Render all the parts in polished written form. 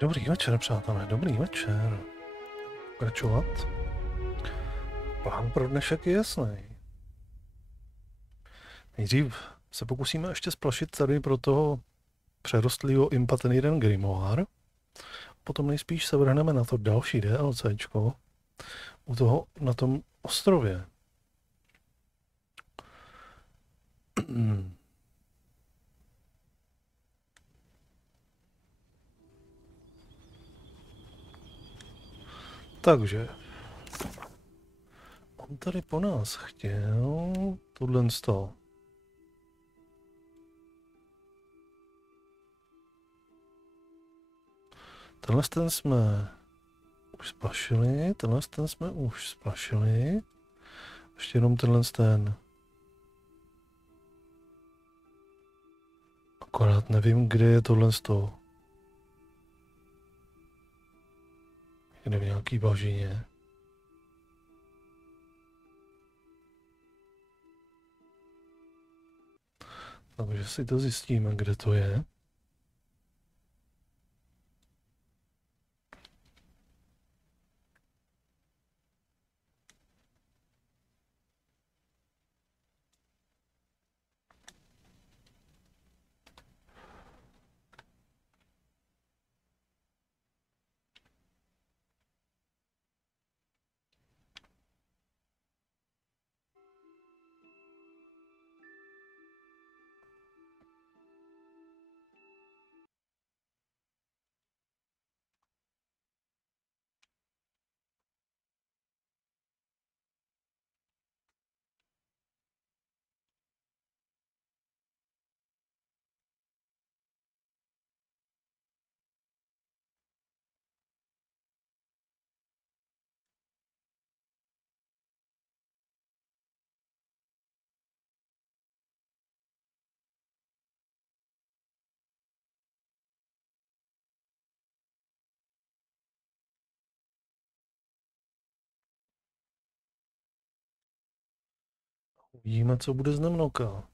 Dobrý večer, přátelé, dobrý večer. Pokračovat. Plán pro dnešek je jasný. Nejdřív se pokusíme ještě splašit tady pro toho přerostlýho impa ten jeden grimoire. Potom nejspíš se vrhneme na to další DLCčko u toho na tom ostrově. Takže on tady po nás chtěl tohle z toho. Tenhle ten jsme už splašili, tenhle ten jsme už splašili. Ještě jenom tenhle ten. Akorát nevím, kde je tohle z toho. Někde v nějaký bažině. Takže si to zjistíme, kde to je. Uvidíme, co bude z Nemnoka.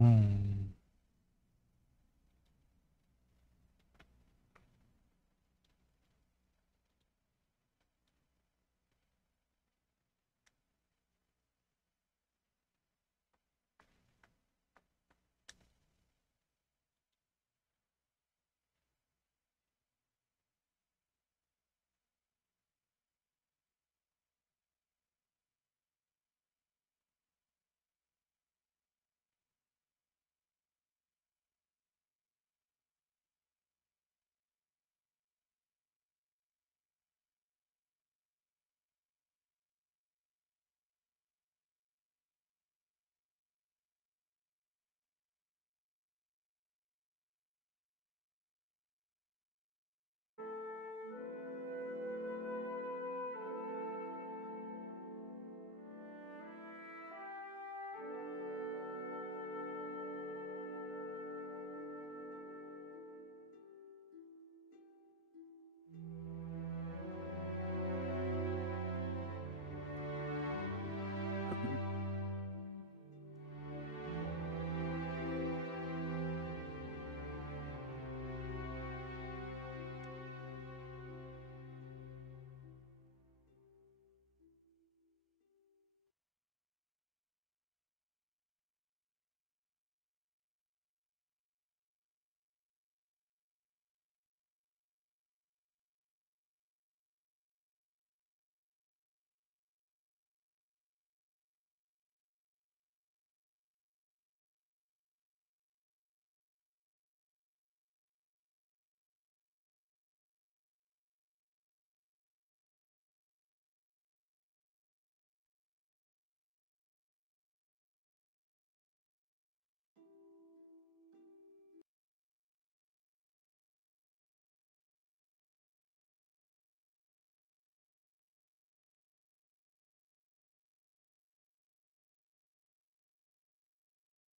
Hmm.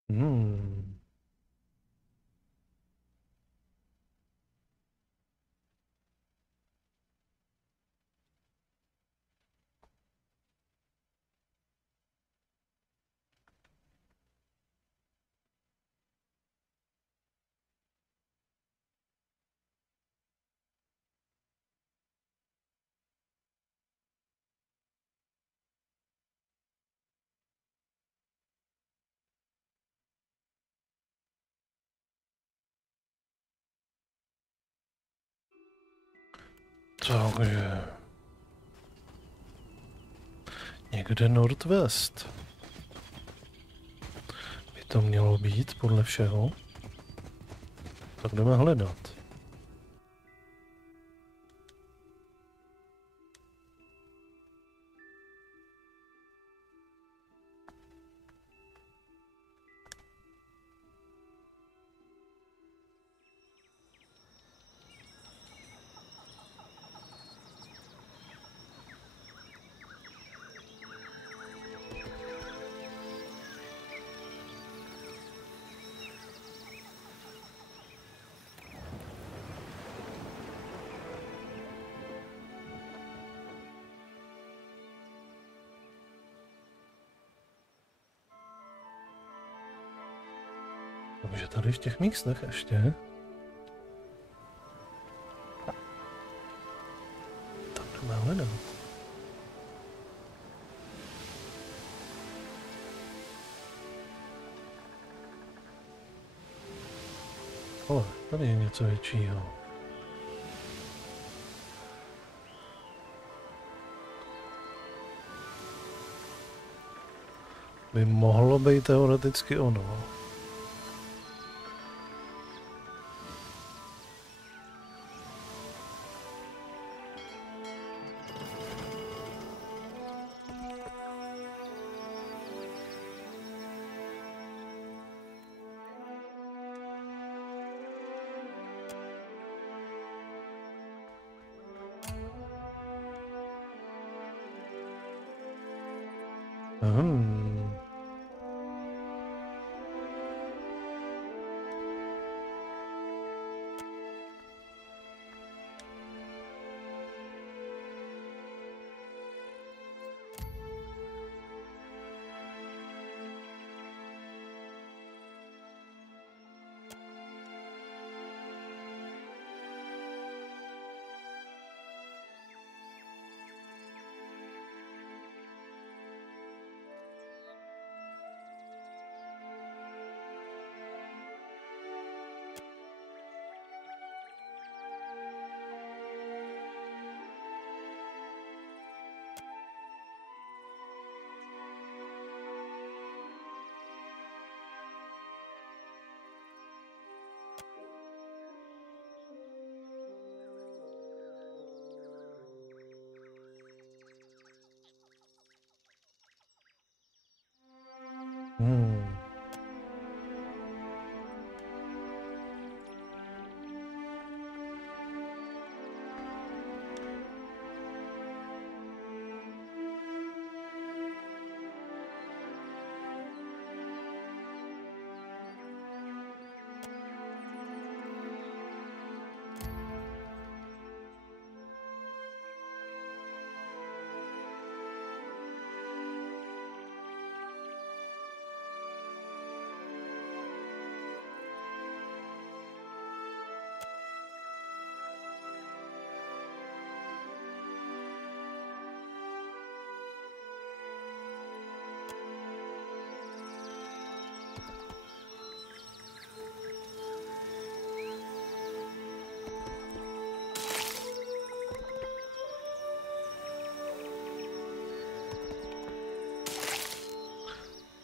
Hmm. Takže někde Northwest by to mělo být podle všeho. Tak jdeme hledat. Takže tady v těch místech ještě. Tak jdeme hledat. Ale tady je něco většího. By mohlo být teoreticky ono.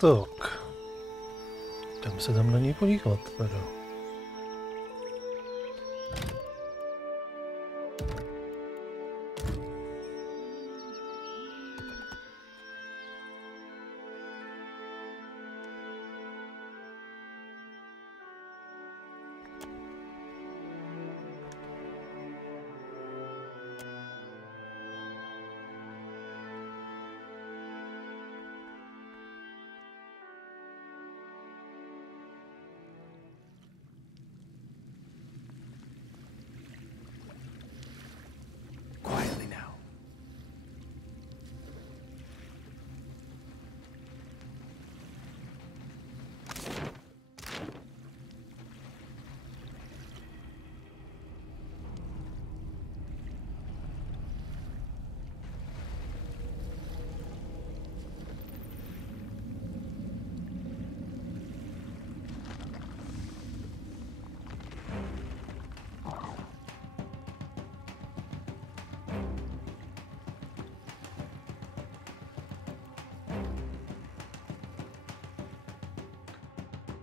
Tak. Jdeme se tam na něj podívat teda.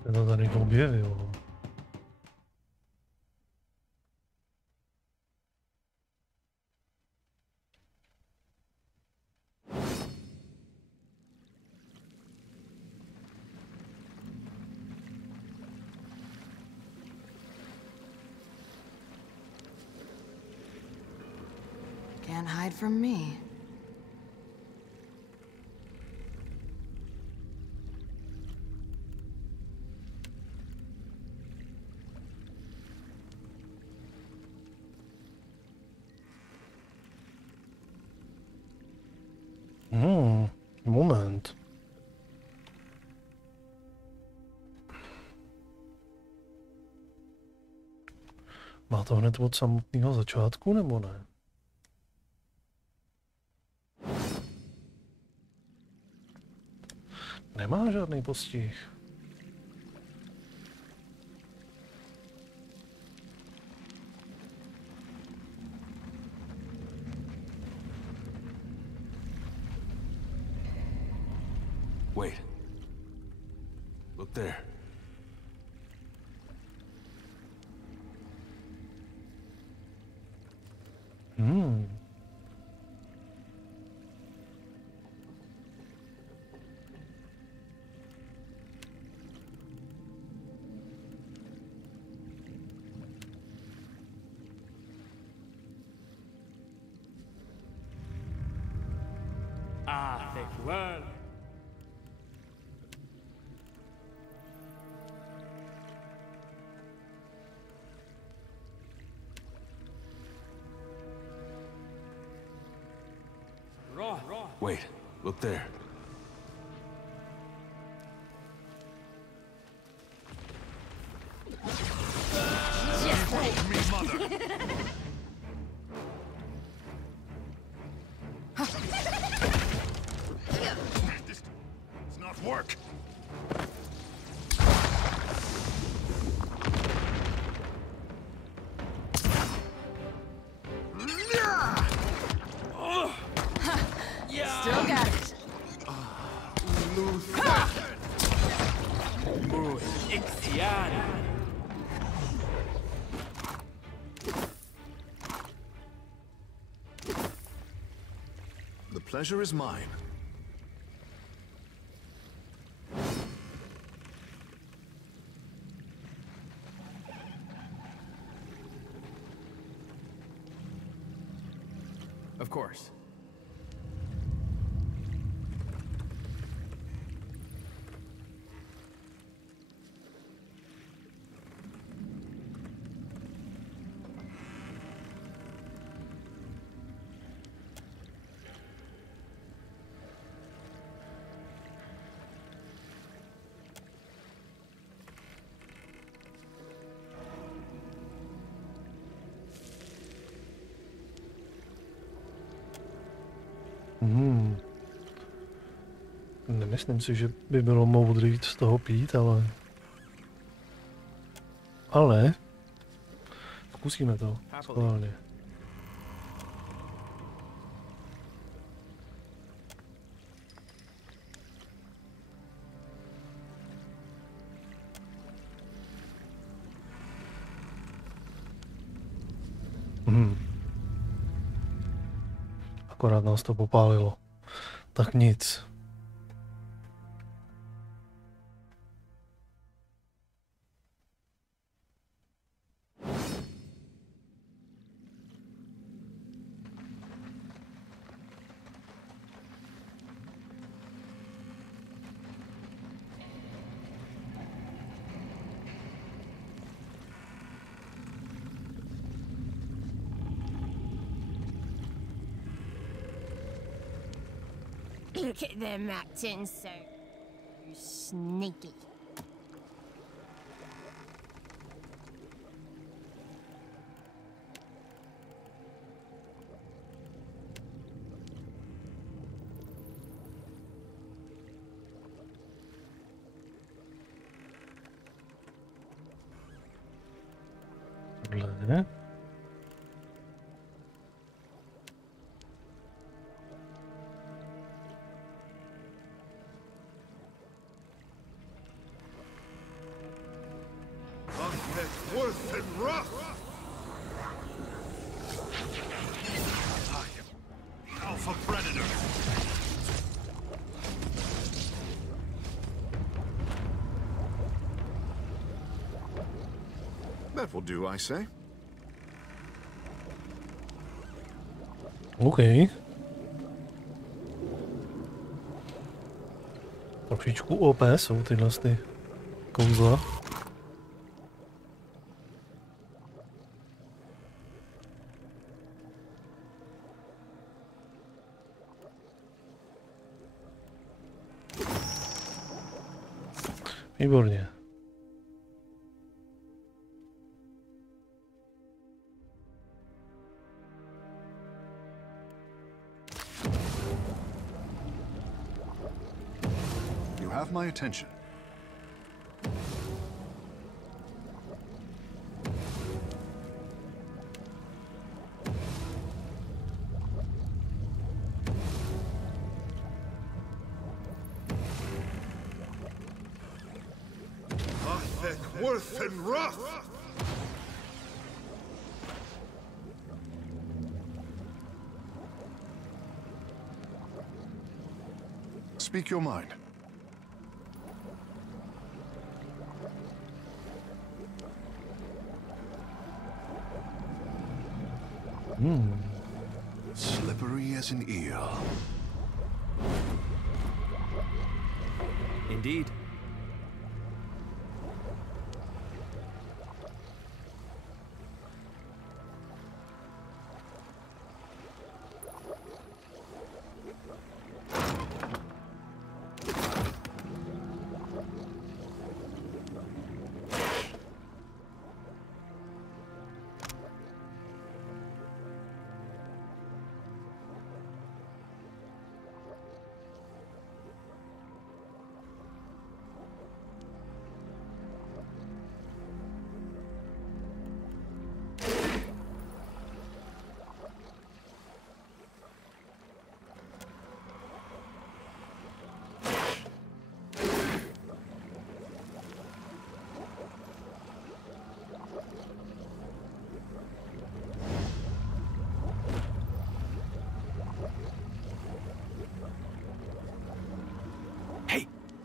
Je to tady objevilo. Can't hide from me. Moment. Má to hned od samotného začátku, nebo ne? Nemá žádný postih. Wait. Look there. Ah, c'est well. Wait, look there. Me, mother. This does not work. Still got it. The pleasure is mine. Of course. Nemyslím si, že by bylo moudrý z toho pít, ale zkusíme to. Schválně. Akorát nás to popálilo. Tak nic. Look at them acting so sneaky. Tohle. worth and rough! Alpha Predator! That will do, I say. OK. Trošičku OP jsou tyhle ty kouzla. Výborně. You have my attention. Worth and rough! Speak your mind. Slippery as an eel. Indeed.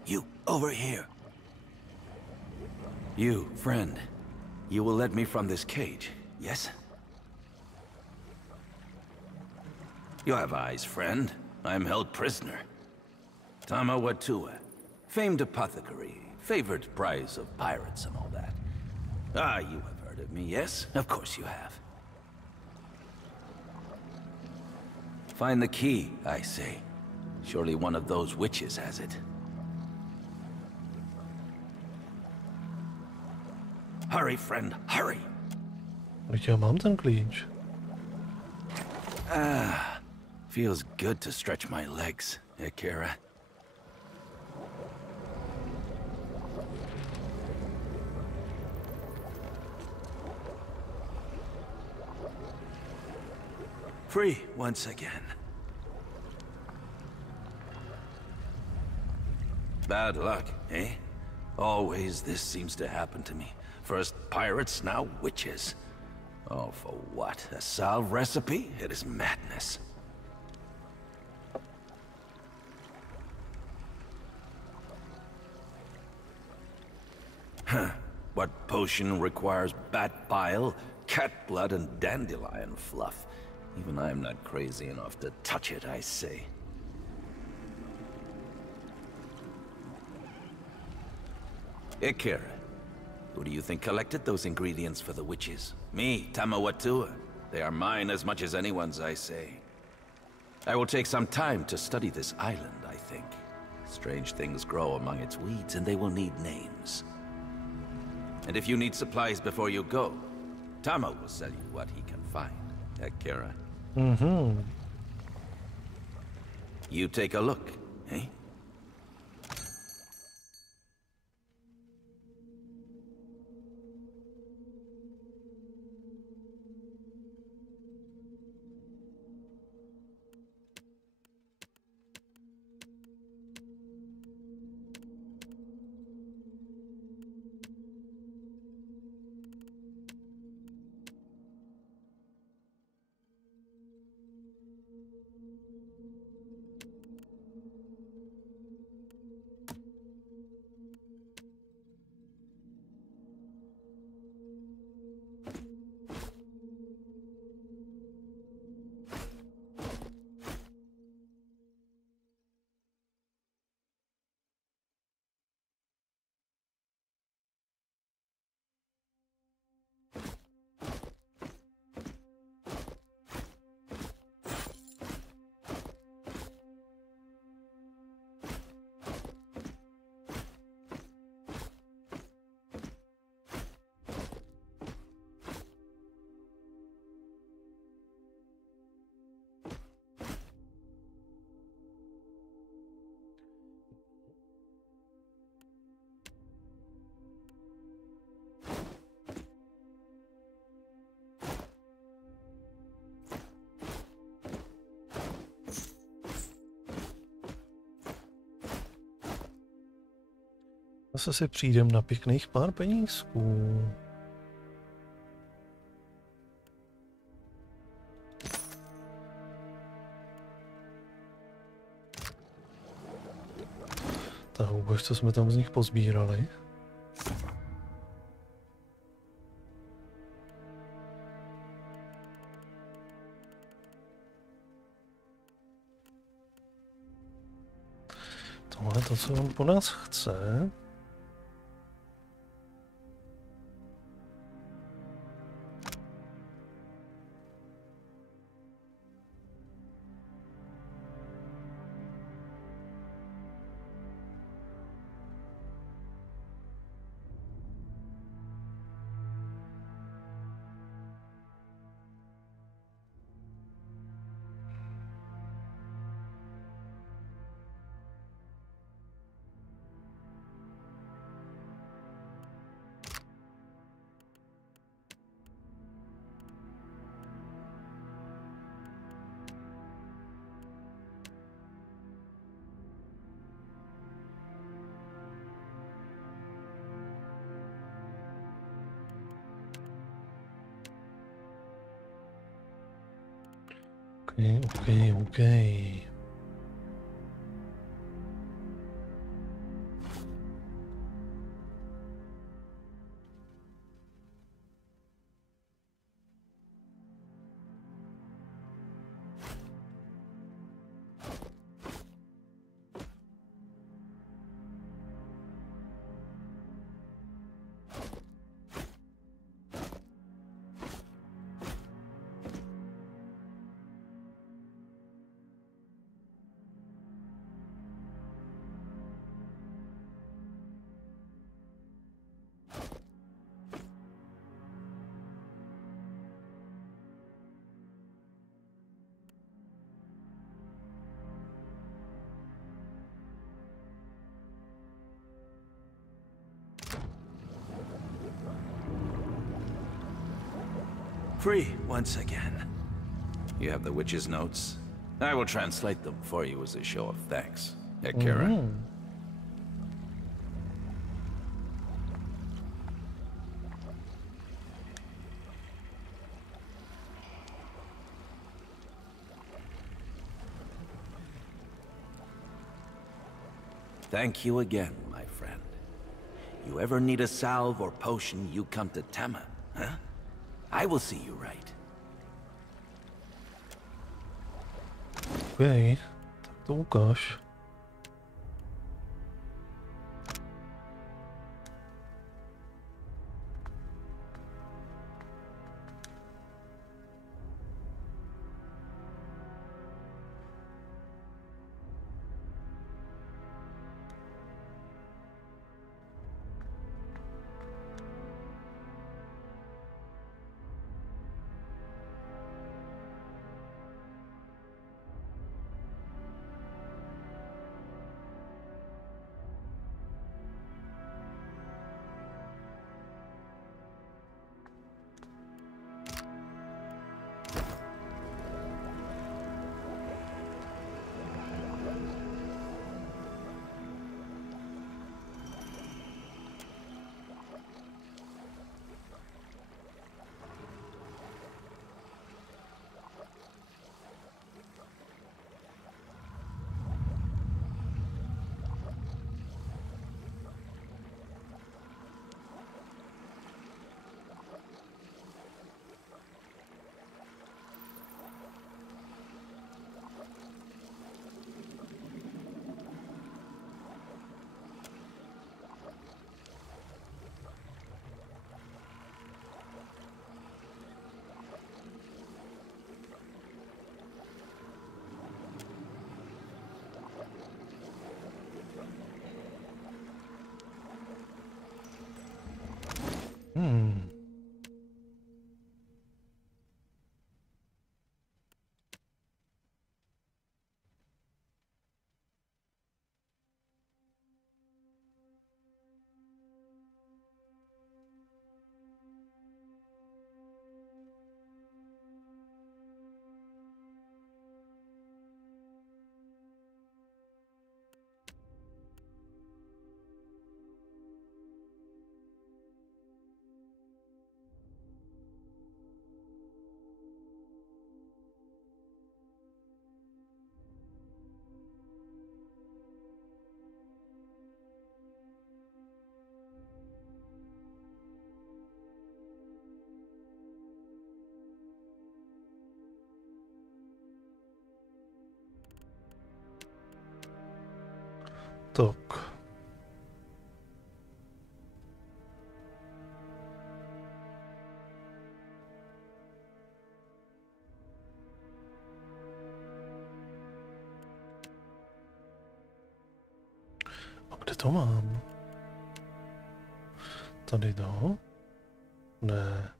You, over here. You, friend. You will let me from this cage, yes? You have eyes, friend. I am held prisoner. Tama Watua, famed apothecary, favored prize of pirates and all that. Ah, you have heard of me, yes? Of course you have. Find the key, I say. Surely one of those witches has it. Hurry, friend, hurry! Teď já mám ten klíč. Ah, feels good to stretch my legs, Akira. Free once again. Bad luck, eh? Always this seems to happen to me. First pirates, now witches. Oh, for what? A salve recipe? It is madness. Huh. What potion requires bat bile, cat blood, and dandelion fluff? Even I'm not crazy enough to touch it, I say. Akira, who do you think collected those ingredients for the witches? Me, Tamawatua. They are mine as much as anyone's, I say. I will take some time to study this island, I think. Strange things grow among its weeds, and they will need names. And if you need supplies before you go, Tama will sell you what he can find, Akira. Mhm. You take a look, eh? Zase si přijdem na pěkných pár penízků. Ta houbaž, co jsme tam z nich pozbírali. Tohle je to, co on po nás chce. OK. Free once again. You have the witch's notes? I will translate them for you as a show of thanks. Ekara. Thank you again, my friend. You ever need a salve or potion, you come to Tema, huh? I will see you right. OK, tak to ukáž. Tak. A kde to mám? Tady to? Ne.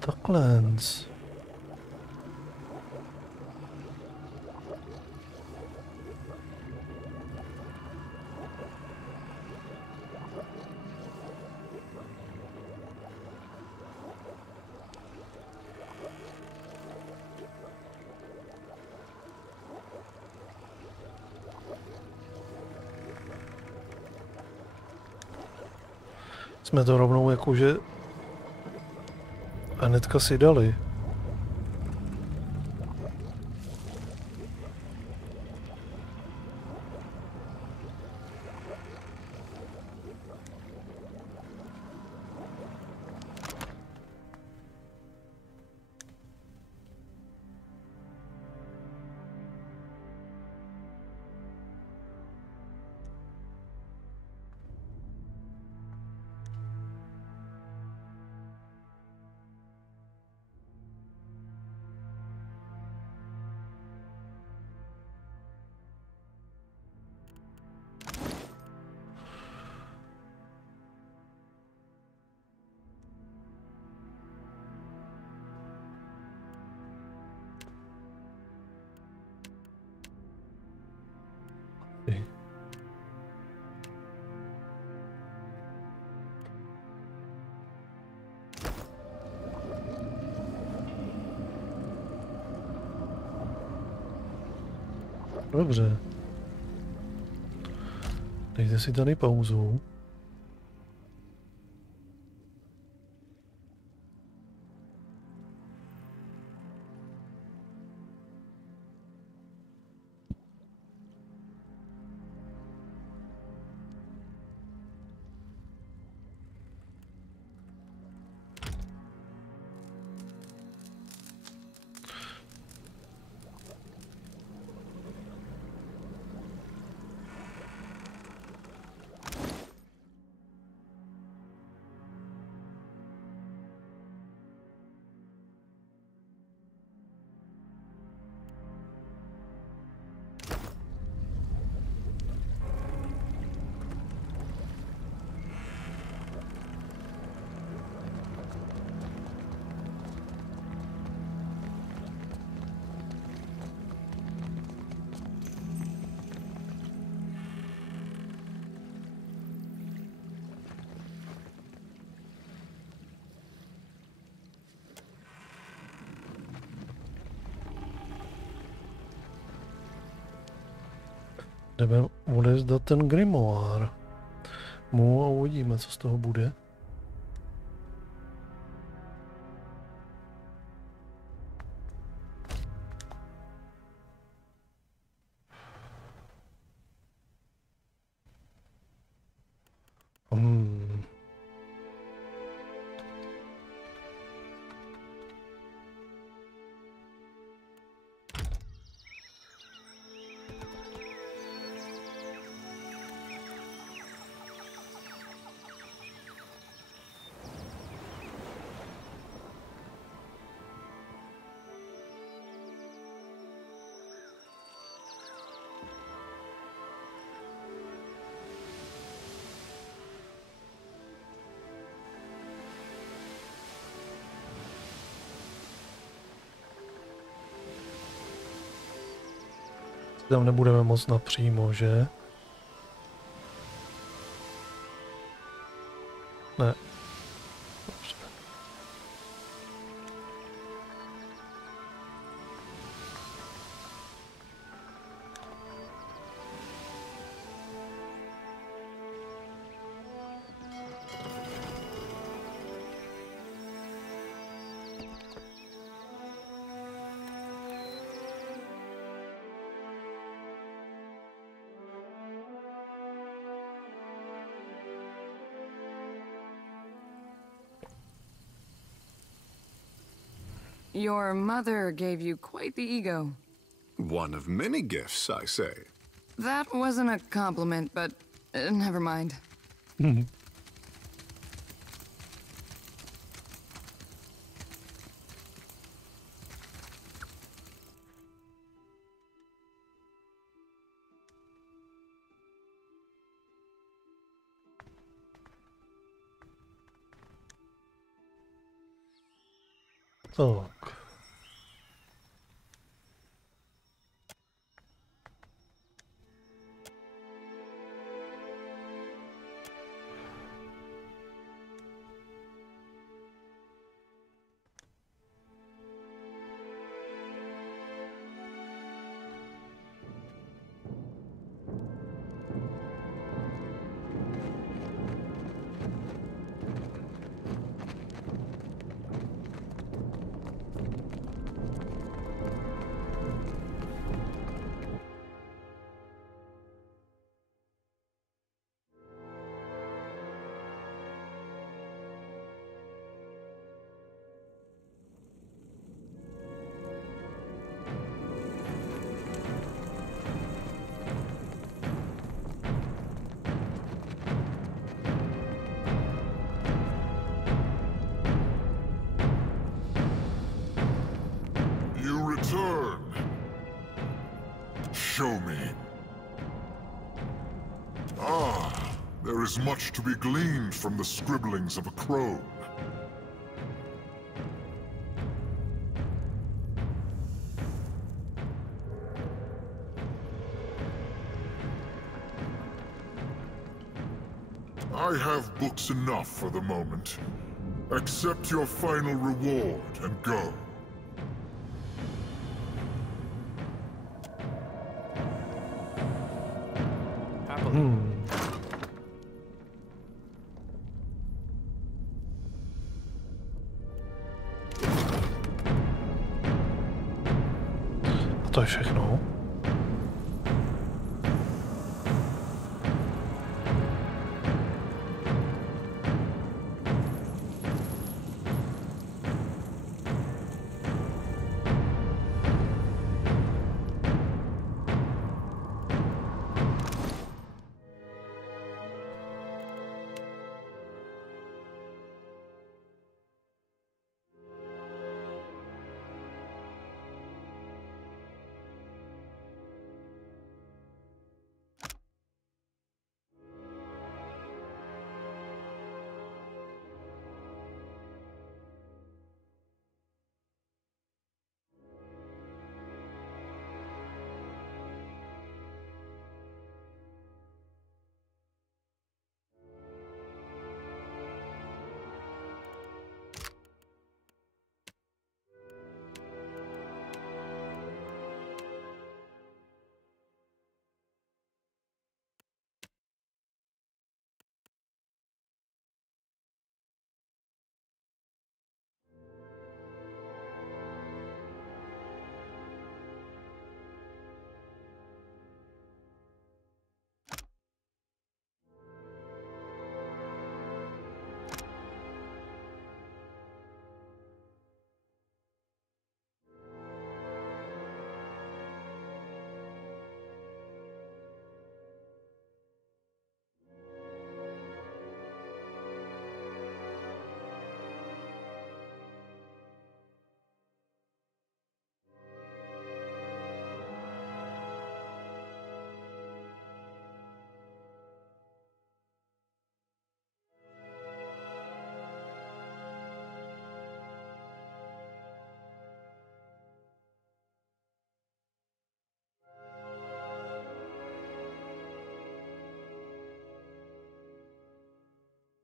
Takhle. Jsme to rovnou jakože hnedka si dali. Dobře. Dejte si tady pauzu. jdeme odevzdat ten grimoire. Mu a uvidíme, co z toho bude. Tam nebudeme moc napřímo, že? Ne. Dobře. Your mother gave you quite the ego. One of many gifts, I say. That wasn't a compliment, but never mind. Tak. Return. Show me. Ah, there is much to be gleaned from the scribblings of a crone. I have books enough for the moment. Accept your final reward and go. A to je všechno.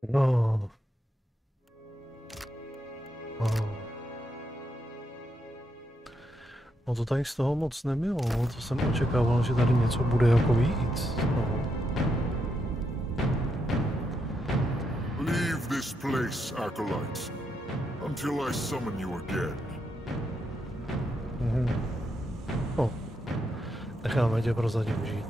No. No to tady z toho moc nebylo, to jsem očekával, že tady něco bude jako víc. No. Leave this place, acolytes, until I summon you again. No. Necháme tě prozatím žít.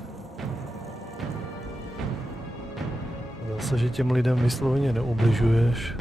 Zase, že těm lidem vysloveně neubližuješ.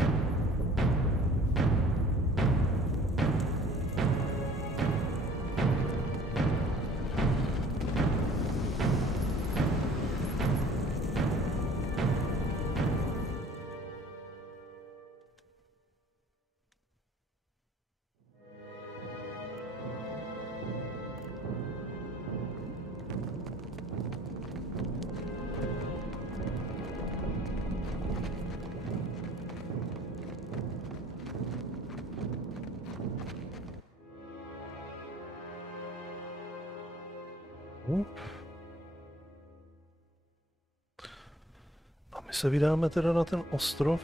A my se vydáme teda na ten ostrov.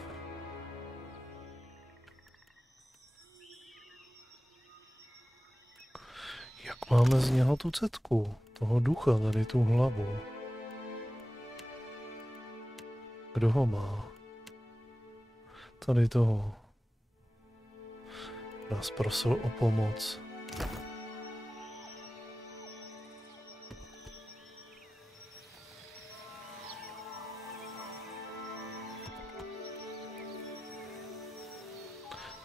Jak máme z něho tu cetku, toho ducha, tady tu hlavu? Kdo ho má? Tady toho. Nás prosil o pomoc.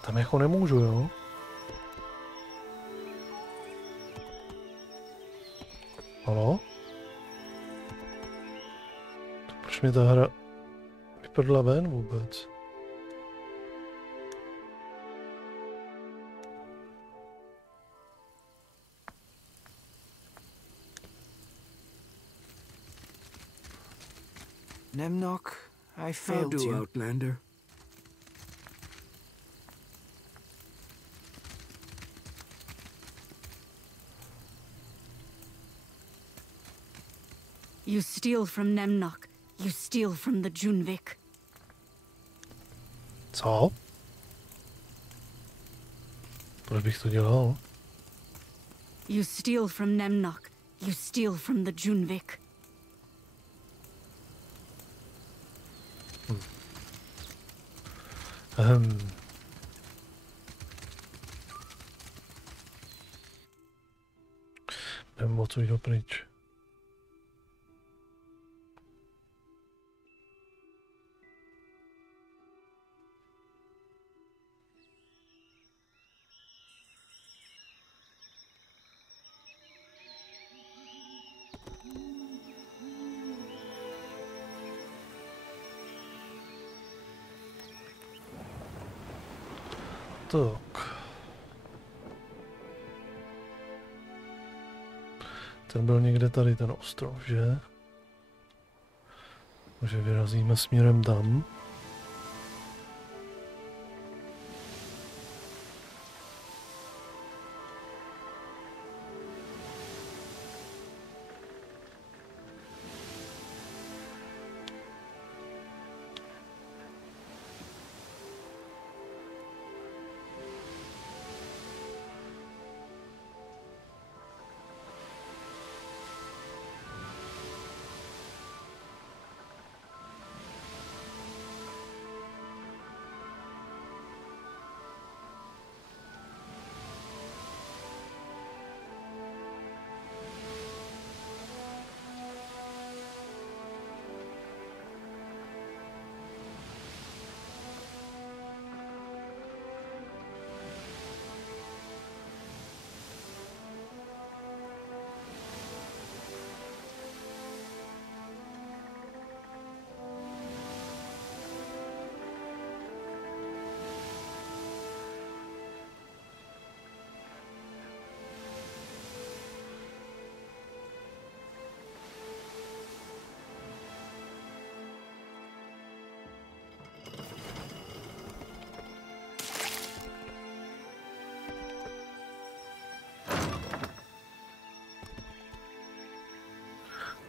Tam jako nemůžu, jo? Halo? Proč mi ta hra vypadla ven vůbec? Nemnock, I failed you. Outlander. You steal from Nemnock. You steal from the Junvik. Co? Proč bych to dělal? You steal from Nemnock. You steal from the Junvik. Jdem odsud dopryč. Tak. Ten byl někde tady, ten ostrov, že? Takže vyrazíme směrem tam.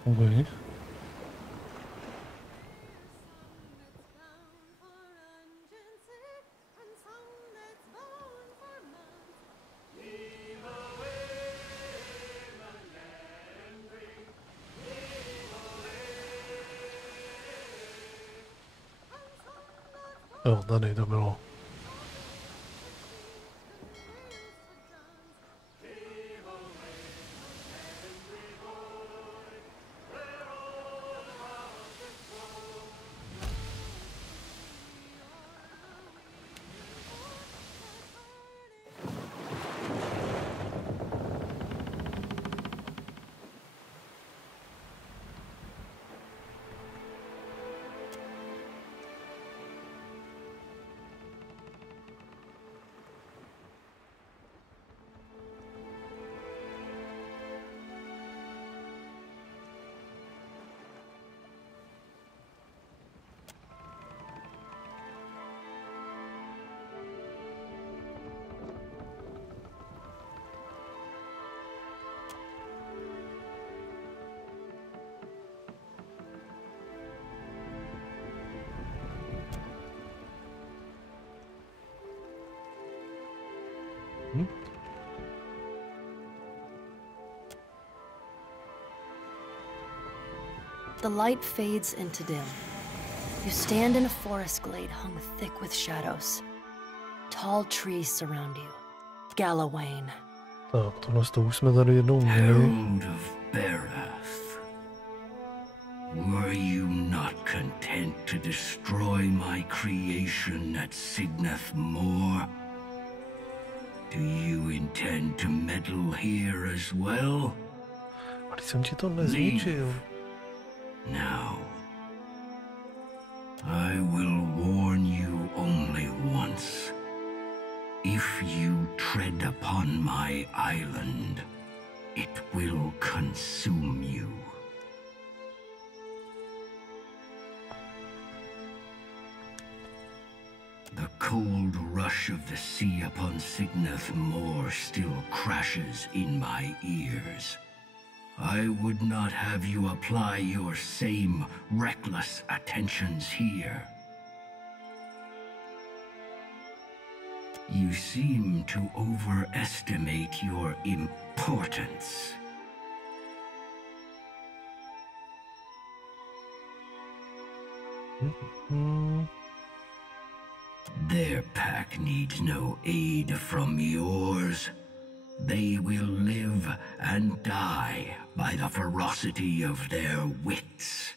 Okay. Jo, tady to bylo. The light fades into dim. You stand in a forest glade hung thick with shadows. Tall trees surround you. Gallowayne. Tak, tohle to už jsme tady jednou měli. Herald of Barath. Were you not content to destroy my creation at Signeth Moor? Do you intend to meddle here as well? A když jsem ti to nezničil. Now, I will warn you only once. If you tread upon my island, it will consume you. The cold rush of the sea upon Signeth Moor still crashes in my ears. I would not have you apply your same reckless attentions here. You seem to overestimate your importance. Their pack needs no aid from yours. They will live and die by the ferocity of their wits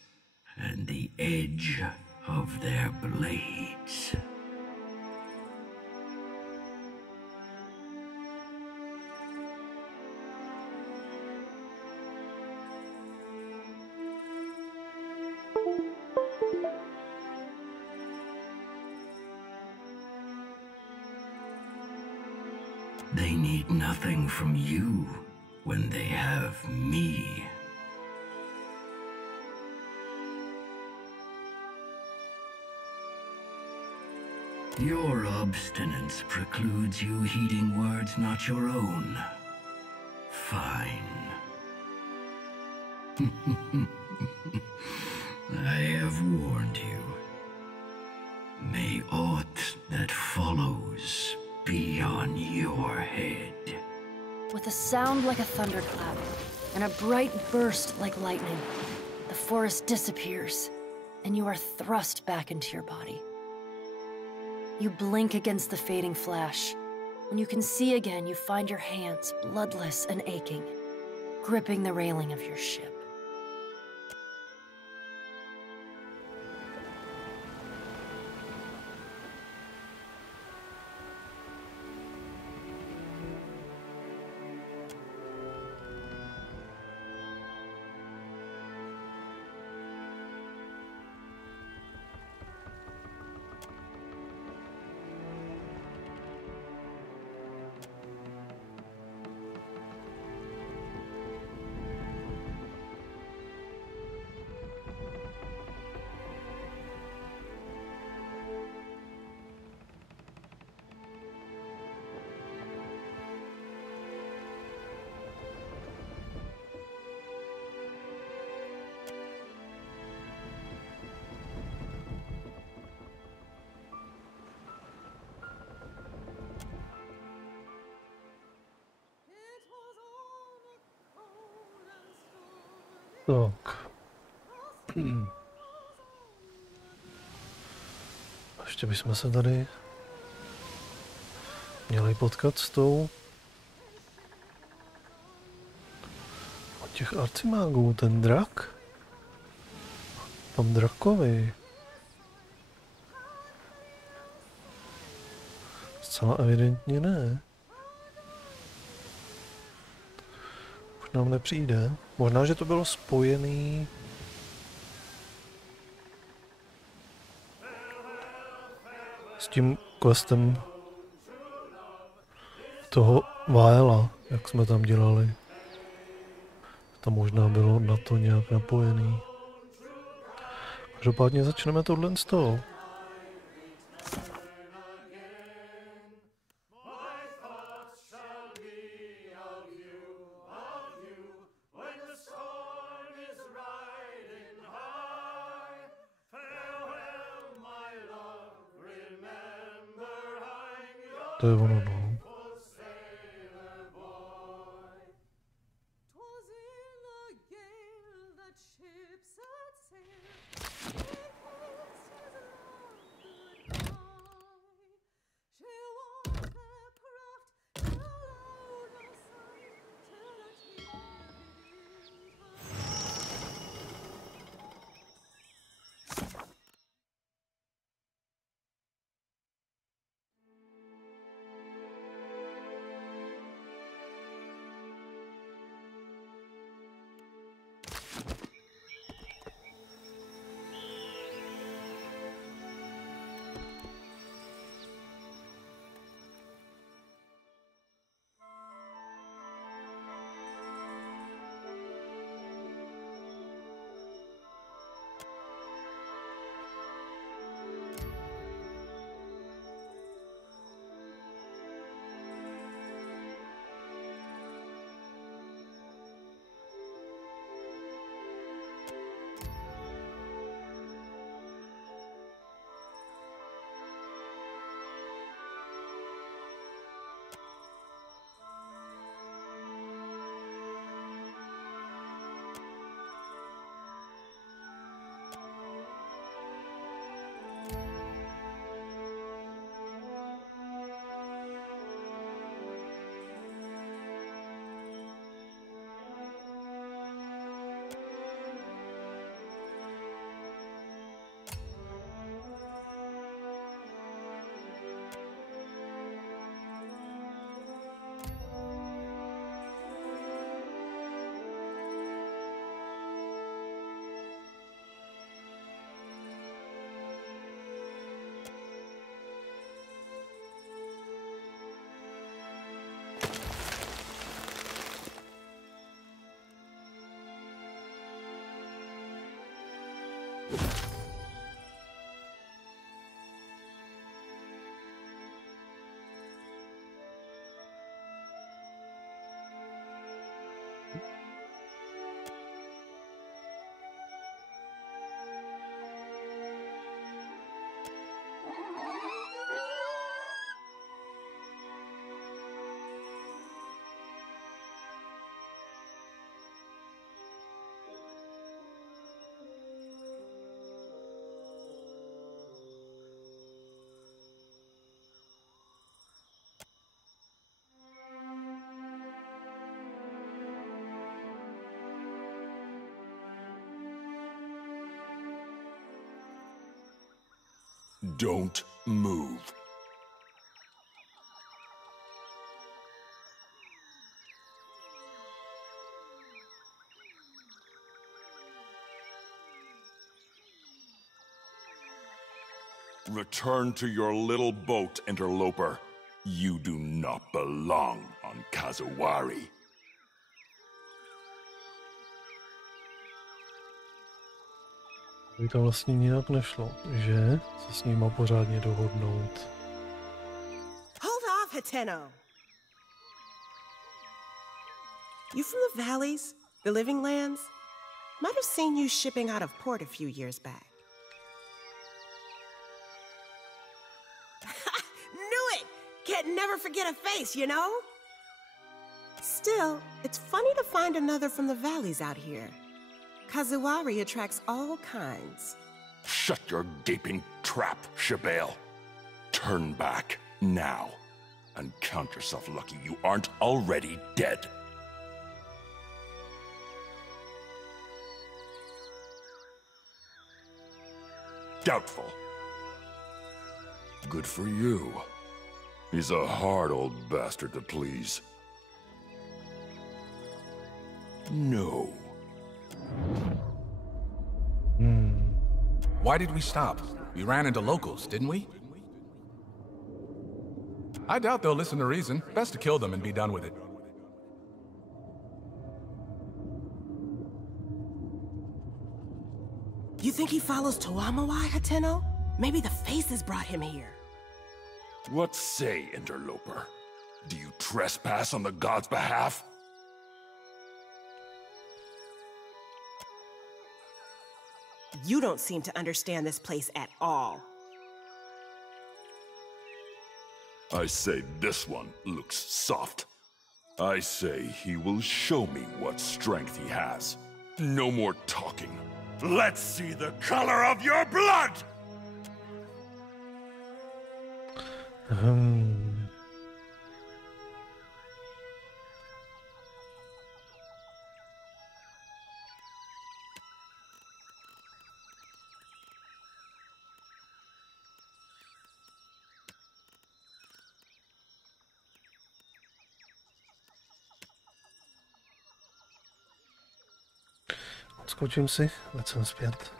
and the edge of their blades. They need nothing from you when they have me. Your obstinance precludes you heeding words not your own. Fine. I have warned you. May aught that follows be on your head. With a sound like a thunderclap, and a bright burst like lightning, the forest disappears, and you are thrust back into your body. You blink against the fading flash. When you can see again, you find your hands bloodless and aching, gripping the railing of your ship. Tak. Ještě bychom se tady měli potkat s tou od těch arcimágů, ten drak. Tam drakovi. Zcela evidentně ne. Už nám nepřijde. Možná, že to bylo spojený s tím questem toho Vaela, jak jsme tam dělali. To možná bylo na to nějak napojený. Každopádně začneme tohle z toho. To je ono, no. Don't move. Return to your little boat, interloper. You do not belong on Kazawari. By to vlastně nějak nešlo, že se s nima pořádně dohodnout. Hold off, Hateno. You from the valleys, the living lands? Might have seen you shipping out of port a few years back. Knew it! Can't never forget a face, you know? Still, it's funny to find another from the valleys out here. Kazuwari attracts all kinds. Shut your gaping trap, Shabale. Turn back, now. And count yourself lucky you aren't already dead. Doubtful. Good for you. He's a hard old bastard to please. No. Why did we stop? We ran into locals, didn't we? I doubt they'll listen to reason. Best to kill them and be done with it. You think he follows Tuamawai, Hateno? Maybe the faces brought him here. What say, interloper? Do you trespass on the gods' behalf? You don't seem to understand this place at all. I say this one looks soft. I say he will show me what strength he has. No more talking. Let's see the color of your blood! Skočím si, ať jsem zpět.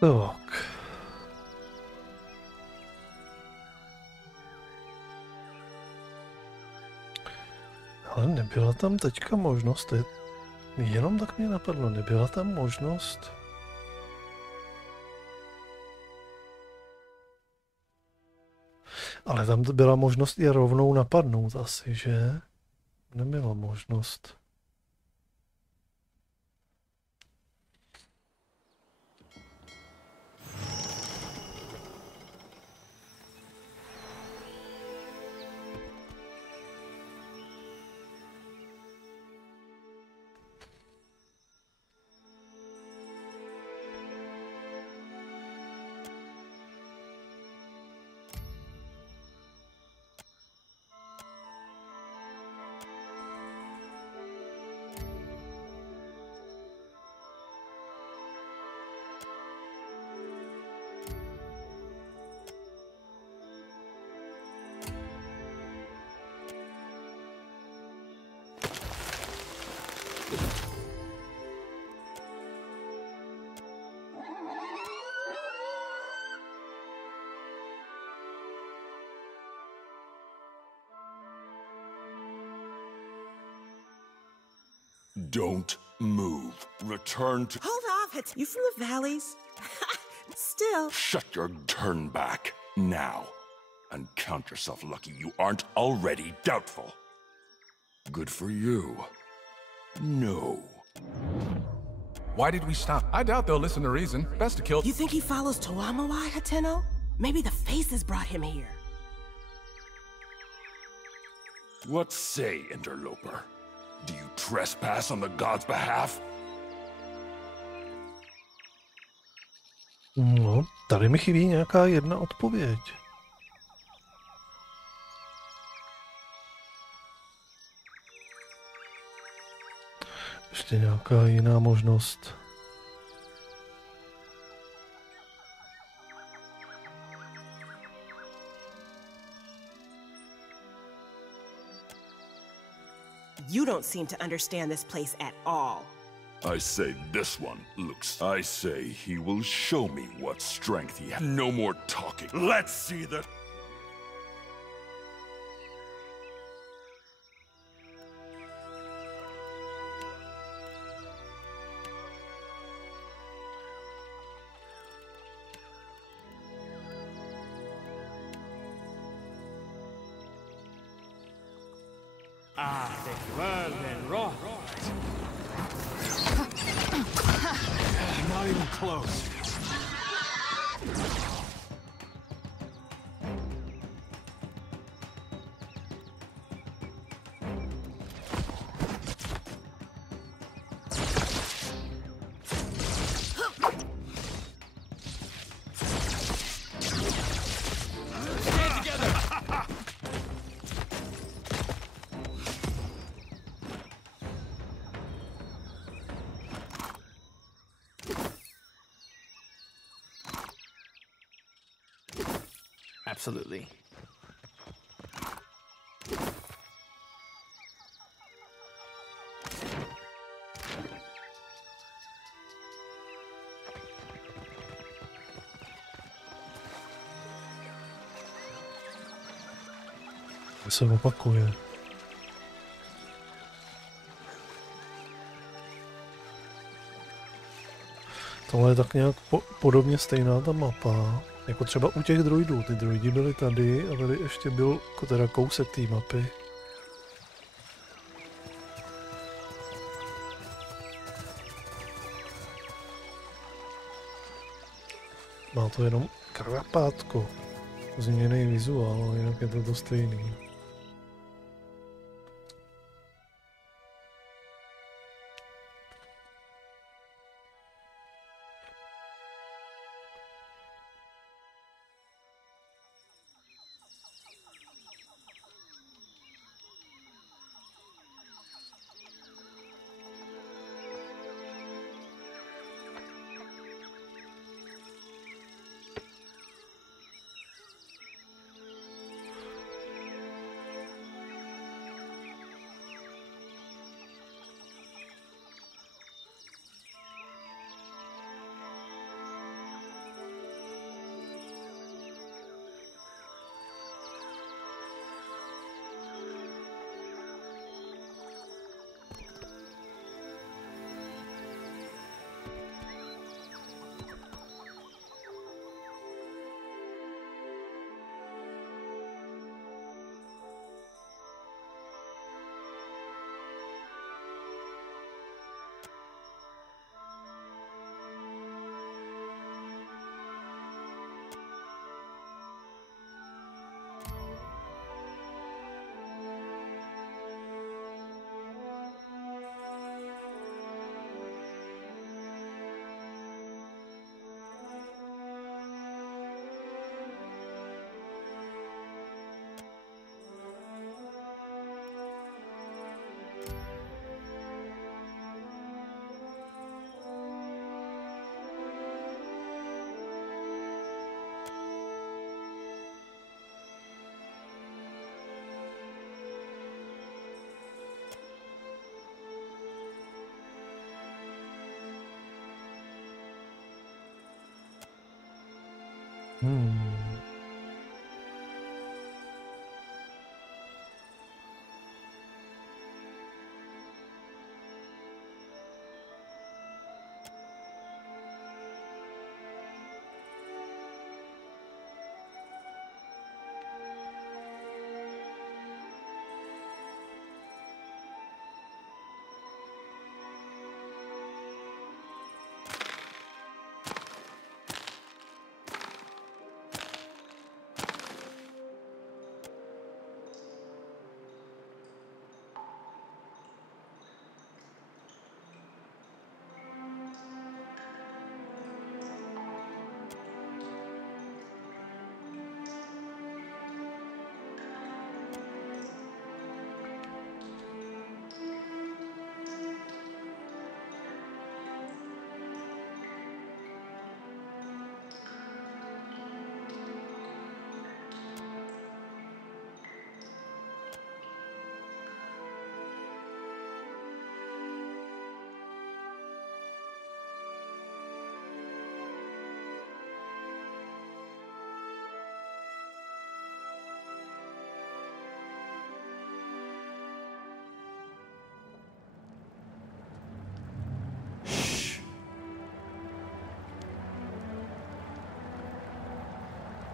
Tak. Ale nebyla tam teďka možnost, jenom tak mě napadlo, nebyla tam možnost. Ale tam byla možnost je rovnou napadnout asi, že? Nebyla možnost. Don't move. Return to... Hold off! You from the valleys? Still... Shut your turn back, now. And count yourself lucky you aren't already doubtful. Good for you. No. Why did we stop? I doubt they'll listen to reason. Best to kill... You think he follows Toamawai, Hateno? Maybe the faces brought him here. What say, interloper? Do you trespass on the god's behalf? No, tady mi chybí nějaká jedna odpověď. Ještě nějaká jiná možnost. You don't seem to understand this place at all. I say this one looks... I say he will show me what strength he has. No more talking. Let's see the... Ah, the world and raw. Not even close. Absolutely. To se opakuje. Tohle je tak nějak podobně stejná ta mapa. Jako třeba u těch droidů. Ty droidi byly tady a tady ještě byl teda kousek té mapy. Má to jenom krapátko. Změněný vizuál, ale jinak je to stejný.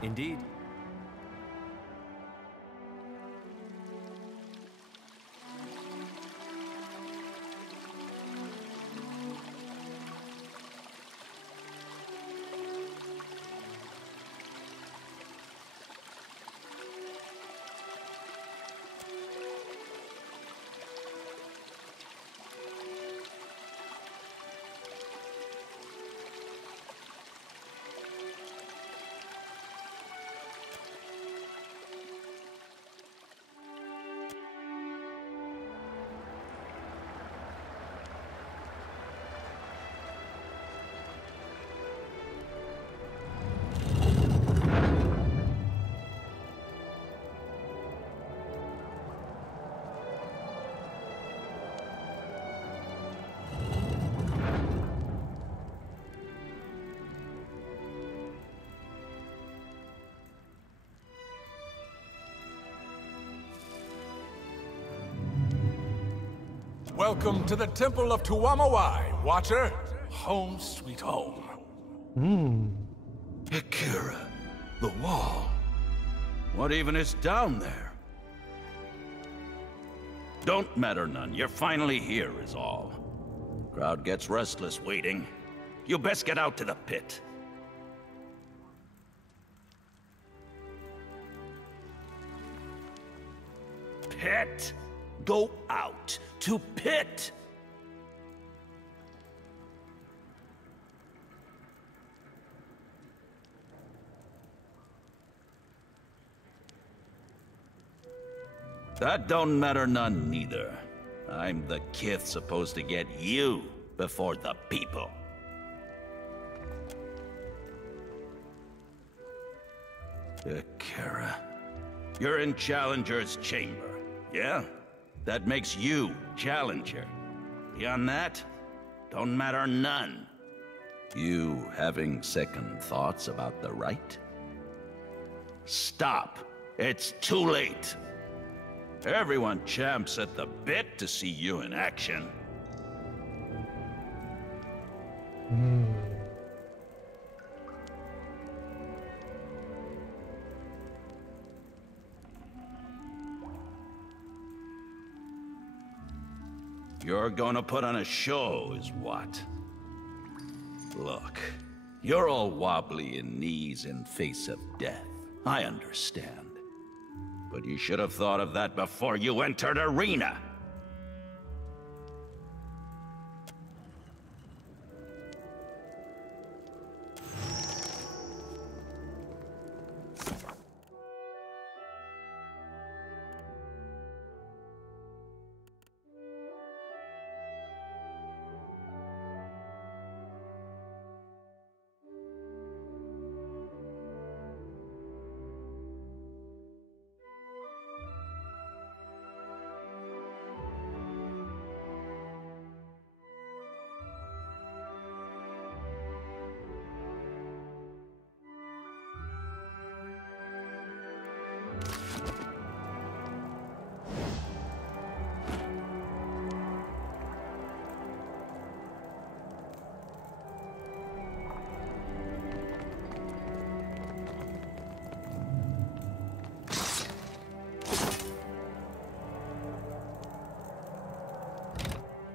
Indeed. Welcome to the Temple of Tuamawai, Watcher. Home sweet home. Akira, the wall. What even is down there? Don't matter none. You're finally here is all. Crowd gets restless waiting. You best get out to the pit. Pit? Go out to pit. That don't matter none neither. I'm the kith supposed to get you before the people. Akira, you're in Challenger's chamber, yeah? That makes you Challenger. Beyond that, don't matter none. You having second thoughts about the right? Stop. It's too late. Everyone champs at the bit to see you in action. You're gonna put on a show, is what? Look, you're all wobbly in knees in face of death. I understand. But you should have thought of that before you entered arena.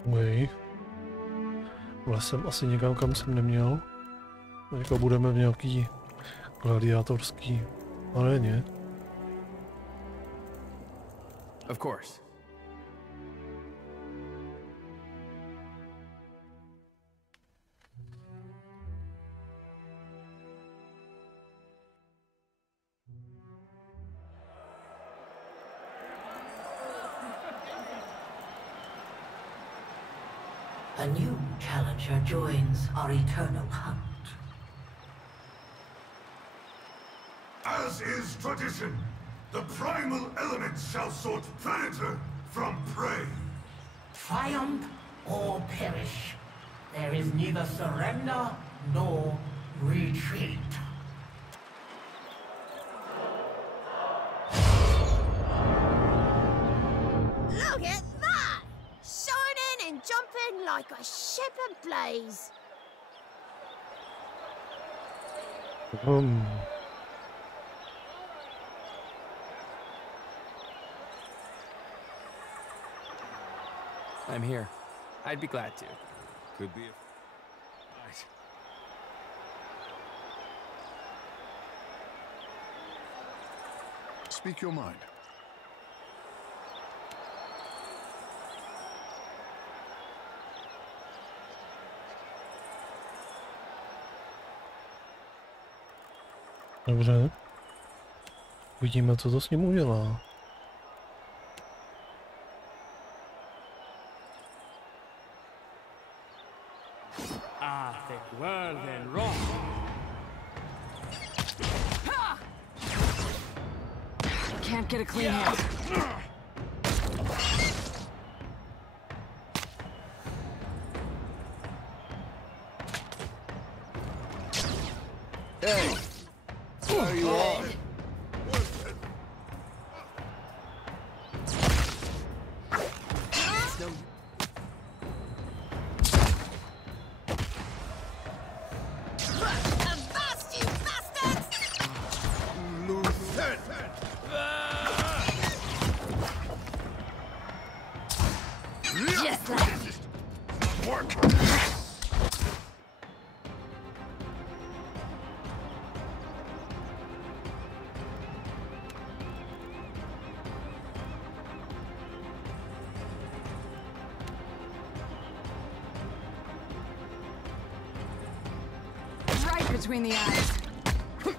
Uj. Lesem asi někam, kam jsem neměl. Jako budeme v nějaký gladiátorský aréně. Of course. A new challenger joins our eternal hunt. As is tradition, the primal elements shall sort predator from prey. Triumph or perish. There is neither surrender nor retreat. Look at that! Shining and jumping like a ship ablaze. I'm here. I'd be glad to. Could be a... Right. Speak your mind. Dobře. Uvidíme, co to s ním udělá. Thick world and wrong. Can't get a clean hit. Hey! There you are. Between the eyes. Thick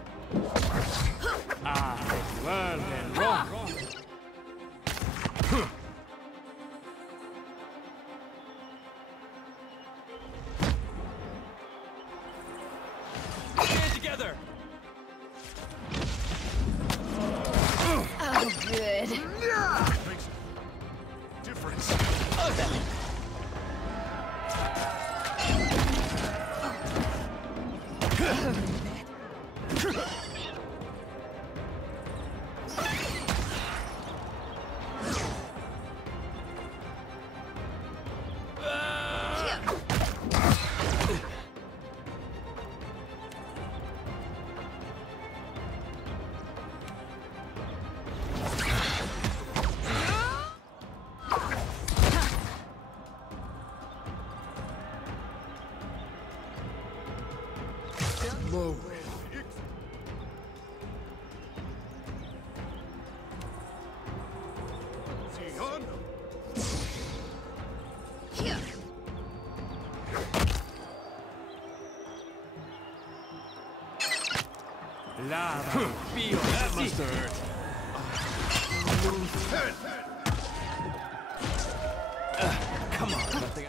world and wrong. Get together. Oh, good. Makes a difference. Lava, feel that must hurt. Come on, nothing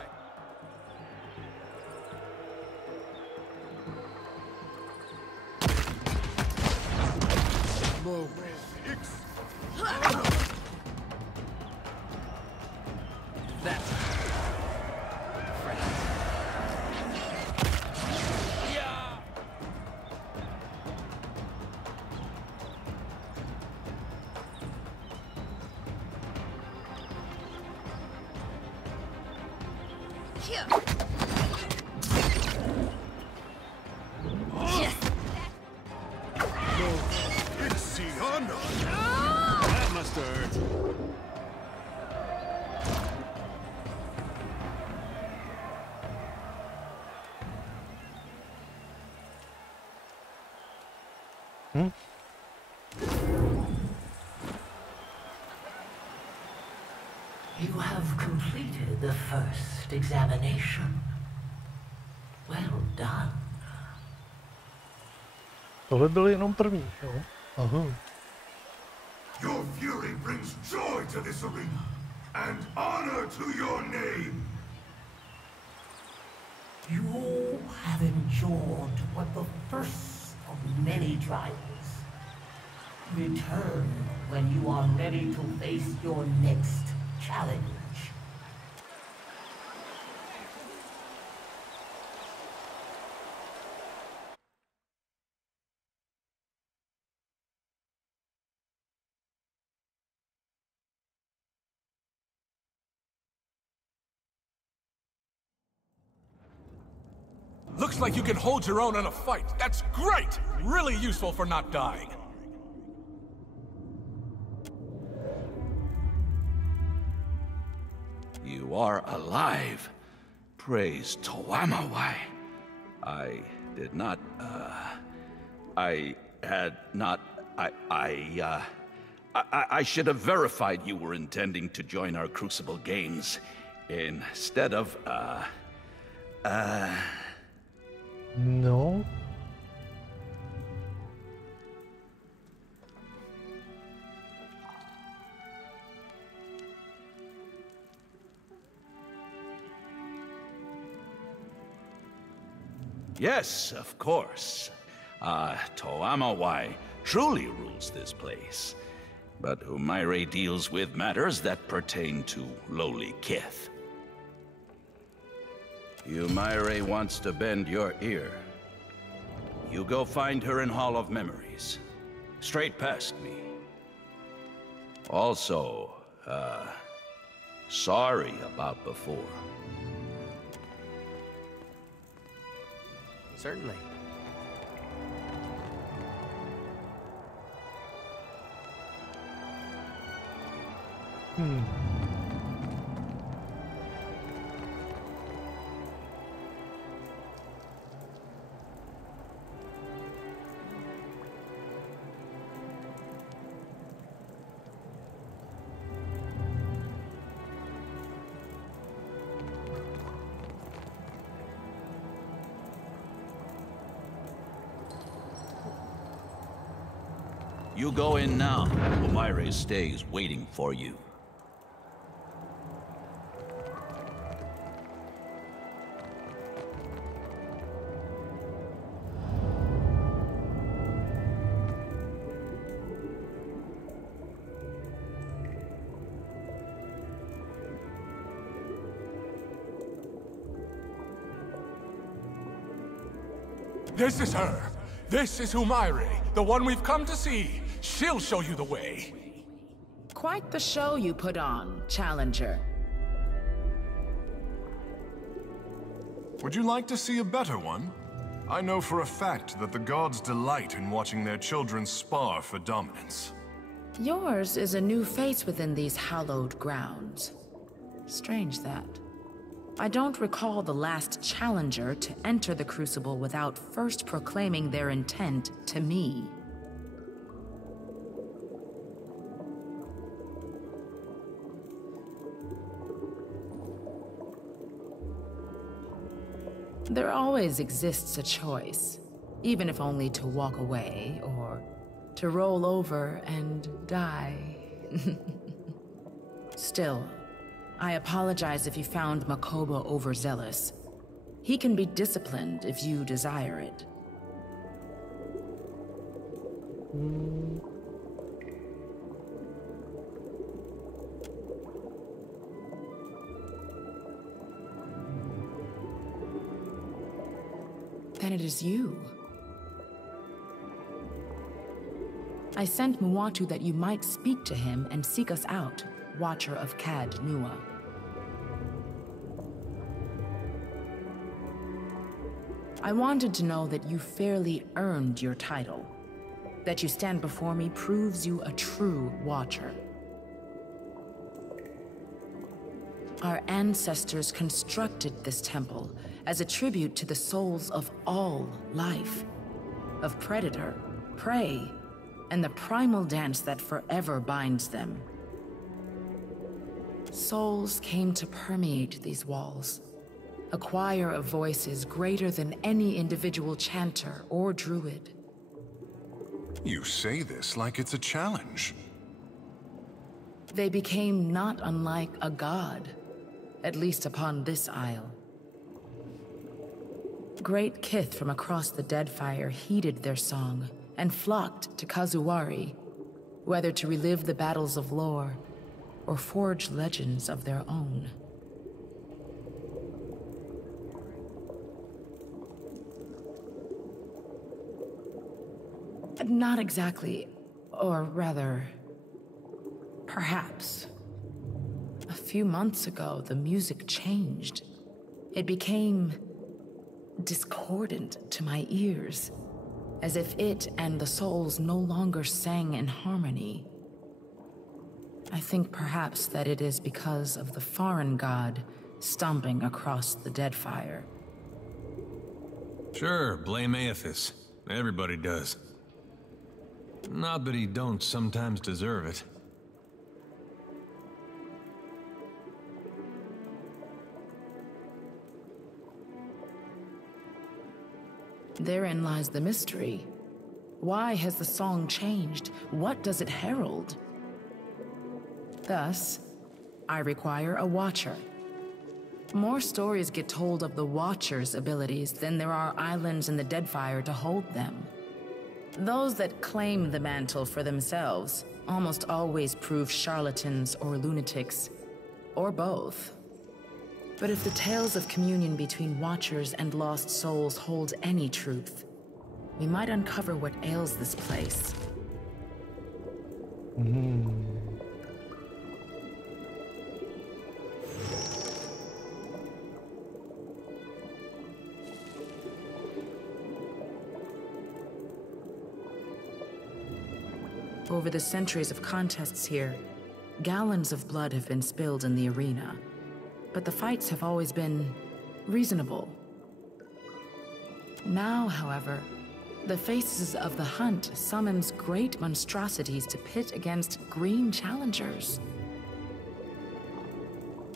You have completed the first examination. Well done. Tohle byl jenom první, jo? Aha. Your fury brings joy to this arena, and honor to your name. You have endured what the first of many trials. Return when you are ready to face your next challenge. Looks like you can hold your own in a fight. That's great! Really useful for not dying. You are alive. Praise Toamawai. I did not, I had not, I should have verified you were intending to join our Crucible Games instead of, No. Yes, of course. Toamawai truly rules this place. But Umaire deals with matters that pertain to lowly kith. Umaire wants to bend your ear. You go find her in Hall of Memories. Straight past me. Also, sorry about before. Certainly. You go in now. Umaire stays waiting for you. This is her. This is Umaire, the one we've come to see. She'll show you the way. Quite the show you put on, Challenger. Would you like to see a better one? I know for a fact that the gods delight in watching their children spar for dominance. Yours is a new face within these hallowed grounds. Strange that. I don't recall the last Challenger to enter the Crucible without first proclaiming their intent to me. There always exists a choice, even if only to walk away or to roll over and die. Still, I apologize if you found Makoba overzealous. He can be disciplined if you desire it. Then it is you. I sent Muatu that you might speak to him and seek us out, Watcher of Cad Nua. I wanted to know that you fairly earned your title. That you stand before me proves you a true Watcher. Our ancestors constructed this temple as a tribute to the souls of all life, of predator, prey, and the primal dance that forever binds them. souls came to permeate these walls, a choir of voices greater than any individual chanter or druid. You say this like it's a challenge. They became not unlike a god, at least upon this isle. Great kith from across the Deadfire heeded their song and flocked to Kazuwari, whether to relive the battles of lore or forge legends of their own. Not exactly, or rather, perhaps. A few months ago, the music changed. It became discordant to my ears, as if it and the souls no longer sang in harmony. I think perhaps that it is because of the foreign god stomping across the Deadfire. Sure, blame Aethys. Everybody does. Not that he don't sometimes deserve it. Therein lies the mystery. Why has the song changed? What does it herald? Thus, I require a watcher. More stories get told of the Watcher's abilities than there are islands in the Deadfire to hold them. Those that claim the mantle for themselves almost always prove charlatans or lunatics, or both. But if the tales of communion between Watchers and lost souls hold any truth, we might uncover what ails this place. Over the centuries of contests here, gallons of blood have been spilled in the arena, but the fights have always been reasonable. Now, however, the faces of the hunt summons great monstrosities to pit against green challengers.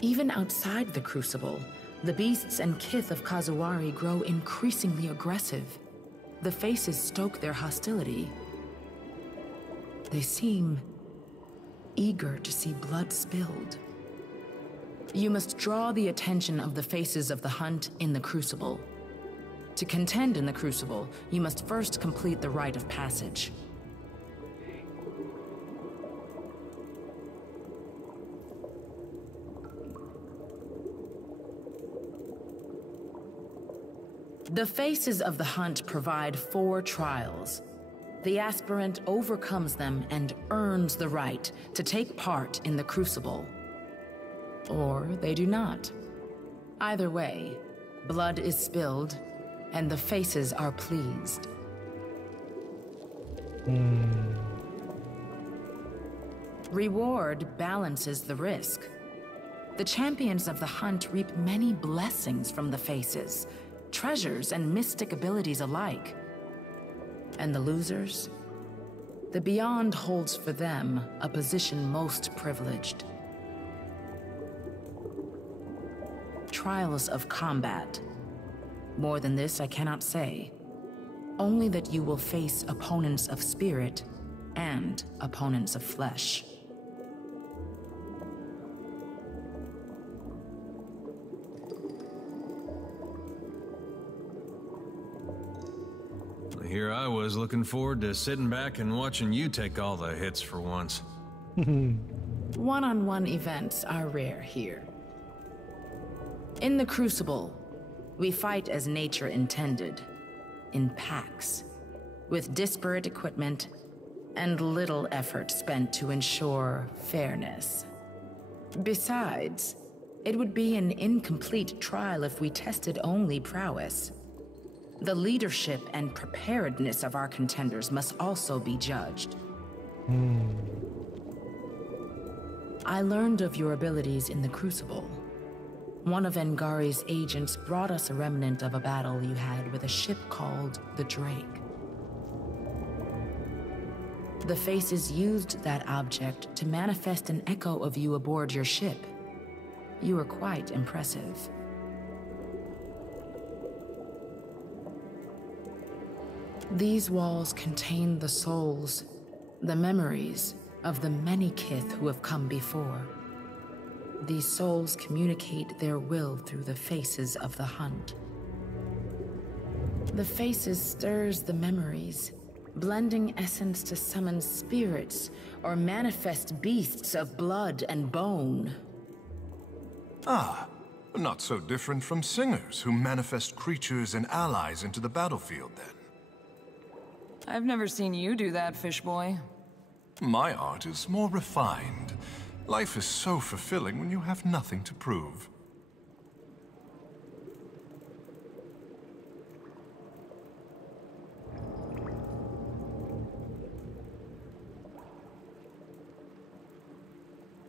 Even outside the Crucible, the beasts and kith of Kazuwari grow increasingly aggressive. The faces stoke their hostility. They seem eager to see blood spilled. You must draw the attention of the faces of the hunt in the Crucible. To contend in the Crucible, you must first complete the rite of passage. The faces of the hunt provide 4 trials. The aspirant overcomes them and earns the right to take part in the Crucible. Or they do not. Either way, blood is spilled, and the faces are pleased. Reward balances the risk. The champions of the hunt reap many blessings from the faces, treasures and mystic abilities alike. And the losers? The Beyond holds for them a position most privileged. Trials of combat. More than this I cannot say. Only that you will face opponents of spirit and opponents of flesh. Here I was looking forward to sitting back and watching you take all the hits for once. One-on-one events are rare here. In the Crucible, we fight as nature intended, in packs, with disparate equipment and little effort spent to ensure fairness. Besides, it would be an incomplete trial if we tested only prowess. The leadership and preparedness of our contenders must also be judged. I learned of your abilities in the Crucible. One of Engari's agents brought us a remnant of a battle you had with a ship called the Drake. The Faces used that object to manifest an echo of you aboard your ship, You are quite impressive. These walls contain the souls, the memories of the many kith who have come before. These souls communicate their will through the faces of the hunt. The faces stirs the memories, blending essence to summon spirits or manifest beasts of blood and bone. Ah, not so different from singers who manifest creatures and allies into the battlefield, then. I've never seen you do that, fish boy. My art is more refined. Life is so fulfilling when you have nothing to prove.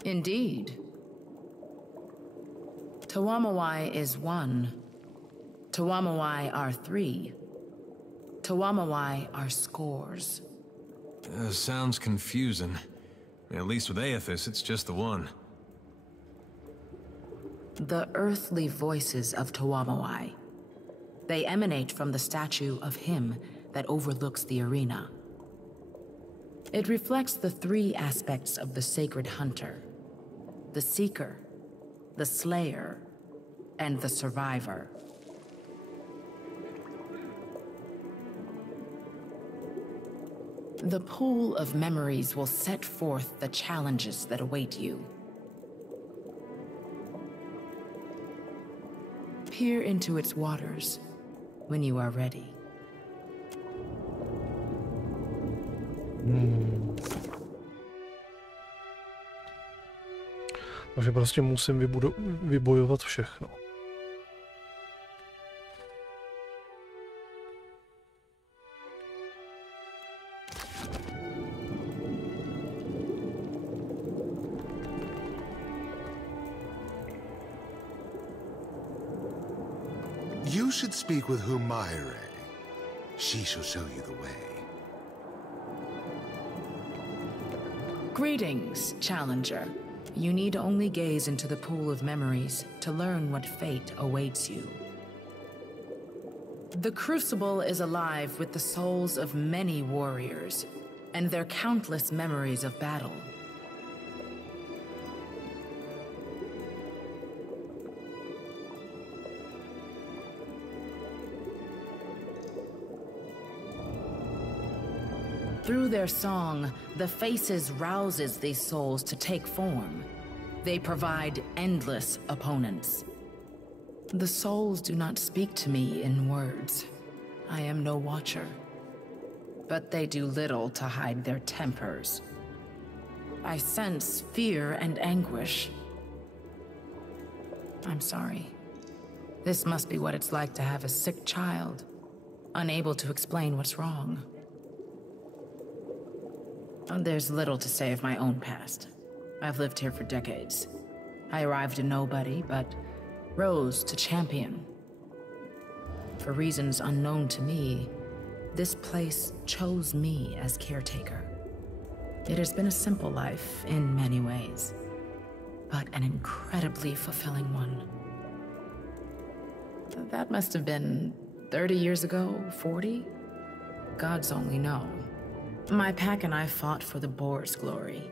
Indeed. Tawamawai is one. Tawamawai are three. Tawamawai are scores. Sounds confusing. At least with Aethys, it's just the one. The earthly voices of Tawamawai. They emanate from the statue of him that overlooks the arena. It reflects the three aspects of the sacred hunter: the seeker, the slayer, and the survivor. The pool of memories will set forth the challenges that await you. Peer into its waters when you are ready. Takže prostě musím vybojovat všechno. You should speak with Humaire. She shall show you the way. Greetings, Challenger. You need only gaze into the pool of memories to learn what fate awaits you. The Crucible is alive with the souls of many warriors and their countless memories of battle. Through their song, the Faces rouses these souls to take form. They provide endless opponents. The souls do not speak to me in words. I am no watcher. But they do little to hide their tempers. I sense fear and anguish. I'm sorry. This must be what it's like to have a sick child, unable to explain what's wrong. There's little to say of my own past. I've lived here for decades. I arrived a nobody, but rose to champion. For reasons unknown to me, this place chose me as caretaker. It has been a simple life in many ways, but an incredibly fulfilling one. That must have been 30 years ago, 40? Gods only know. My pack and I fought for the boar's glory.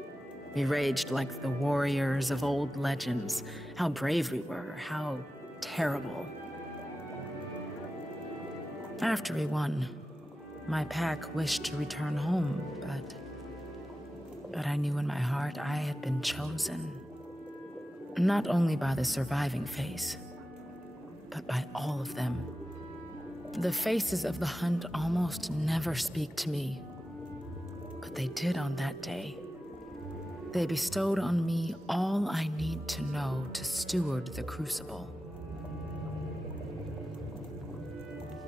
We raged like the warriors of old legends. How brave we were, how terrible. After we won, my pack wished to return home, but I knew in my heart I had been chosen. Not only by the surviving face, but by all of them. The faces of the hunt almost never speak to me. But they did on that day. They bestowed on me all I need to know to steward the Crucible.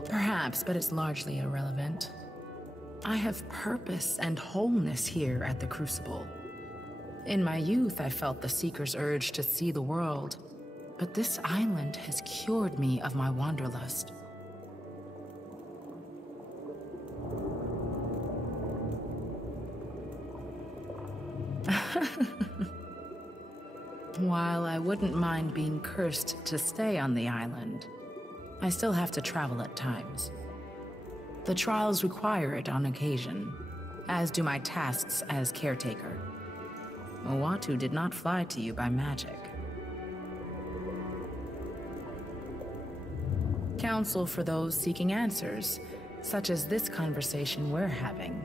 Perhaps, but it's largely irrelevant. I have purpose and wholeness here at the Crucible. In my youth, I felt the Seeker's urge to see the world, but this island has cured me of my wanderlust. While I wouldn't mind being cursed to stay on the island, I still have to travel at times. The trials require it on occasion, as do my tasks as caretaker. Owatu did not fly to you by magic. Counsel for those seeking answers, such as this conversation we're having.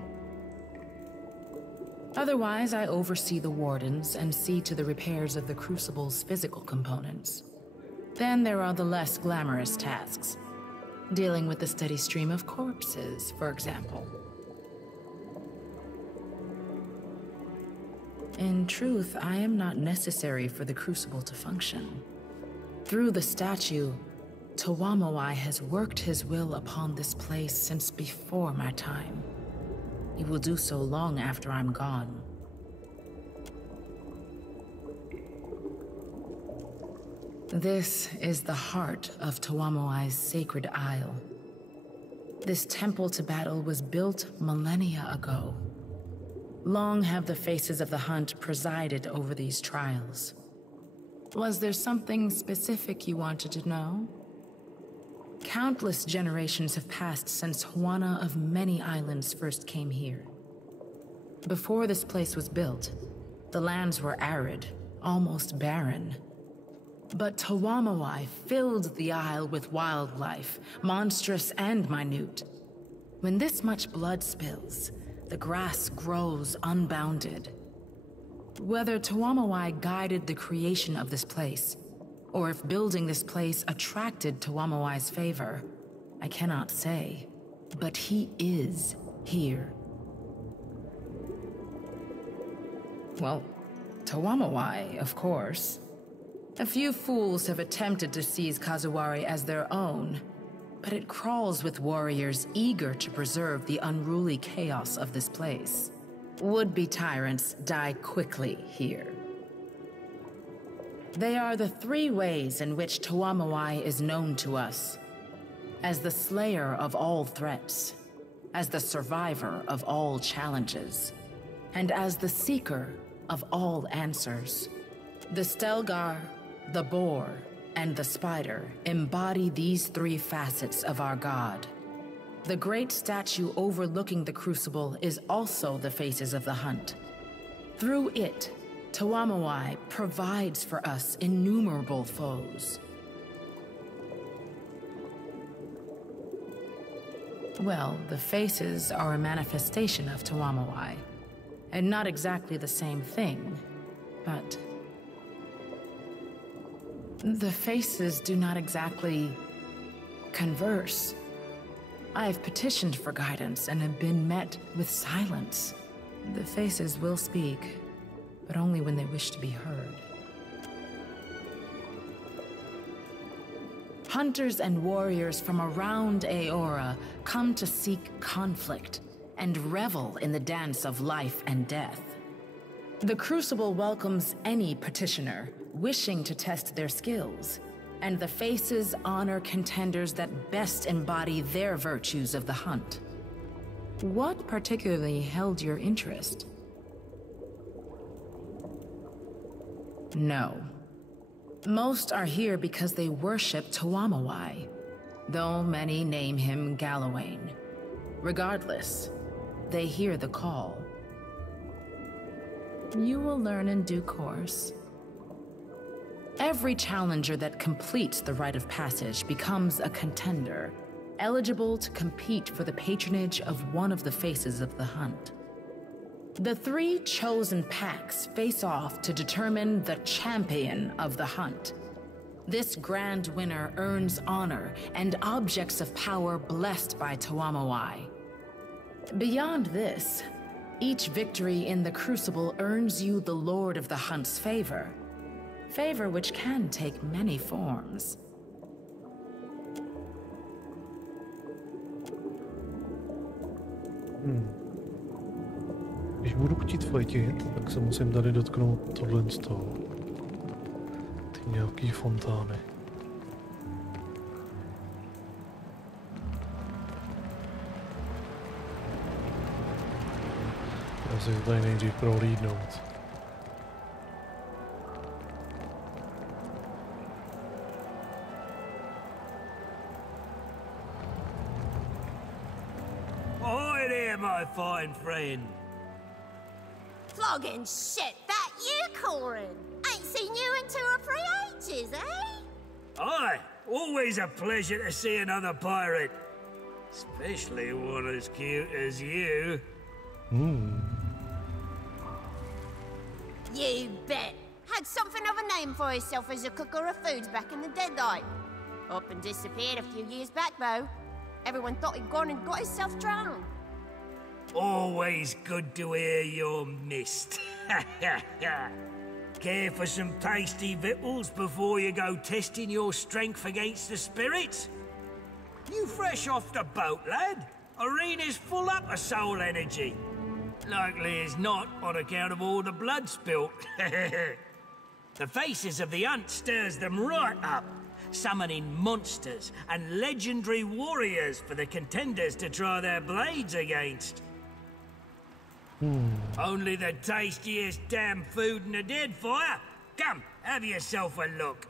Otherwise, I oversee the wardens and see to the repairs of the Crucible's physical components. Then there are the less glamorous tasks, dealing with the steady stream of corpses, for example. In truth, I am not necessary for the Crucible to function. Through the statue, Tawamawai has worked his will upon this place since before my time. He will do so long after I'm gone. This is the heart of Tawamawai's sacred isle. This temple to battle was built millennia ago. Long have the faces of the hunt presided over these trials. Was there something specific you wanted to know? Countless generations have passed since Juana of many islands first came here. Before this place was built, the lands were arid, almost barren. But Tawamawai filled the isle with wildlife, monstrous and minute. When this much blood spills, the grass grows unbounded. Whether Tawamawai guided the creation of this place, or if building this place attracted Tawamawai's favor, I cannot say. But he is here. Well, Tawamawai, of course. A few fools have attempted to seize Kazuwari as their own, but it crawls with warriors eager to preserve the unruly chaos of this place. Would-be tyrants die quickly here. They are the three ways in which Tawamawai is known to us. As the slayer of all threats, as the survivor of all challenges, and as the seeker of all answers. The Stelgar, the boar, and the spider embody these three facets of our god. The great statue overlooking the Crucible is also the faces of the hunt. Through it, Tawamawai provides for us innumerable foes. Well, the faces are a manifestation of Tawamawai, and not exactly the same thing, but the faces do not exactly converse. I have petitioned for guidance and have been met with silence. The faces will speak, but only when they wish to be heard. Hunters and warriors from around Aora come to seek conflict and revel in the dance of life and death. The Crucible welcomes any petitioner wishing to test their skills, and the faces honor contenders that best embody their virtues of the hunt. What particularly held your interest? No. Most are here because they worship Tawamawai, though many name him Galawain. Regardless, they hear the call. You will learn in due course. Every challenger that completes the rite of passage becomes a contender, eligible to compete for the patronage of one of the faces of the hunt. The three chosen packs face off to determine the champion of the hunt. This grand winner earns honor and objects of power blessed by Tawamawai. Beyond this, each victory in the Crucible earns you the Lord of the Hunt's favor. Favor which can take many forms. Když budu chtít fajtit, tak se musím tady dotknout tohle z toho. Ty nějaký fontány. Já si to tady nejdřív prohlídnout. my fine friend. Flogging shit, that you, Corin? Ain't seen you in 2 or 3 ages, eh? Aye, always a pleasure to see another pirate. Especially one as cute as you. You bet. Had something of a name for himself as a cooker of foods back in the deadlight. Up and disappeared a few years back, though. Everyone thought he'd gone and got himself drowned. Always good to hear you're missed. Care for some tasty victuals before you go testing your strength against the spirits? You fresh off the boat, lad? Arena's full up of soul energy. Likely as not on account of all the blood spilt. The faces of the hunt stirs them right up, summoning monsters and legendary warriors for the contenders to try their blades against. Only the tastiest damn food in the Deadfire. Come, have yourself a look.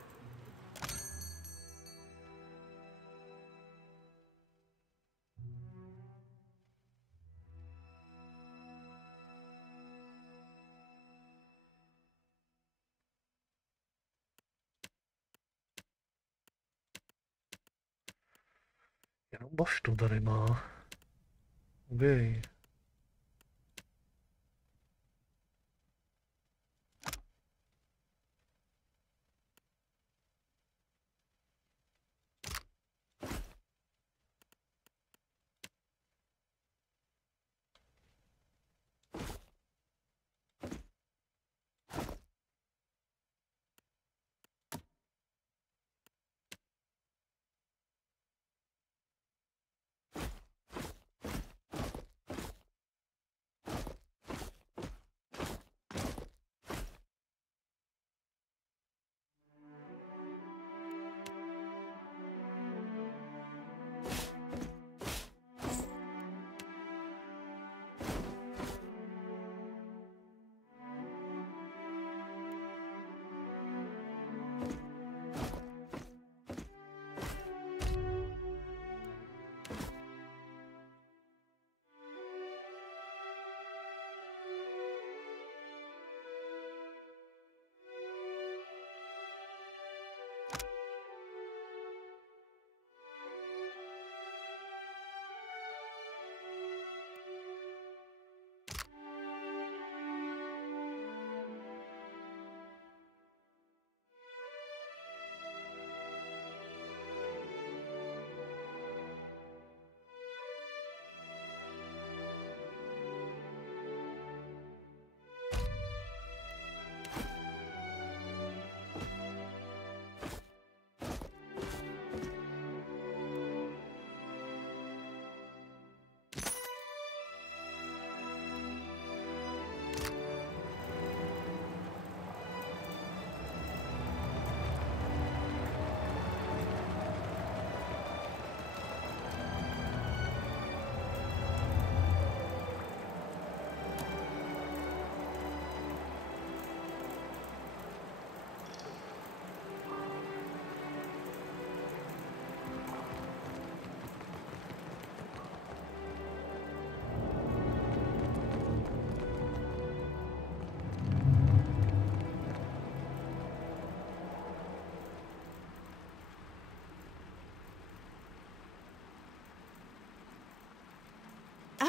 Jenom baštu tady má. Uběj.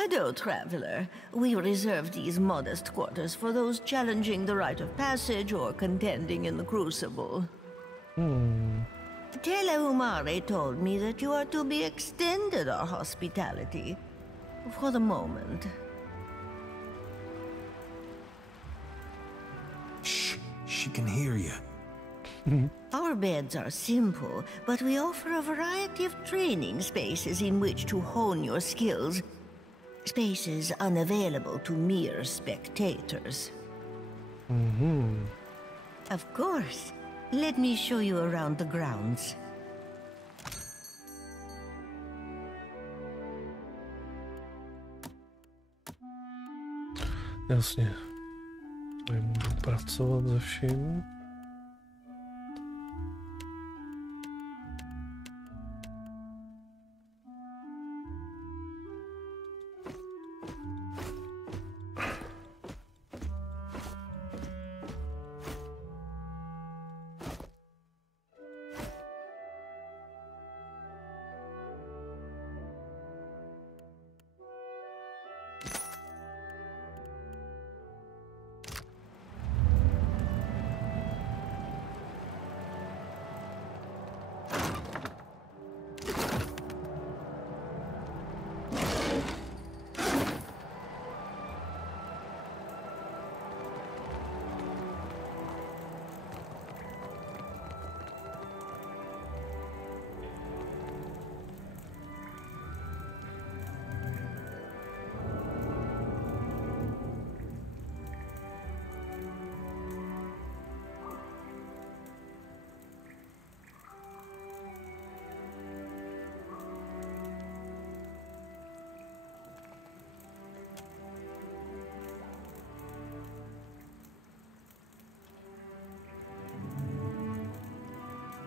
Ado, traveler. We reserve these modest quarters for those challenging the rite of passage or contending in the crucible. Teleumare told me that you are to be extended our hospitality. For the moment. Shh, she can hear you. Our beds are simple, but we offer a variety of training spaces in which to hone your skills. Spaces unavailable to mere spectators. Of course. Let me show you around the grounds. Jasně. Tady můžu pracovat se vším.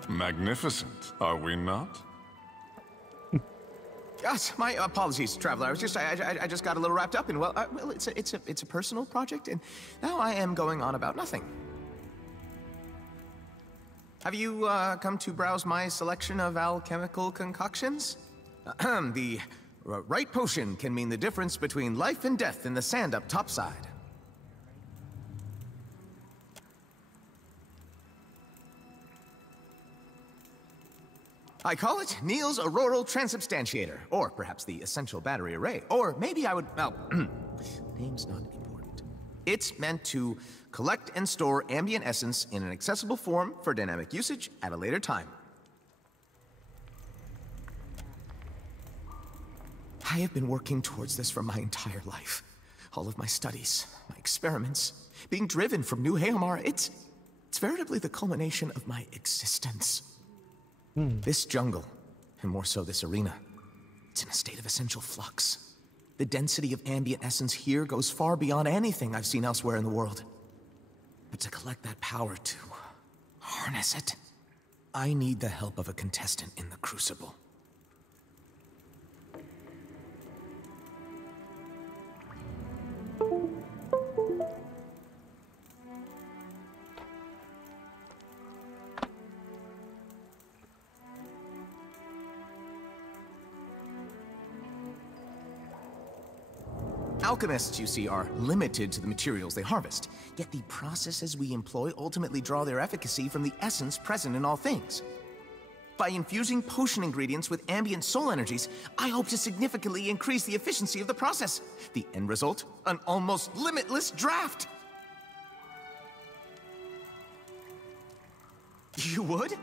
Magnificent, are we not? Yes, my apologies, traveler. I just got a little wrapped up in well, it's a personal project, and now I am going on about nothing. Have you come to browse my selection of alchemical concoctions? The right potion can mean the difference between life and death in the sand up topside. I call it Neil's Auroral Transubstantiator, or perhaps the Essential Battery Array, or maybe I would, well, name's not important. It's meant to collect and store ambient essence in an accessible form for dynamic usage at a later time. I have been working towards this for my entire life. All of my studies, my experiments, being driven from New Haomar, it's veritably the culmination of my existence. This jungle, and more so this arena, it's in a state of essential flux. The density of ambient essence here goes far beyond anything I've seen elsewhere in the world. But to collect that power, to harness it, I need the help of a contestant in the Crucible. Alchemists, you see, are limited to the materials they harvest, yet the processes we employ ultimately draw their efficacy from the essence present in all things. By infusing potion ingredients with ambient soul energies, I hope to significantly increase the efficiency of the process. The end result, an almost limitless draft! You would?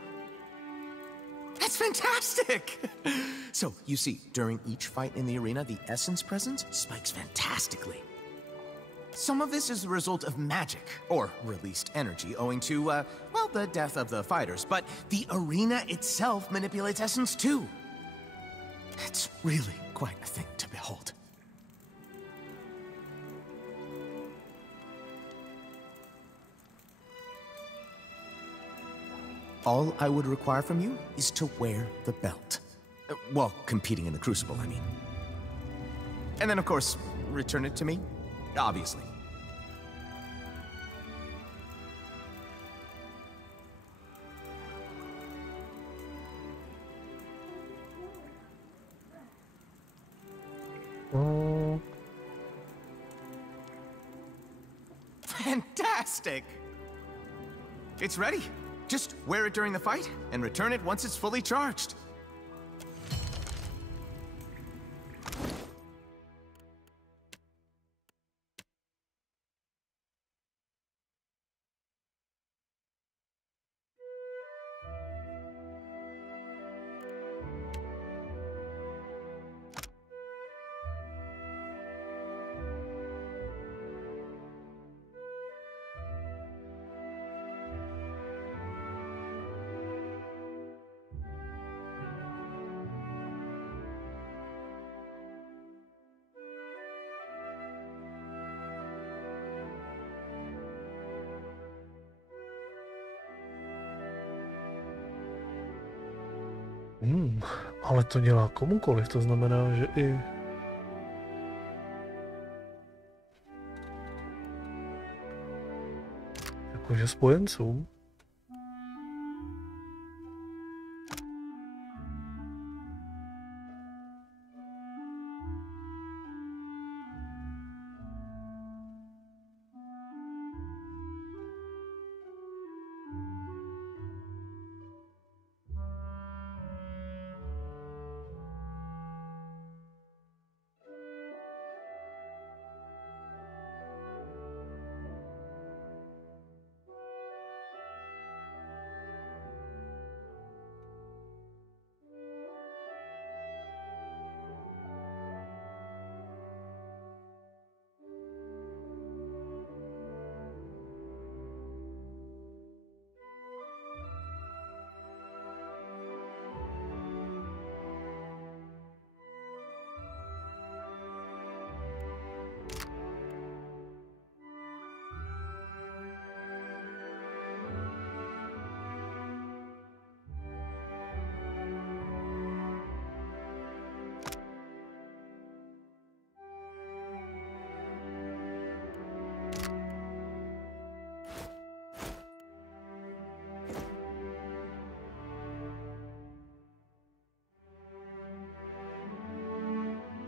That's fantastic! So, you see, during each fight in the arena, the essence presence spikes fantastically. Some of this is the result of magic, or released energy, owing to, well, the death of the fighters, but the arena itself manipulates essence too. It's really quite a thing to behold. All I would require from you is to wear the belt. Well, competing in the Crucible, I mean. And then, of course, return it to me, obviously. Fantastic! It's ready. Just wear it during the fight, and return it once it's fully charged. Ale to dělá komukoliv, to znamená, že i jakože spojencům.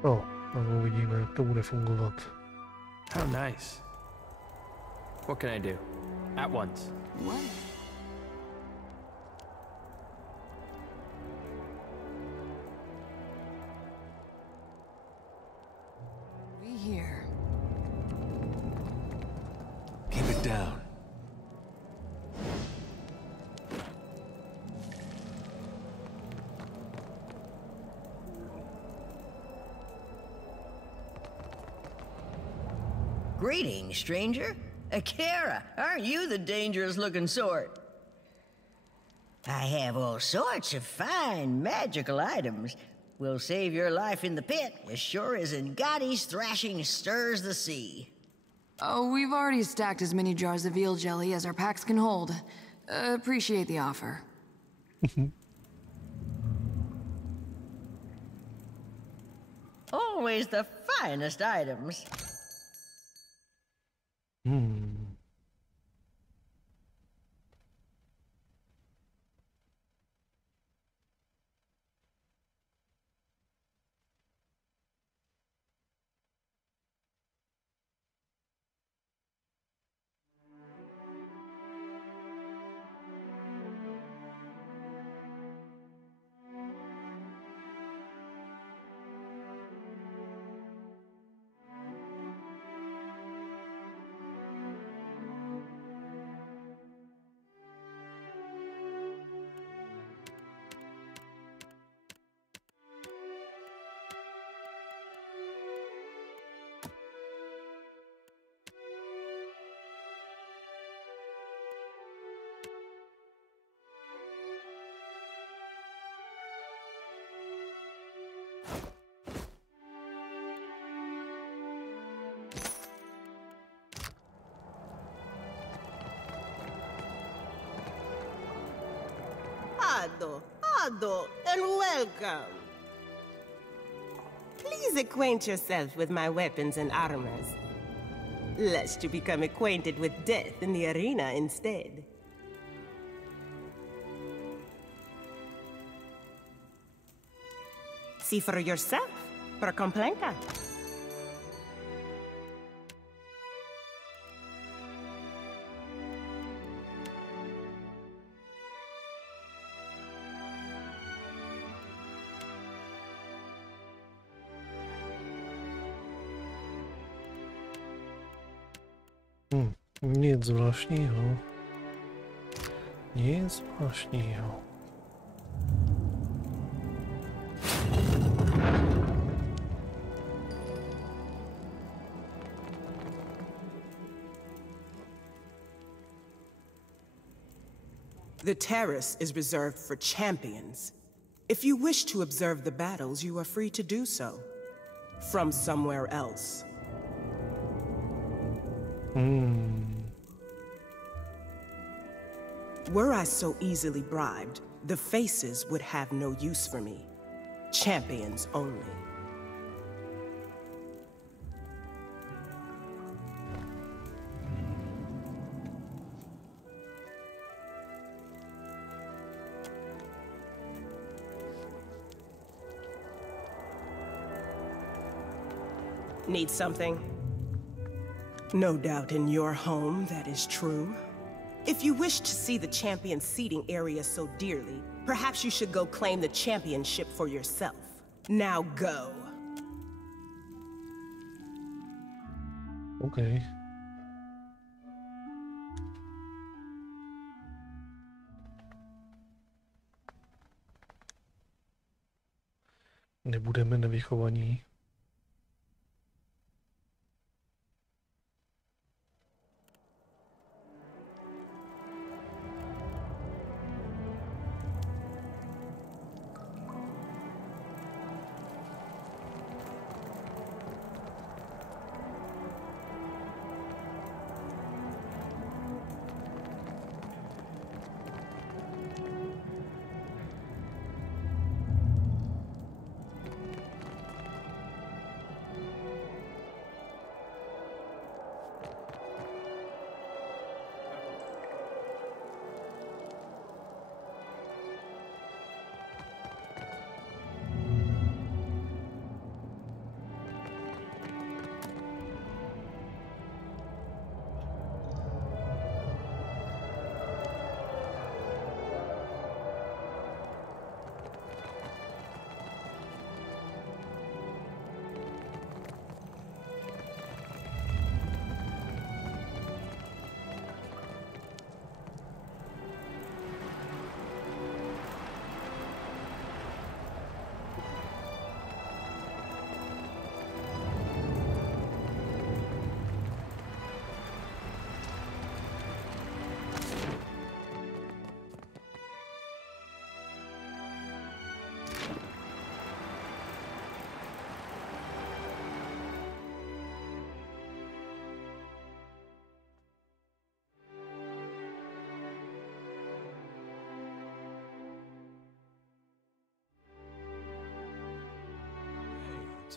No, a uvidíme, jak to bude fungovat. How nice. What can I do? At once. What? We here. Keep it down. Greetings, stranger. Akira, aren't you the dangerous-looking sort? I have all sorts of fine magical items. Will save your life in the pit as sure as Ngati's thrashing stirs the sea. Oh, we've already stacked as many jars of eel jelly as our packs can hold. Appreciate the offer. Always the finest items. Ado, and welcome. Please acquaint yourself with my weapons and armors, lest you become acquainted with death in the arena instead. See for yourself, per complenka. Nic zvláštního. Nic zvláštního. The terrace is reserved for champions. If you wish to observe the battles, you are free to do so. From somewhere else. Were I so easily bribed, the faces would have no use for me. Champions only. Need something? No doubt in your home that is true. If you wish to see the champion seating area so dearly, perhaps you should go claim the championship for yourself. Now go. Okay. Nebudeme nevychovaní.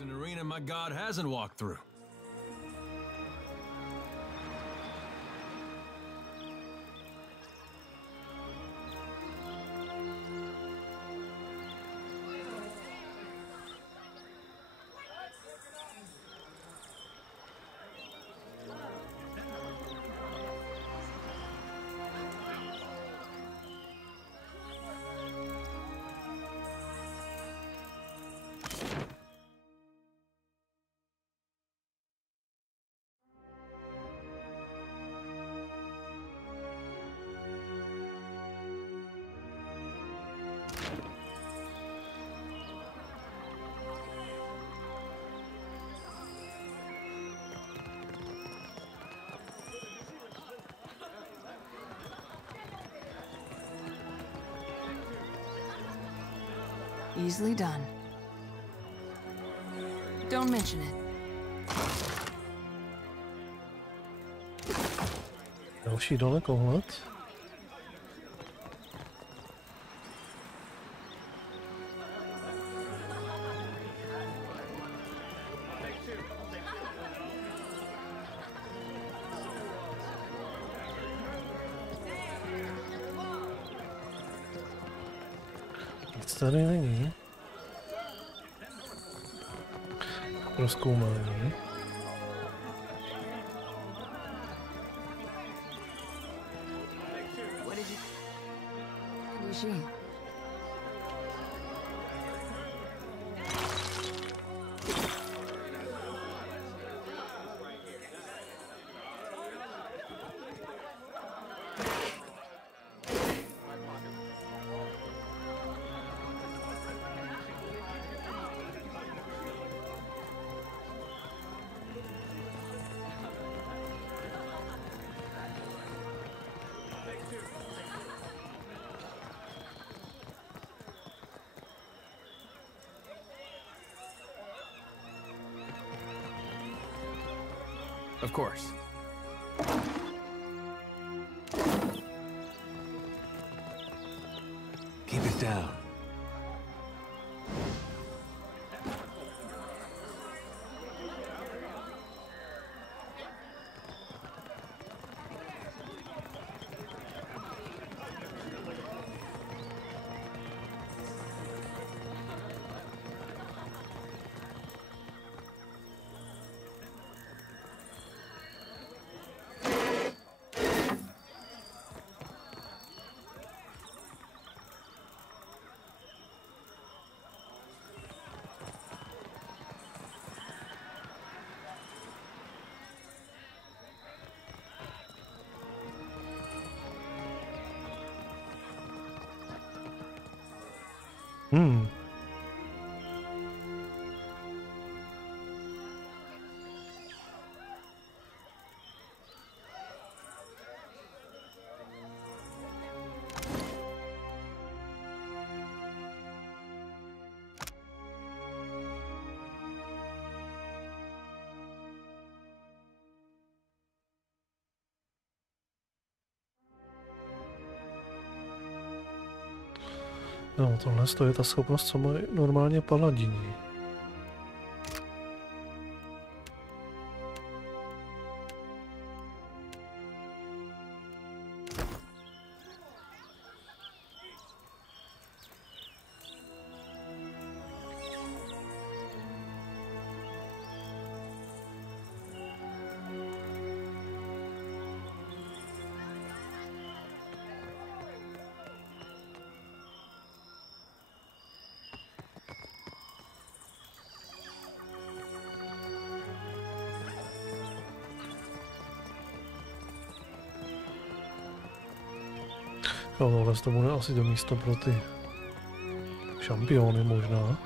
It's an arena my god hasn't walked through. Easily done. Don't mention it. Další dalekohled. Nic tady není. Prozkoumání. What did she? Of course. Keep it down. No, tohle je ta schopnost, co mají normálně paladini. Jo, tohle to bude asi to místo pro ty šampiony možná.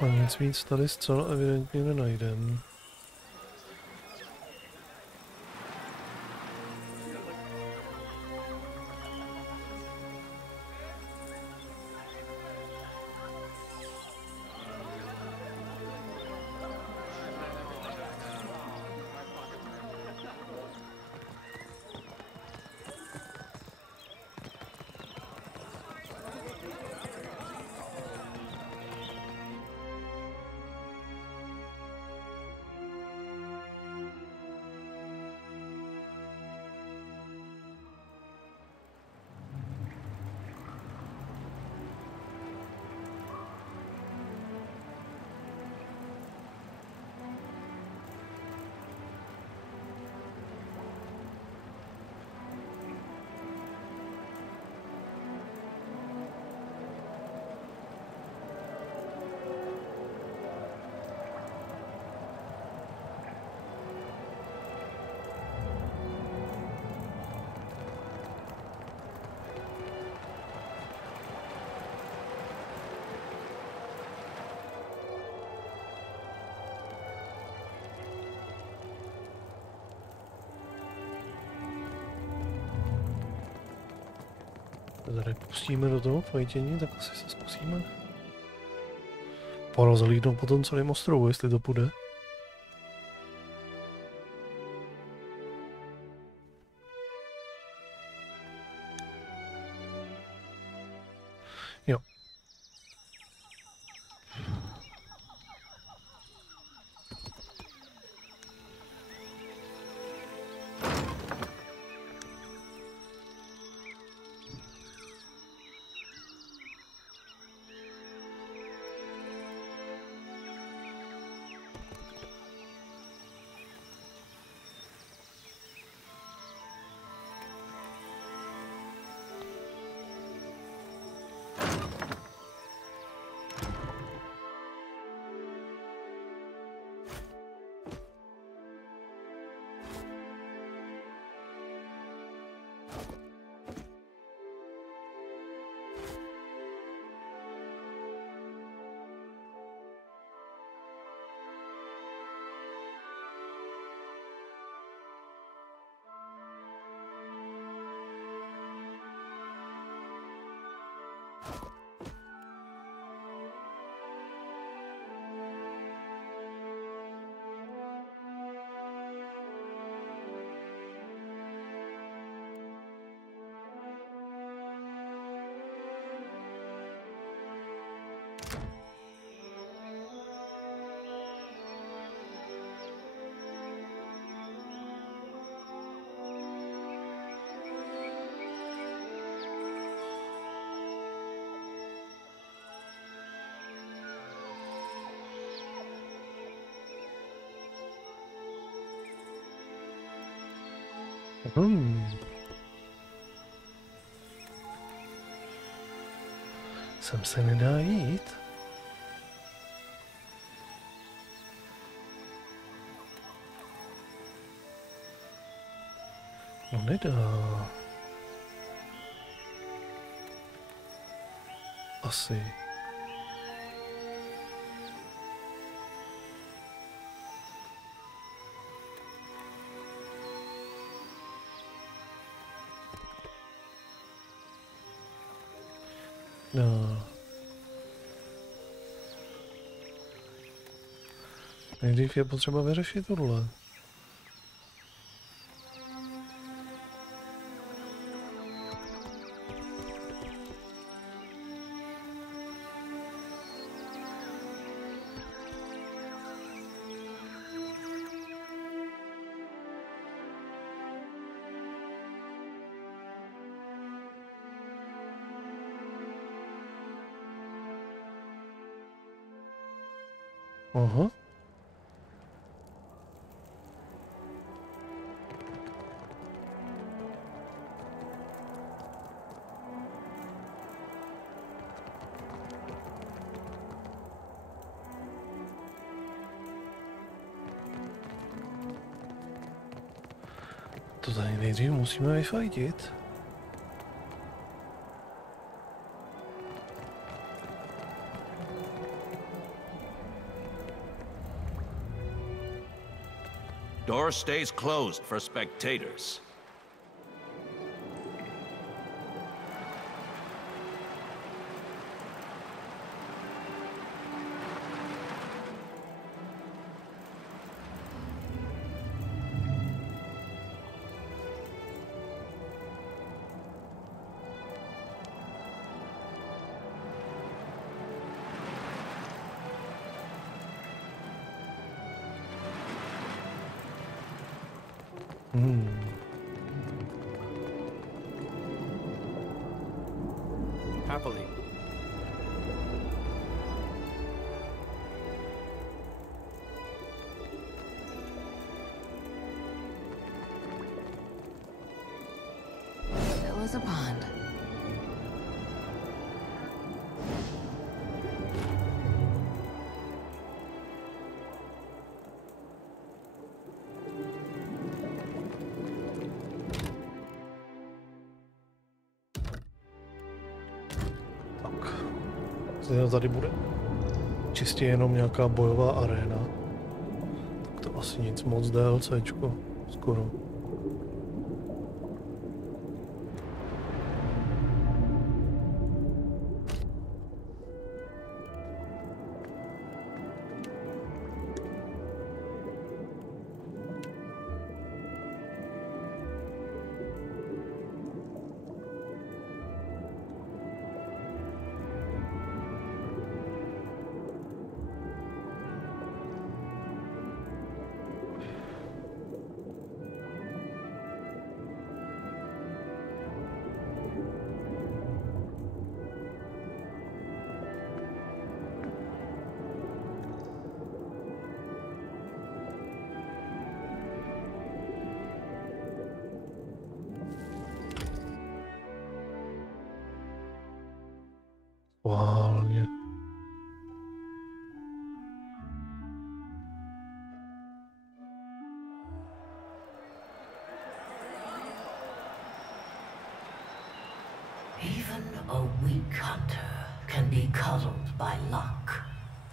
A nic víc tady zcela evidentně nenajdem. Tady pustíme do toho fajtění, tak asi se zkusíme porozhlídnout po tom celém ostrovu, jestli to půjde. Jo. Sem se nedá jít. No nedá. Asi. No. Nejdřív je potřeba vyřešit tohle. Aha. To tady nejdřív musíme vyfajtit. Door stays closed for spectators. Happily. Still as a pond. Tady bude čistě jenom nějaká bojová aréna. Tak to asi nic moc DLCčko, skoro. Schválně. Even a weak hunter can be cuddled by luck.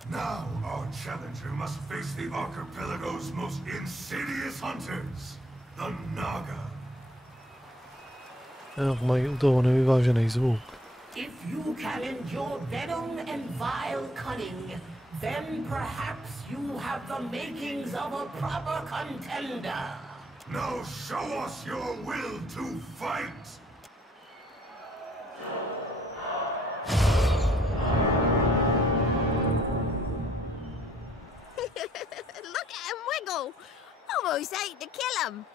Now our challenger must face the archipelago's most insidious hunters, the Naga. Mají u toho nevyvážený zvuk. If you can endure venom and vile cunning, then perhaps you have the makings of a proper contender. Now show us your will to fight! Look at him wiggle! Almost hate to kill him.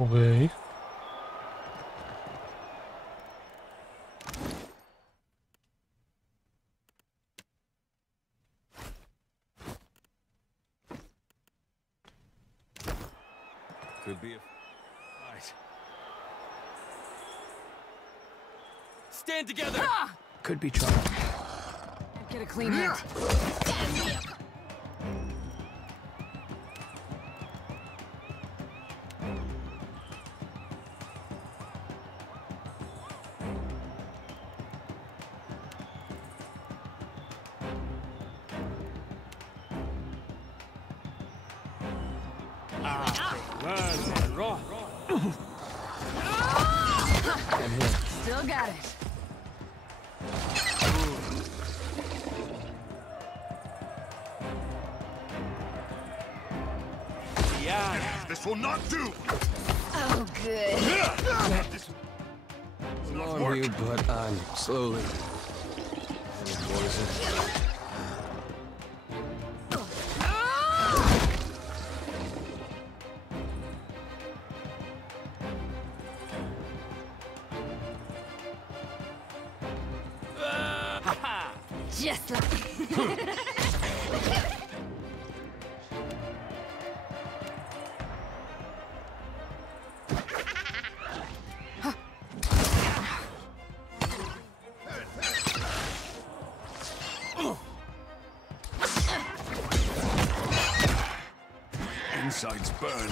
Okay. Could be a fight. Stand together! Could be trouble. Get a clean hit. Still got it. Yeah, this will not do! Oh, good. Long view, but on slowly. Just like... Insides burn.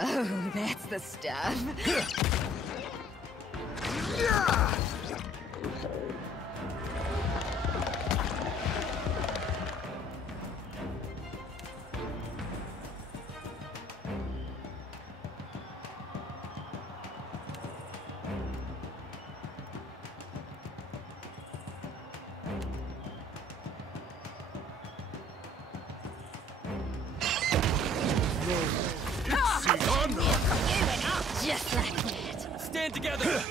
Oh, that's the stuff. Just like that. Stand together!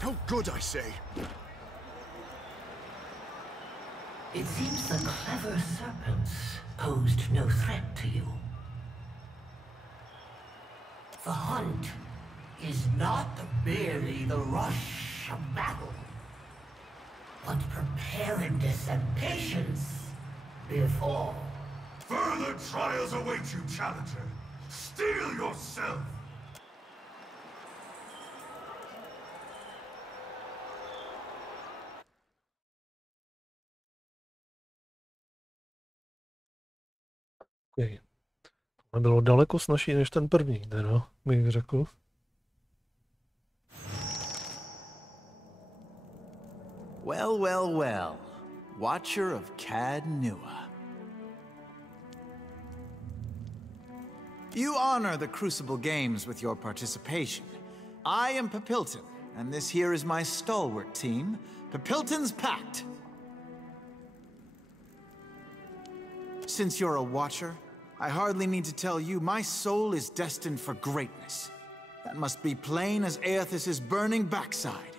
How good, I say! It seems the clever serpents posed no threat to you. The hunt is not merely the rush of battle, but preparedness and patience before. Further trials await you, challenger. Steel yourself! Okay. To bylo daleko snazší než ten první, teda, bych řekl. Well, well, well. Watcher of Cad Nua. You honor the Crucible Games with your participation. I am Papilton, and this here is my stalwart team, Papilton's Pact. Since you're a Watcher, I hardly need to tell you my soul is destined for greatness. That must be plain as Aethys' burning backside.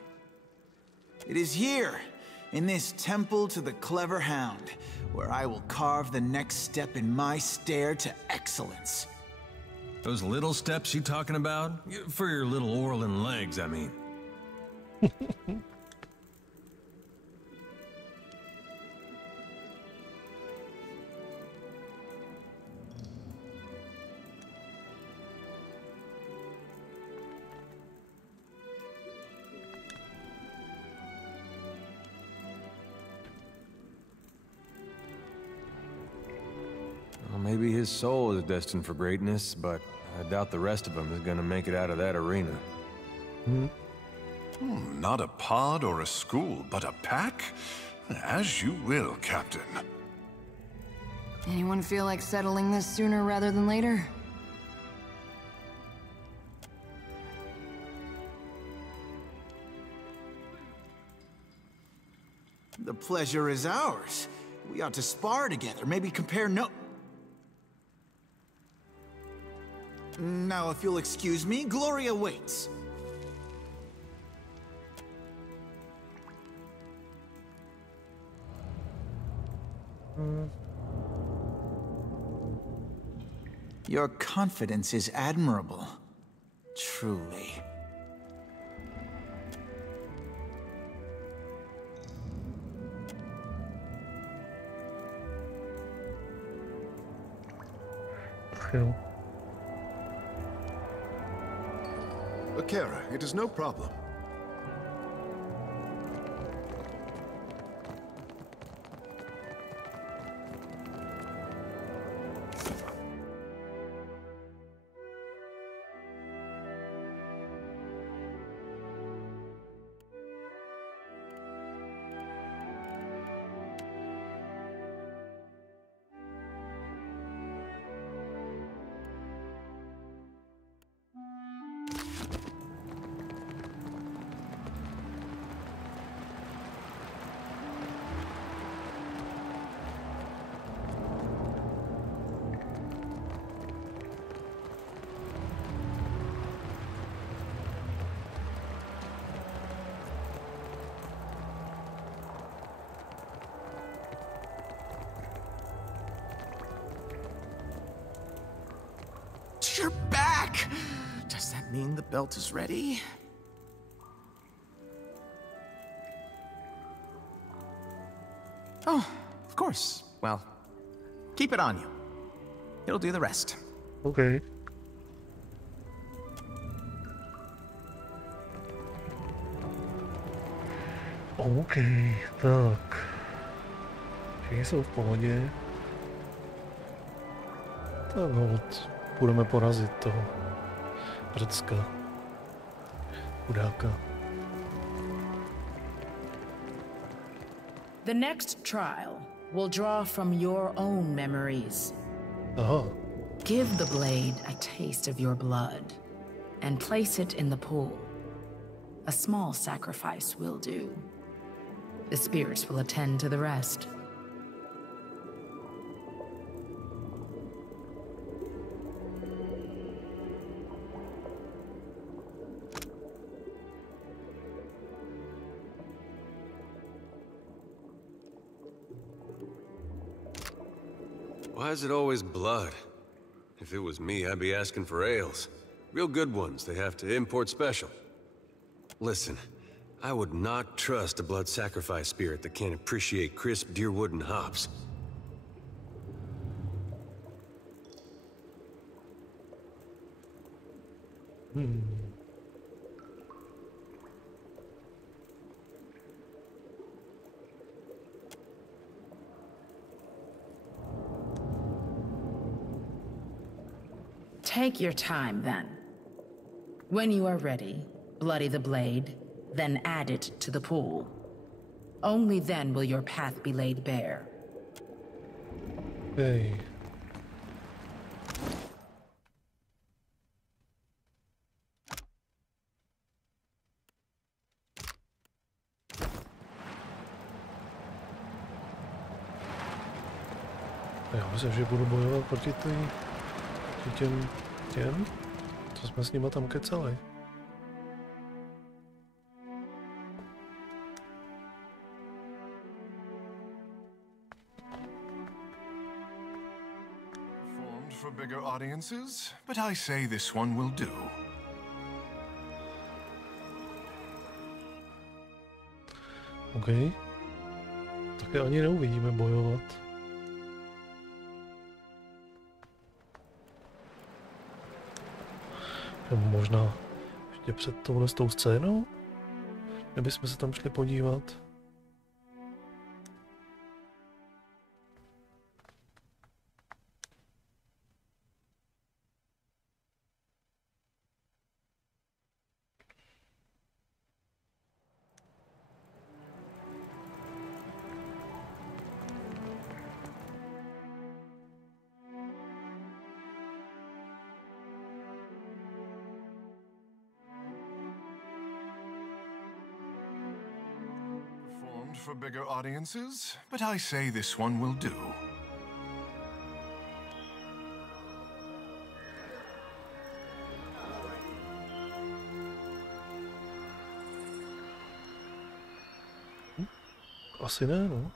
It is here, in this temple to the clever hound, where I will carve the next step in my stair to excellence. Those little steps you talking about? For your little Orlin legs, I mean. Maybe his soul is destined for greatness, but I doubt the rest of them is gonna make it out of that arena. Not a pod or a school, but a pack? As you will, Captain. Anyone feel like settling this sooner rather than later? The pleasure is ours. We ought to spar together, maybe compare notes. Now, if you'll excuse me, glory awaits. Your confidence is admirable. Truly. True. Akira, it is no problem. You're back! Does that mean the belt is ready? Oh, of course. Well, keep it on you. It'll do the rest. Okay. Okay, tak. Všichni jsou v pohodě. Tak hold, budeme porazit toho Řecka. Chudáka. The next trial will draw from your own memories. Aha. Give the blade a taste of your blood and place it in the pool. A small sacrifice will do. The spirits will attend to the rest. Why is it always blood? If it was me, I'd be asking for ales. Real good ones they have to import special. Listen, I would not trust a blood sacrifice spirit that can't appreciate crisp deerwood and hops. Take your time, then. When you are ready, bloody the blade, then add it to the pool. Only then will your path be laid bare. Hey. Já myslím, že budu bojovat proti těm, co jsme s nima tam kecali. Performed for bigger audiences, but I say this one will do. OK. Také ani neuvidíme bojovat. Možná ještě před touhle s tou scénou? Kdybychom se tam šli podívat. For bigger audiences, but I say this one will do. Asi ne, no.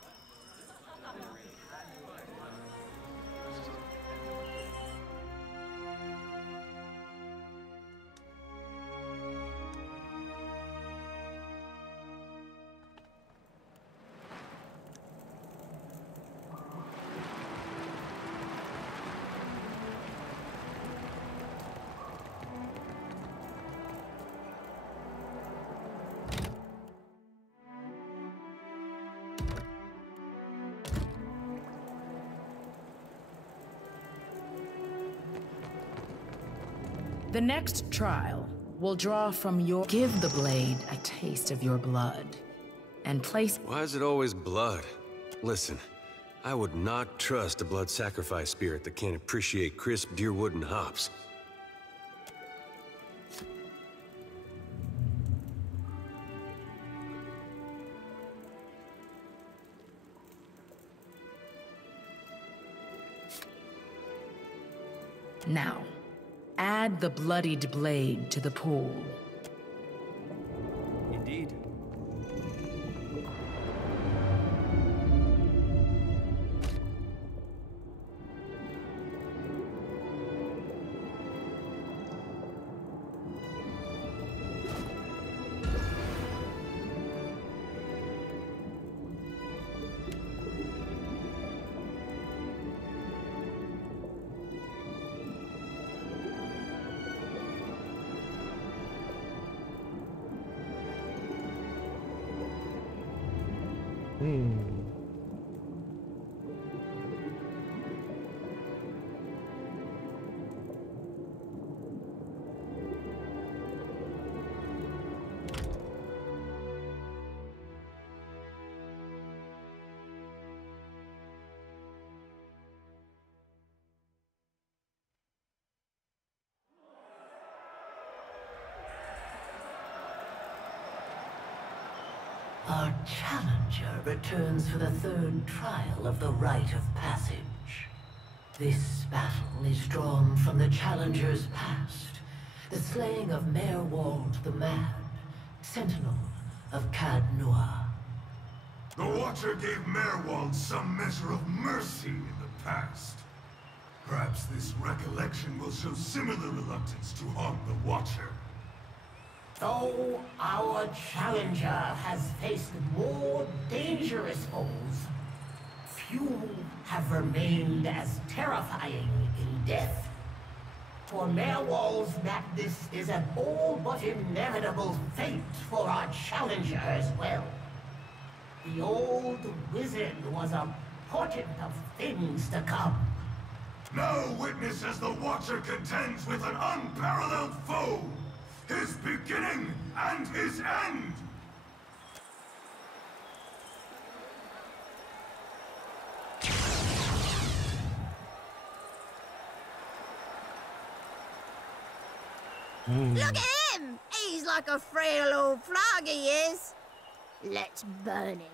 The next trial will draw from your... Give the blade a taste of your blood, and place... Why is it always blood? Listen, I would not trust a blood sacrifice spirit that can't appreciate crisp deer wood and hops. Now, add the bloodied blade to the pool. Indeed. Our challenger returns for the third trial of the rite of passage. This battle is drawn from the challenger's past, the slaying of Merwald the Mad, sentinel of Cad Noir. The Watcher gave Merwald some measure of mercy in the past. Perhaps this recollection will show similar reluctance to harm the Watcher. Though our challenger has faced more dangerous foes, few have remained as terrifying in death. For Merwald's madness is an all but inevitable fate for our challenger as well. The old wizard was a portent of things to come. Now witness as the Watcher contends with an unparalleled foe, his beginning and his end! Look at him! He's like a frail old frog, he is. Let's burn him.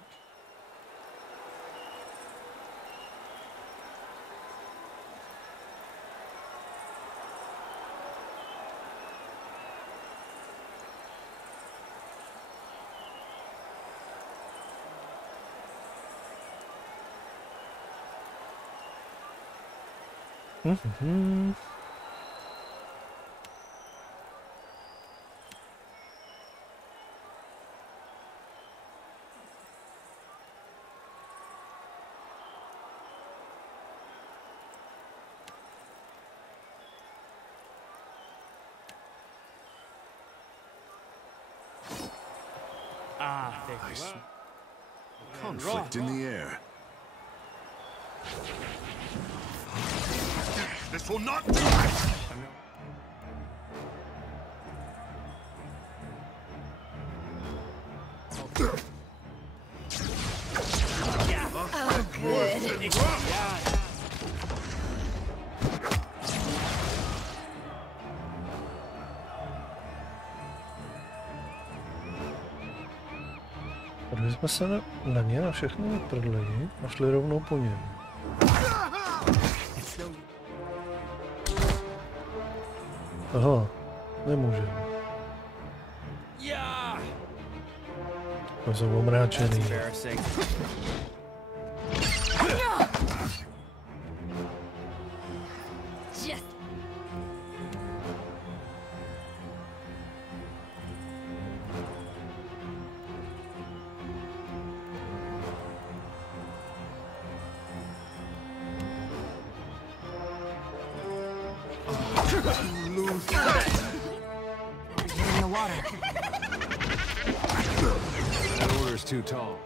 Conflict in the air. This will not do it! Oh, good. Když jsme se na ně na všechny vyprdli a šli rovnou po něm. Aha, nemůžeme. To jsou omráčený. That order's too tall.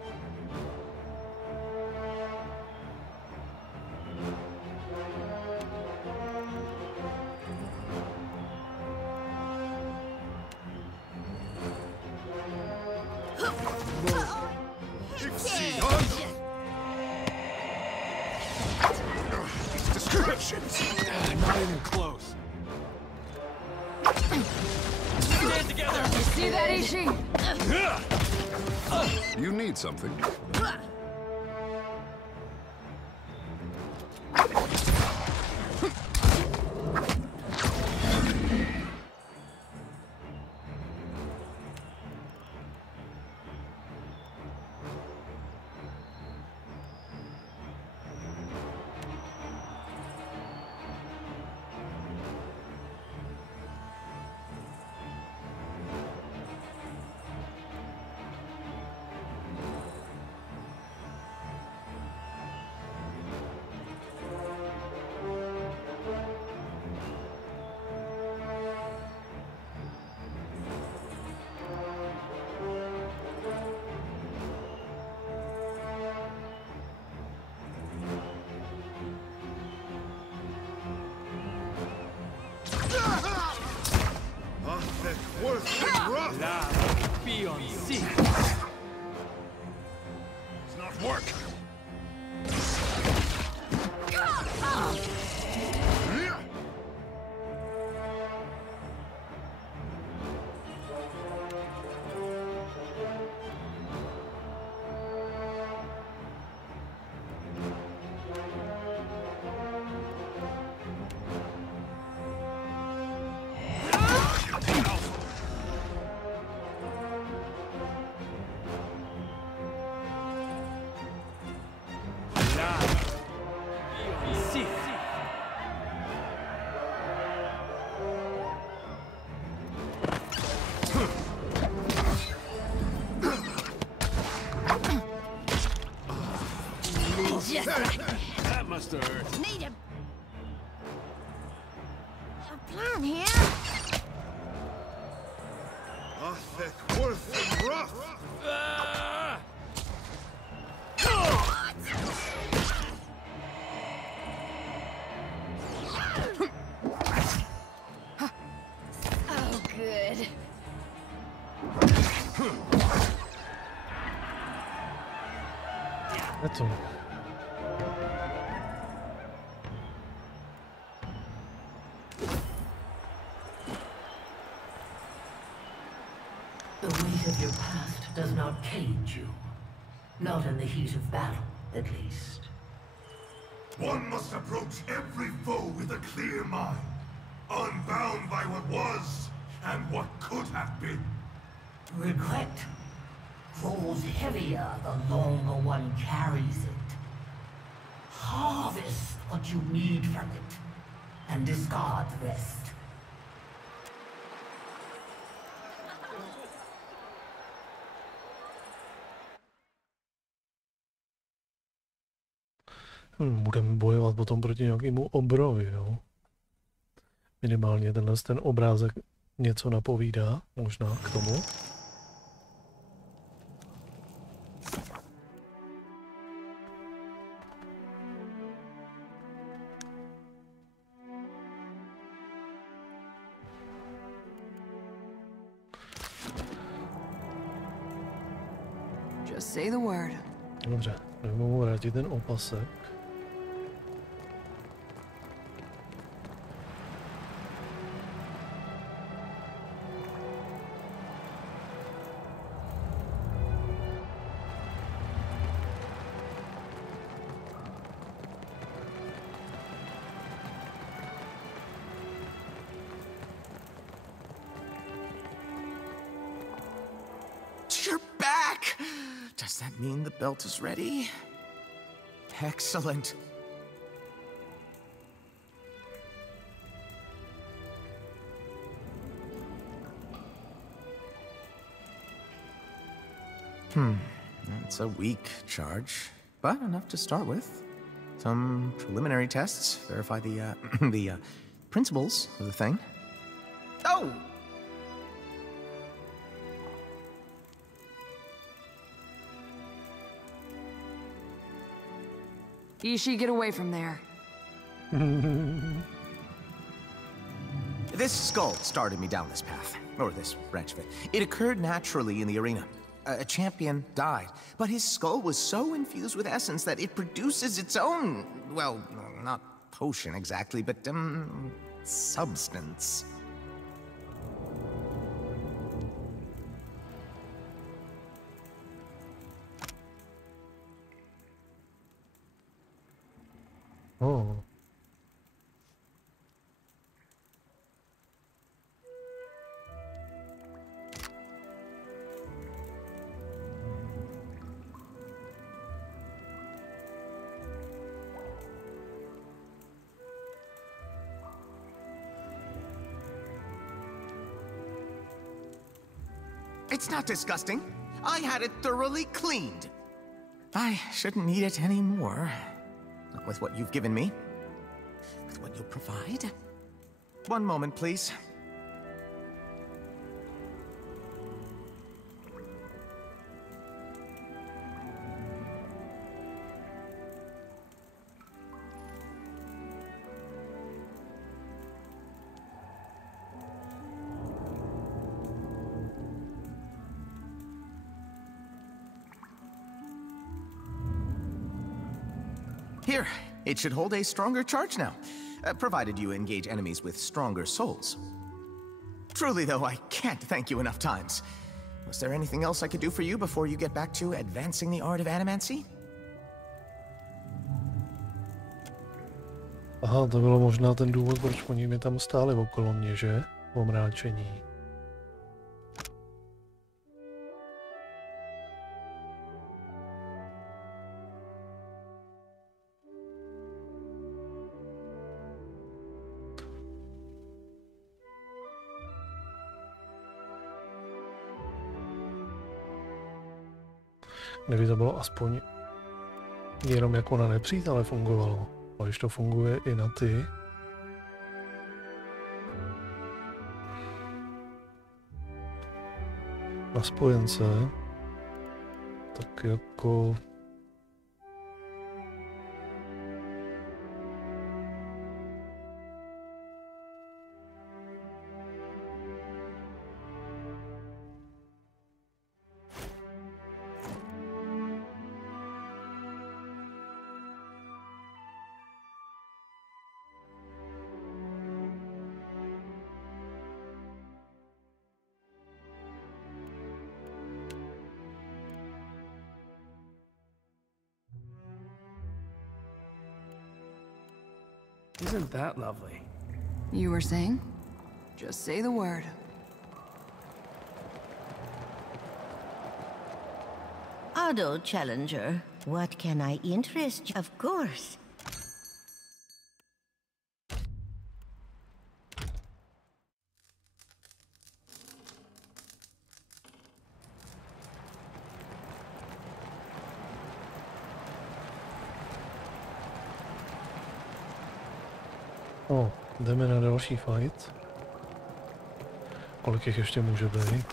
Not even close. Stand together. You see that, Ishi? You need something. Be on sea. It's not work. Just like that must have hurt. need him. A Gothic, worth and rough. Oh, good. That's all. The weight of your past does not cage you. Not in the heat of battle, at least. One must approach every foe with a clear mind, unbound by what was and what could have been. Regret grows heavier the longer one carries it. Harvest what you need from it, and discard the rest. Budeme bojovat potom proti nějakému obrovi, jo. Minimálně ten obrázek něco napovídá, možná k tomu. Just say the word. Dobře, nemohu vrátit ten opasek. You're back! Does that mean the belt is ready? Excellent. That's a weak charge, but enough to start with. Some preliminary tests verify the, the principles of the thing. Oh! Ishi, get away from there. This skull started me down this path, or this branch of it. It occurred naturally in the arena. A champion died, but his skull was so infused with essence that it produces its own, well, not potion exactly, but, substance. Oh. It's not disgusting. I had it thoroughly cleaned. I shouldn't need it anymore. Not with what you've given me. With what you'll provide. One moment, please. Here, it should hold a stronger charge now, provided you engage enemies with stronger souls. Truly, though, I can't thank you enough times. Was there anything else I could do for you before you get back to advancing the art of animancy? Aha, to bylo možná ten důvod, proč oni mi tam stáli okolo mě, že? Omráčení. Kdyby to bylo aspoň jenom jako na nepřítele fungovalo, ale když to funguje i na ty. na spojence, tak jako... Isn't that lovely? You were saying? Just say the word. Odo, Challenger. What can I interest you? Of course. Jdeme na další fight. Kolik jich ještě může být?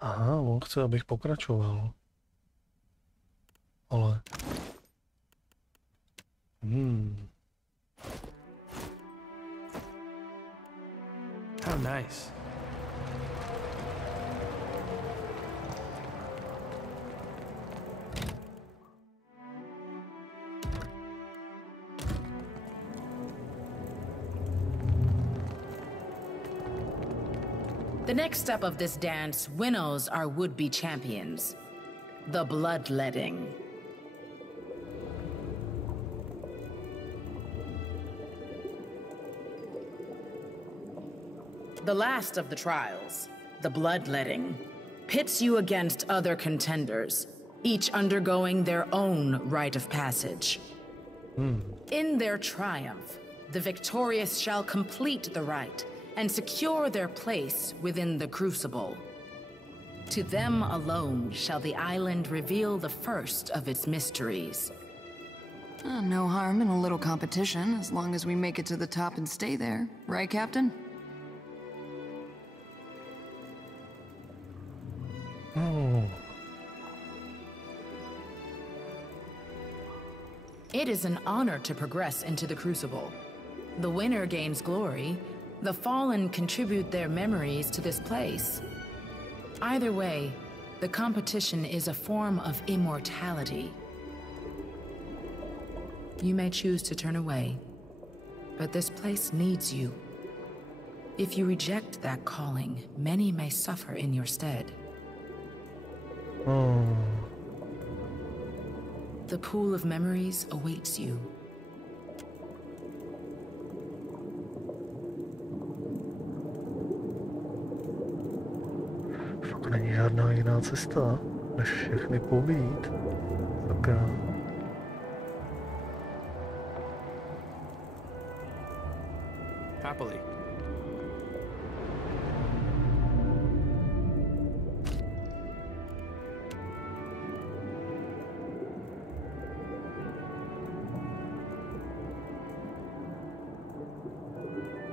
Aha, on chce, abych pokračoval. Ale... How nice. The next step of this dance winnows our would-be champions. The bloodletting. The last of the trials, the bloodletting, pits you against other contenders, each undergoing their own rite of passage. In their triumph, the victorious shall complete the rite and secure their place within the crucible. To them alone shall the island reveal the first of its mysteries. No harm in a little competition, as long as we make it to the top and stay there. Right, Captain? It is an honor to progress into the Crucible. The winner gains glory, the fallen contribute their memories to this place. Either way, the competition is a form of immortality. You may choose to turn away, but this place needs you. If you reject that calling, many may suffer in your stead. The pool of memories awaits you. Fakt není žádná jiná cesta, než všechny pobít. Sakra. Happily.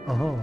Aha.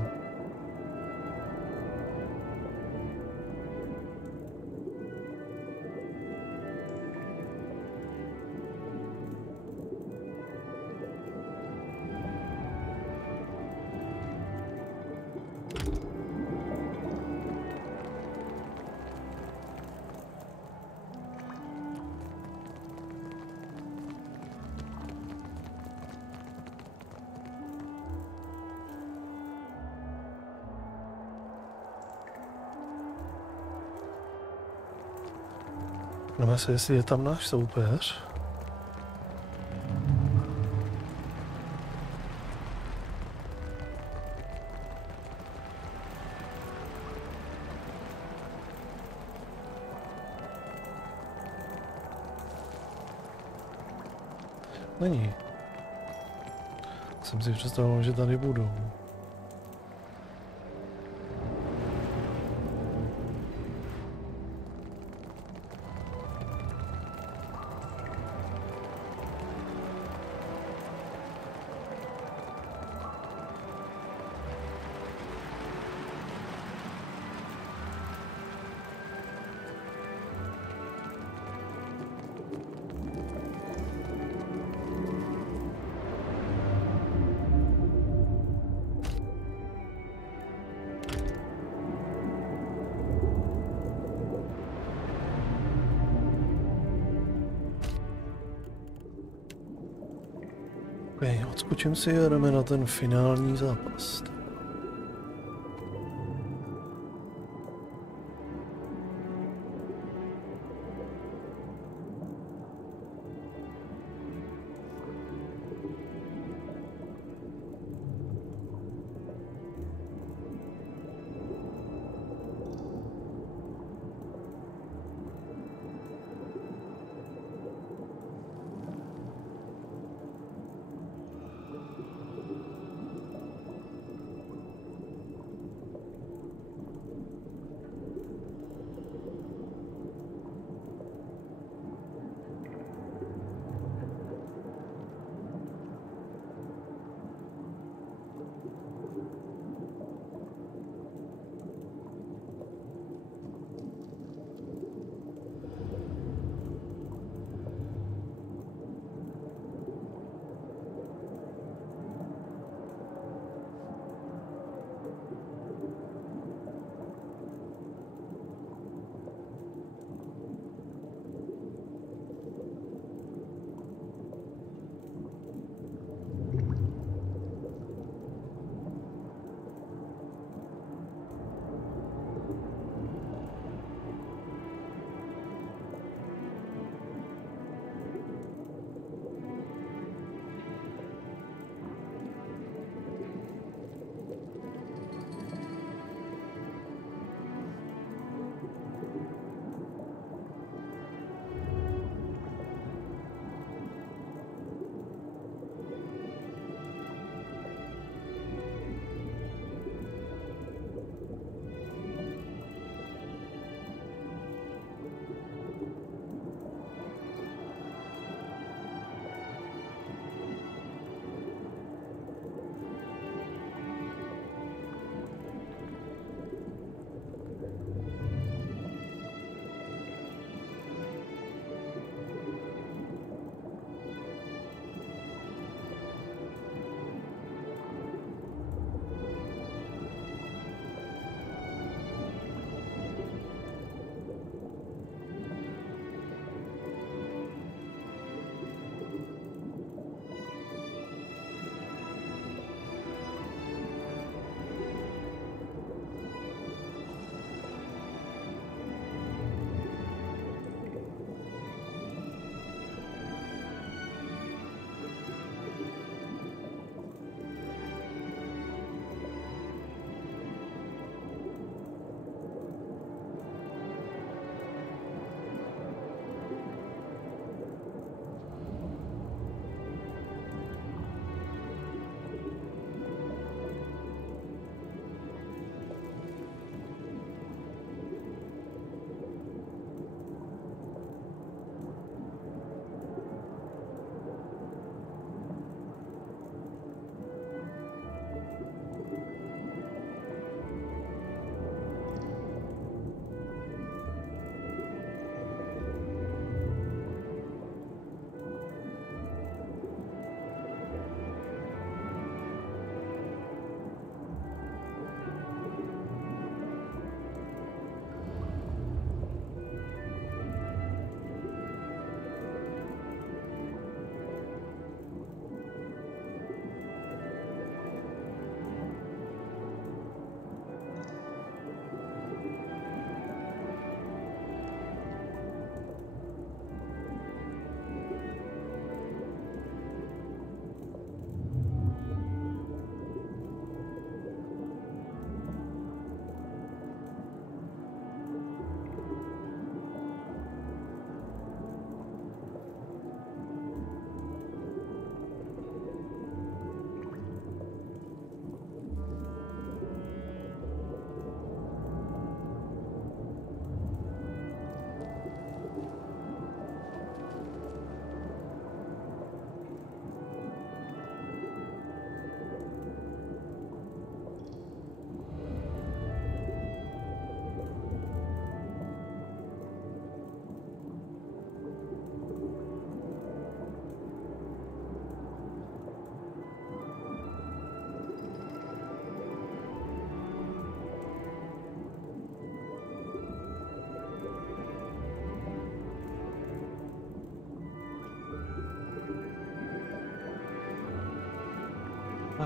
Jdeme se, jestli je tam náš soupeř. Není. Jsem si představoval, že tady budou. odskočím si a jdeme na ten finální zápas.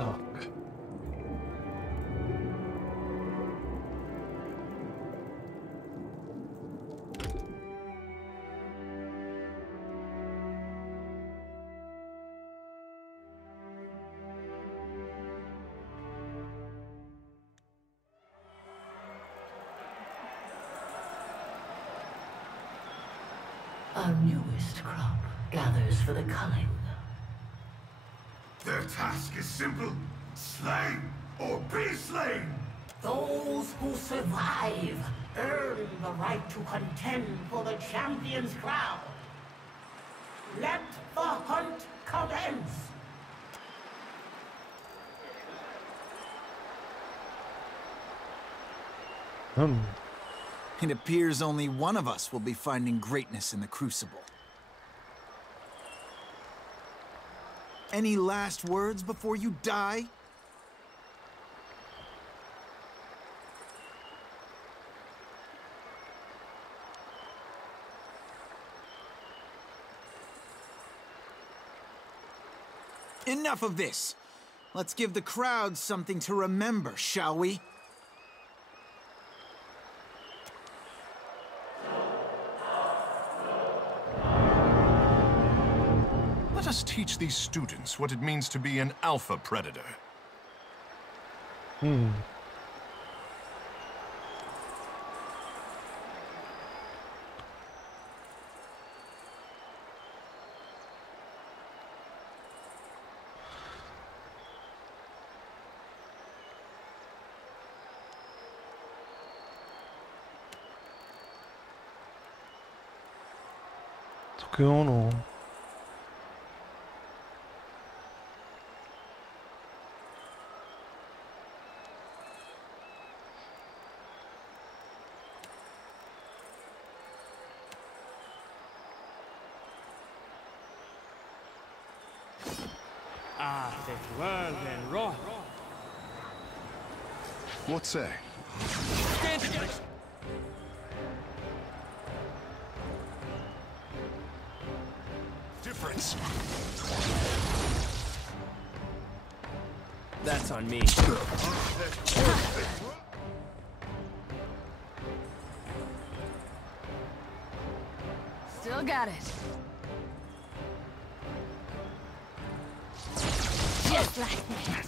Tak. Our newest crop gathers for the culling. Their task is simple. Slay or be slain. Those who survive earn the right to contend for the champion's crown. Let the hunt commence. It appears only one of us will be finding greatness in the Crucible. Any last words before you die? Enough of this. Let's give the crowd something to remember, shall we? Let us teach these students what it means to be an alpha predator. Tak jo, no. What say? Difference. That's on me. Still got it. Just like that.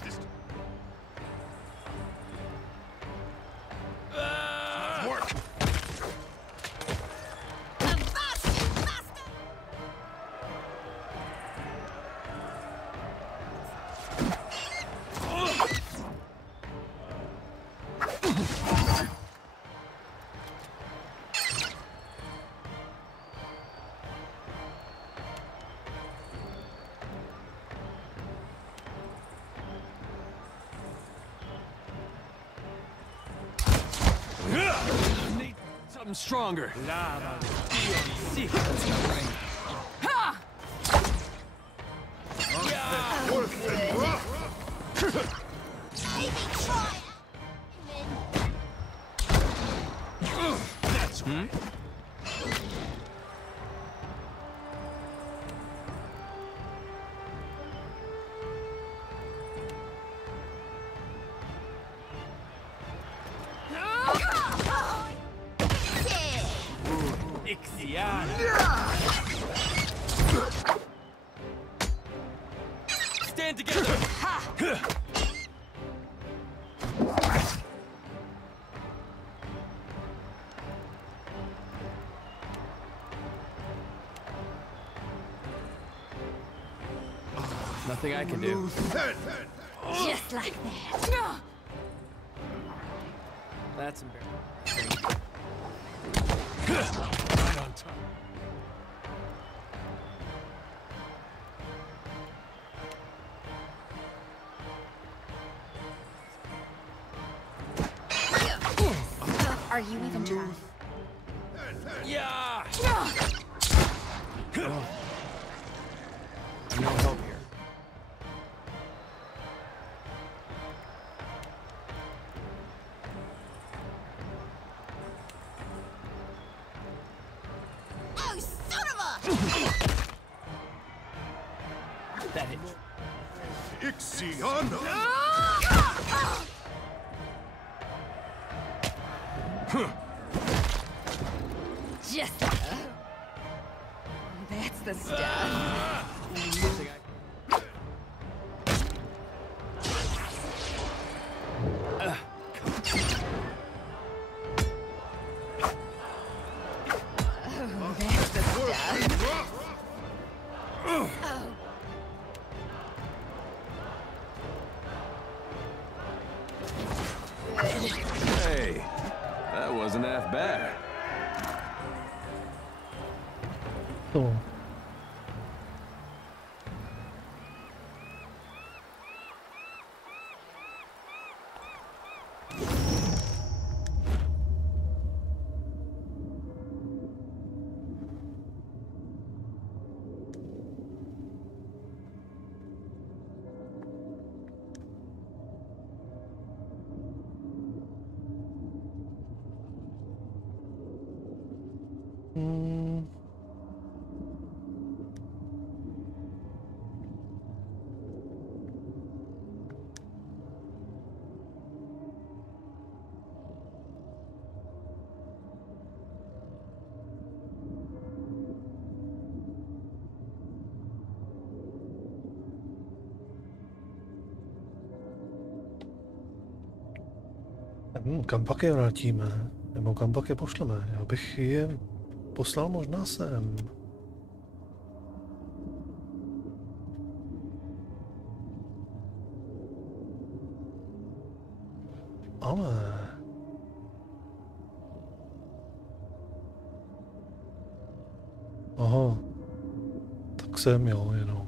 Work. Need something stronger. Stand together. Nothing I can do. Just like that. That's embarrassing. Right on time. Are you even trying? Yeah. No help here. Oh, son of a! That hit. Ixiana! Jessica. That's the stuff. Hey, that wasn't half bad. Oh. Kam pak je vrátíme? Nebo kam pak je pošleme? Já bych je poslal možná sem. Ale... Aha. Tak sem jo, jenom.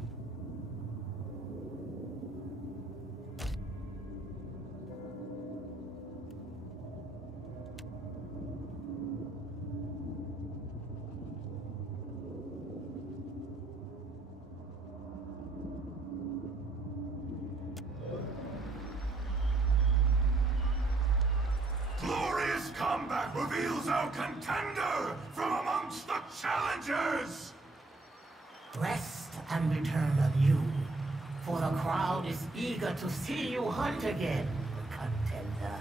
Reveals our contender from amongst the challengers! Rest and return anew, for the crowd is eager to see you hunt again, contender.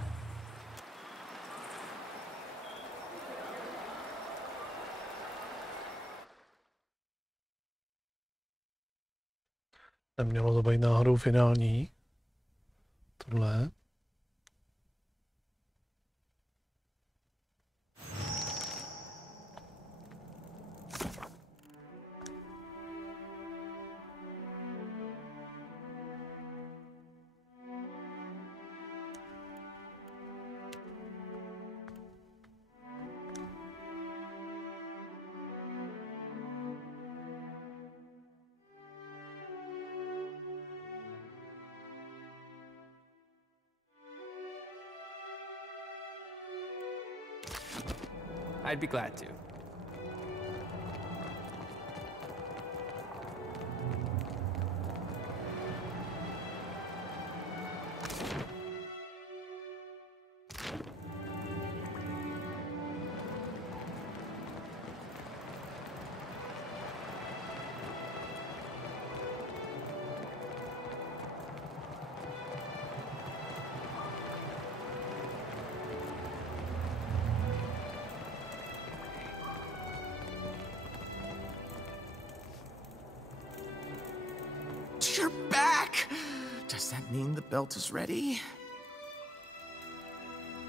Nemělo to být náhodou finální? Tohle? I'd be glad to. You're back! Does that mean the belt is ready?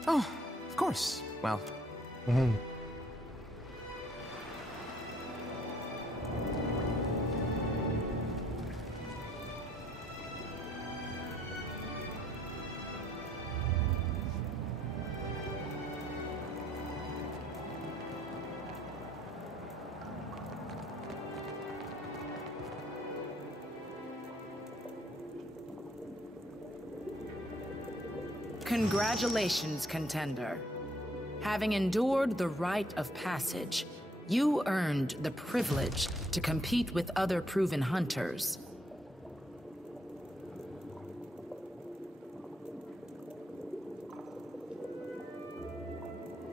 Oh, of course. Well... Congratulations, contender. Having endured the rite of passage, you earned the privilege to compete with other proven hunters.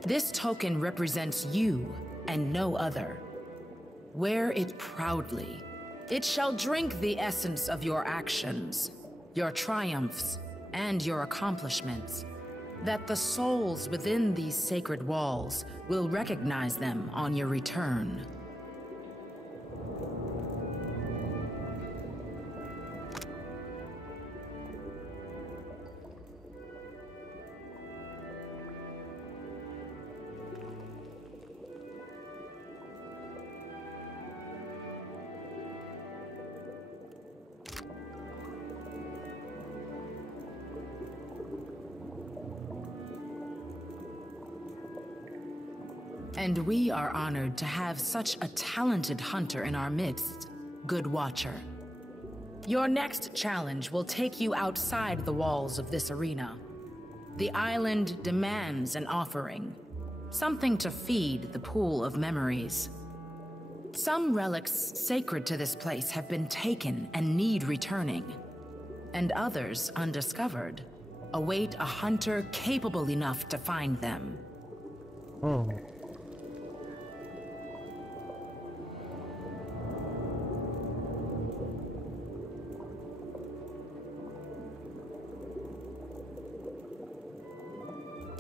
This token represents you and no other. Wear it proudly. It shall drink the essence of your actions. your triumphs, and your accomplishments, that the souls within these sacred walls will recognize them on your return. And we are honored to have such a talented hunter in our midst, Good Watcher. Your next challenge will take you outside the walls of this arena. The island demands an offering, something to feed the pool of memories. Some relics sacred to this place have been taken and need returning, and others, undiscovered, await a hunter capable enough to find them. Oh.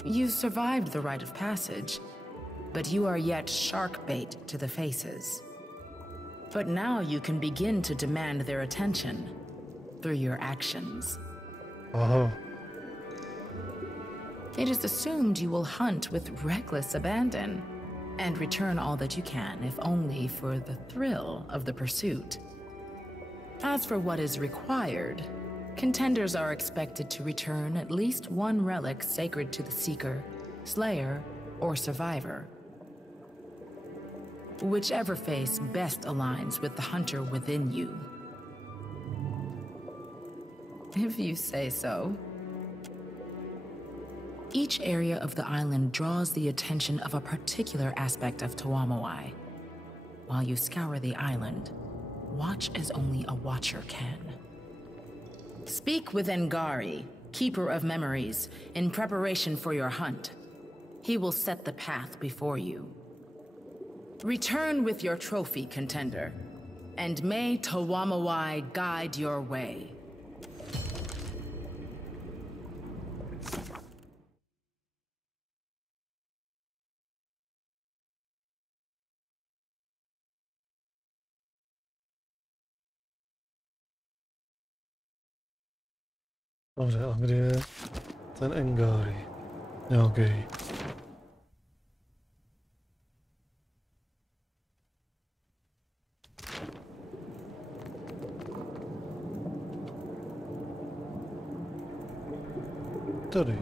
You survived the rite of passage, but you are yet shark bait to the faces. But now you can begin to demand their attention through your actions. It is assumed you will hunt with reckless abandon and return all that you can, if only for the thrill of the pursuit. As for what is required, contenders are expected to return at least one relic sacred to the Seeker, Slayer, or Survivor. Whichever face best aligns with the hunter within you. If you say so. Each area of the island draws the attention of a particular aspect of Tuamawai. While you scour the island, watch as only a watcher can. Speak with Ngari, Keeper of Memories, in preparation for your hunt. He will set the path before you. Return with your trophy, contender, and may Tuamawai guide your way. Dobře, a kde je ten Ngari? Nějaký. Tady.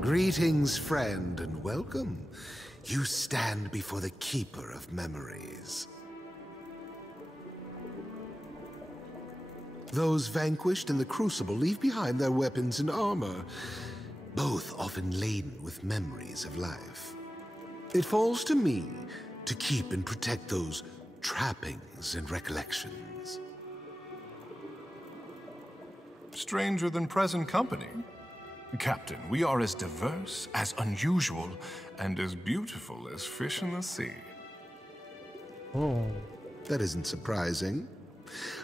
Greetings, friend, and welcome. You stand before the Keeper of Memories. Those vanquished in the Crucible leave behind their weapons and armor, both often laden with memories of life. It falls to me to keep and protect those trappings and recollections. Stranger than present company. Captain, we are as diverse, as unusual, and as beautiful as fish in the sea. Oh, that isn't surprising.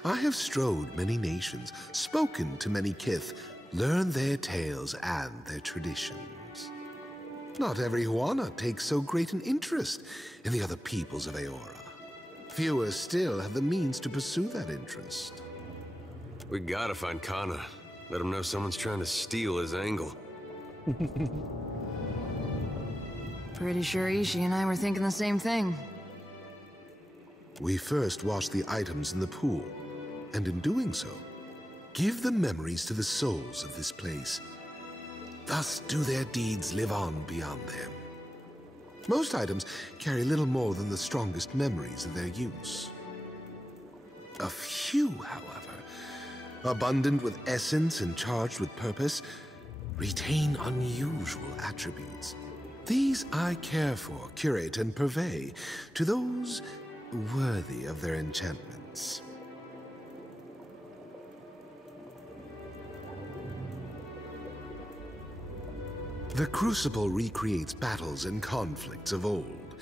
I have strode many nations, spoken to many kith, learned their tales and their traditions. Not every Huana takes so great an interest in the other peoples of Eora. Fewer still have the means to pursue that interest. We gotta find Kana. Let him know someone's trying to steal his angle. Pretty sure Ishi and I were thinking the same thing. We first wash the items in the pool, and in doing so, give the memories to the souls of this place. Thus do their deeds live on beyond them. Most items carry little more than the strongest memories of their use. A few, however, abundant with essence and charged with purpose, retain unusual attributes. These I care for, curate, and purvey to those worthy of their enchantments. The Crucible recreates battles and conflicts of old.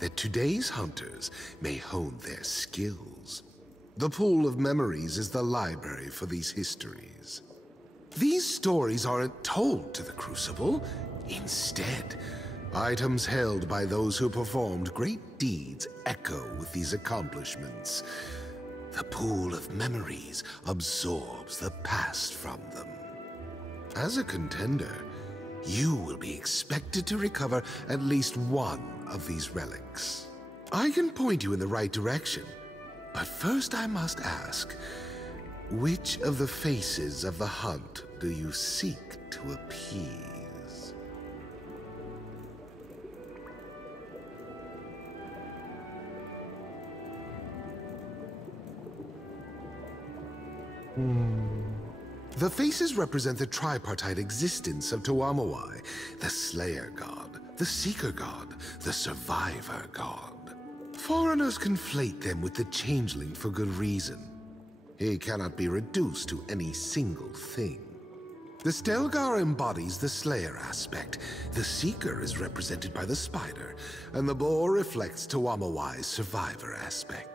that today's hunters may hone their skills. The pool of memories is the library for these histories. These stories aren't told to the Crucible. Instead, items held by those who performed great deeds echo with these accomplishments. The pool of memories absorbs the past from them. As a contender, you will be expected to recover at least one of these relics. I can point you in the right direction, but first I must ask, which of the faces of the hunt do you seek to appease? The faces represent the tripartite existence of Tuamawai, the Slayer God, the Seeker God, the Survivor God. Foreigners conflate them with the Changeling for good reason. He cannot be reduced to any single thing. The Stelgar embodies the Slayer aspect, the Seeker is represented by the Spider, and the Boar reflects Tuamawai's Survivor aspect.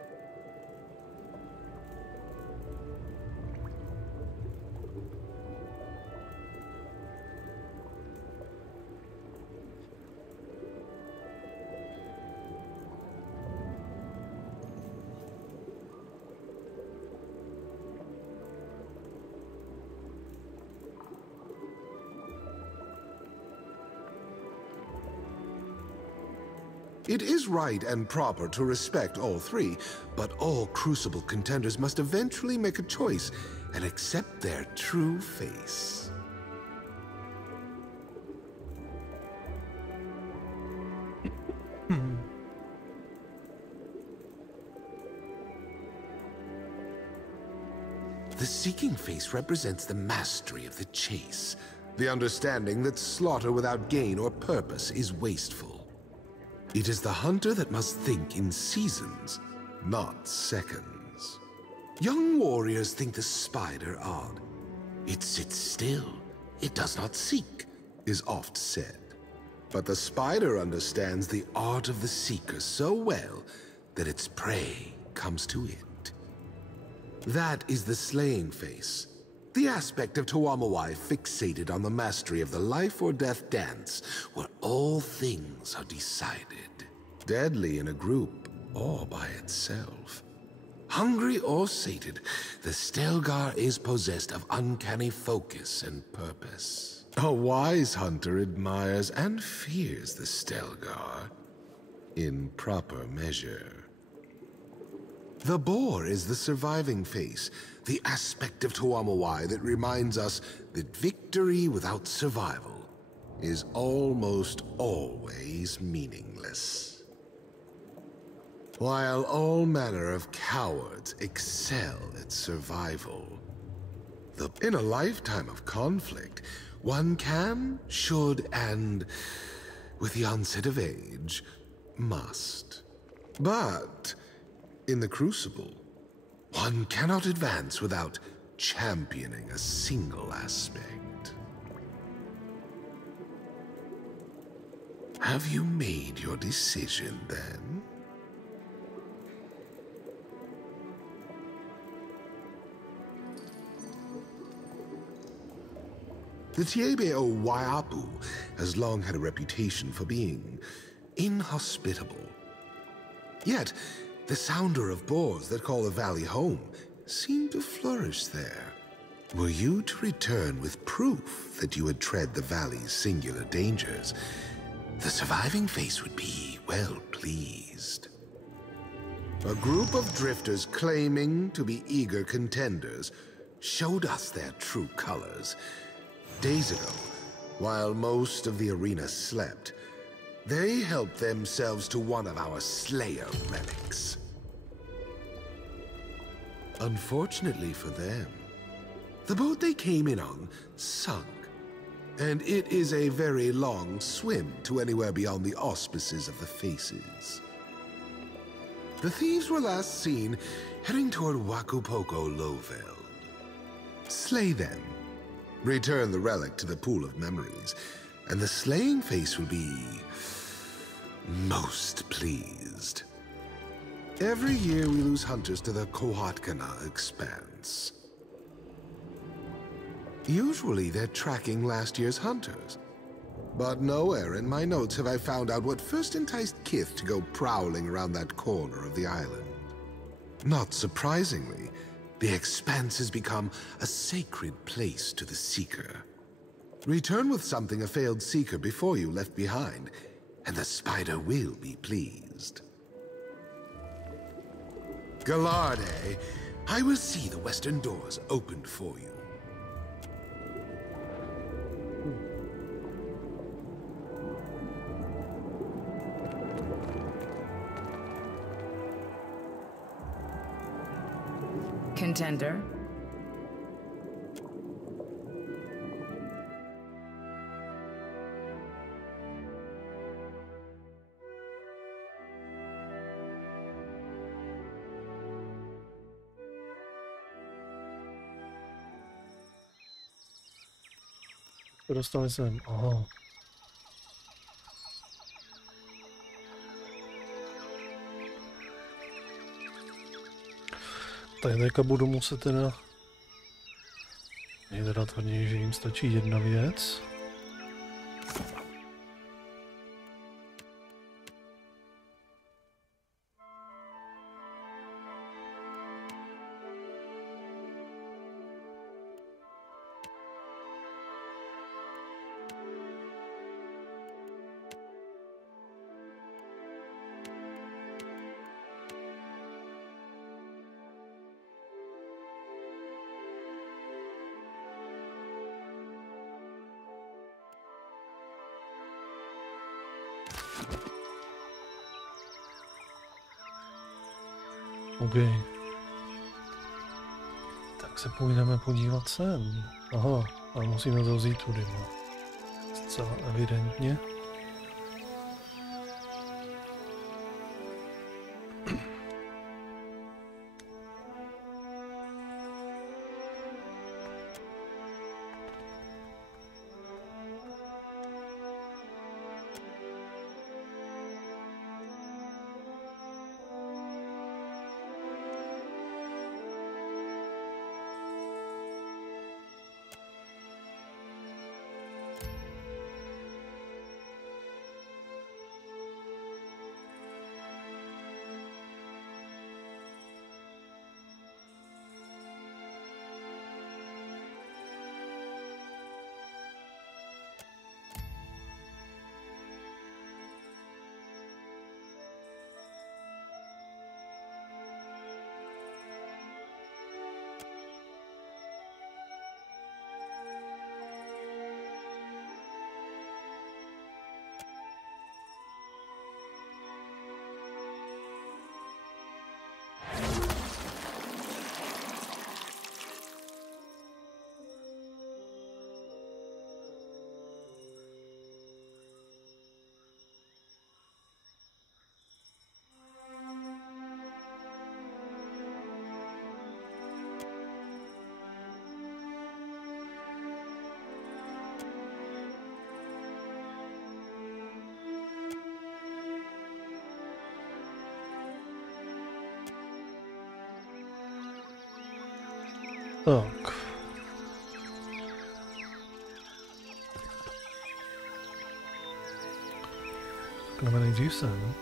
It is right and proper to respect all three, but all Crucible contenders must eventually make a choice and accept their true face. The Seeking face represents the mastery of the chase, the understanding that slaughter without gain or purpose is wasteful. It is the hunter that must think in seasons, not seconds. Young warriors think the Spider odd. It sits still, it does not seek, is oft said. But the Spider understands the art of the Seeker so well that its prey comes to it. That is the Slaying face, the aspect of Tuamawai fixated on the mastery of the life or death dance, where all things are decided. Deadly in a group or by itself. Hungry or sated, the Stelgar is possessed of uncanny focus and purpose. A wise hunter admires and fears the Stelgar in proper measure. The Boar is the surviving face, the aspect of Tuamawai that reminds us that victory without survival is almost always meaningless. While all manner of cowards excel at survival, in a lifetime of conflict, one can, should, and, with the onset of age, must. But in the Crucible, one cannot advance without championing a single aspect. Have you made your decision, then? The Tiebe o Waiapu has long had a reputation for being inhospitable. Yet, the sounder of boars that call the valley home seem to flourish there. Were you to return with proof that you had tread the valley's singular dangers, the surviving face would be well pleased. A group of drifters claiming to be eager contenders showed us their true colors. Days ago, while most of the arena slept, they helped themselves to one of our Slayer relics. Unfortunately for them, the boat they came in on sunk, and it is a very long swim to anywhere beyond the auspices of the Faces. The thieves were last seen heading toward Wakupoko Lowveld. Slay them, return the relic to the pool of memories, and the Slaying face will be Most pleased. Every year we lose hunters to the Kohatkana expanse. Usually they're tracking last year's hunters. But nowhere in my notes have I found out what first enticed Kith to go prowling around that corner of the island. Not surprisingly, the expanse has become a sacred place to the Seeker. Return with something a failed Seeker before you left behind, and the spider will be pleased. Gallarde, I will see the western doors opened for you. Contender. Dostali jsem, aha. Tady teďka budu muset teda... Je teda tvrdí, že jim stačí jedna věc. OK. Tak se půjdeme podívat sem. Aha, ale musíme to vzít tudy. No. Zcela evidentně. Tak. Jdeme nejdřív sem.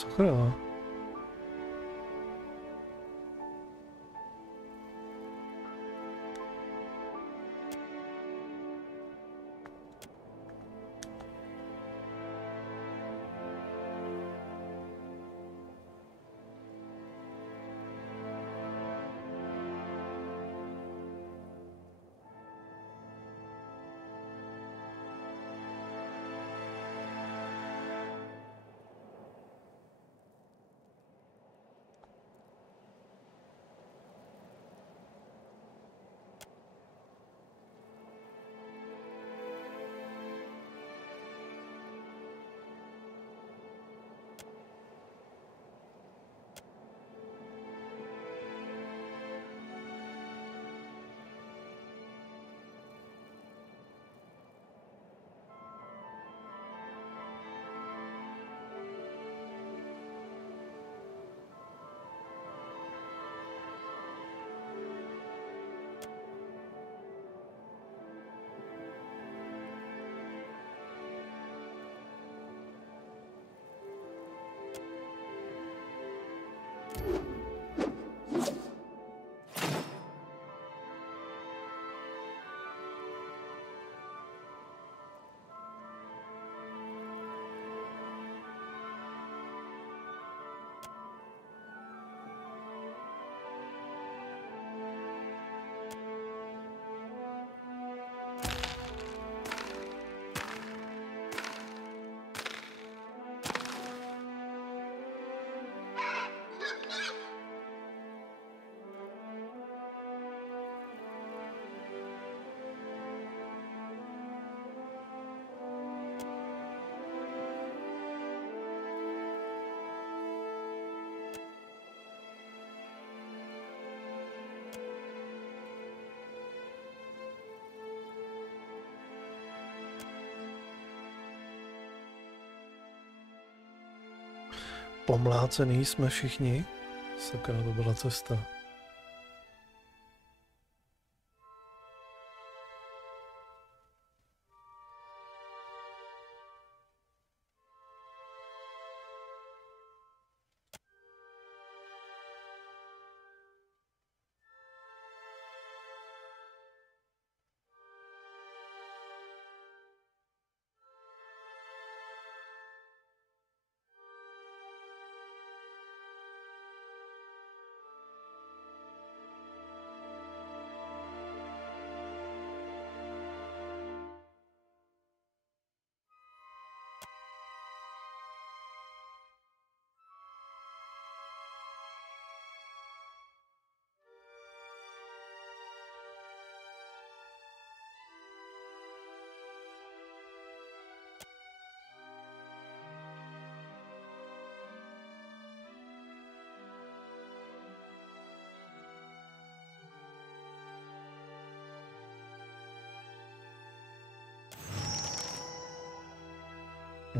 Sakra. pomlácený jsme všichni. Sakra, to byla cesta.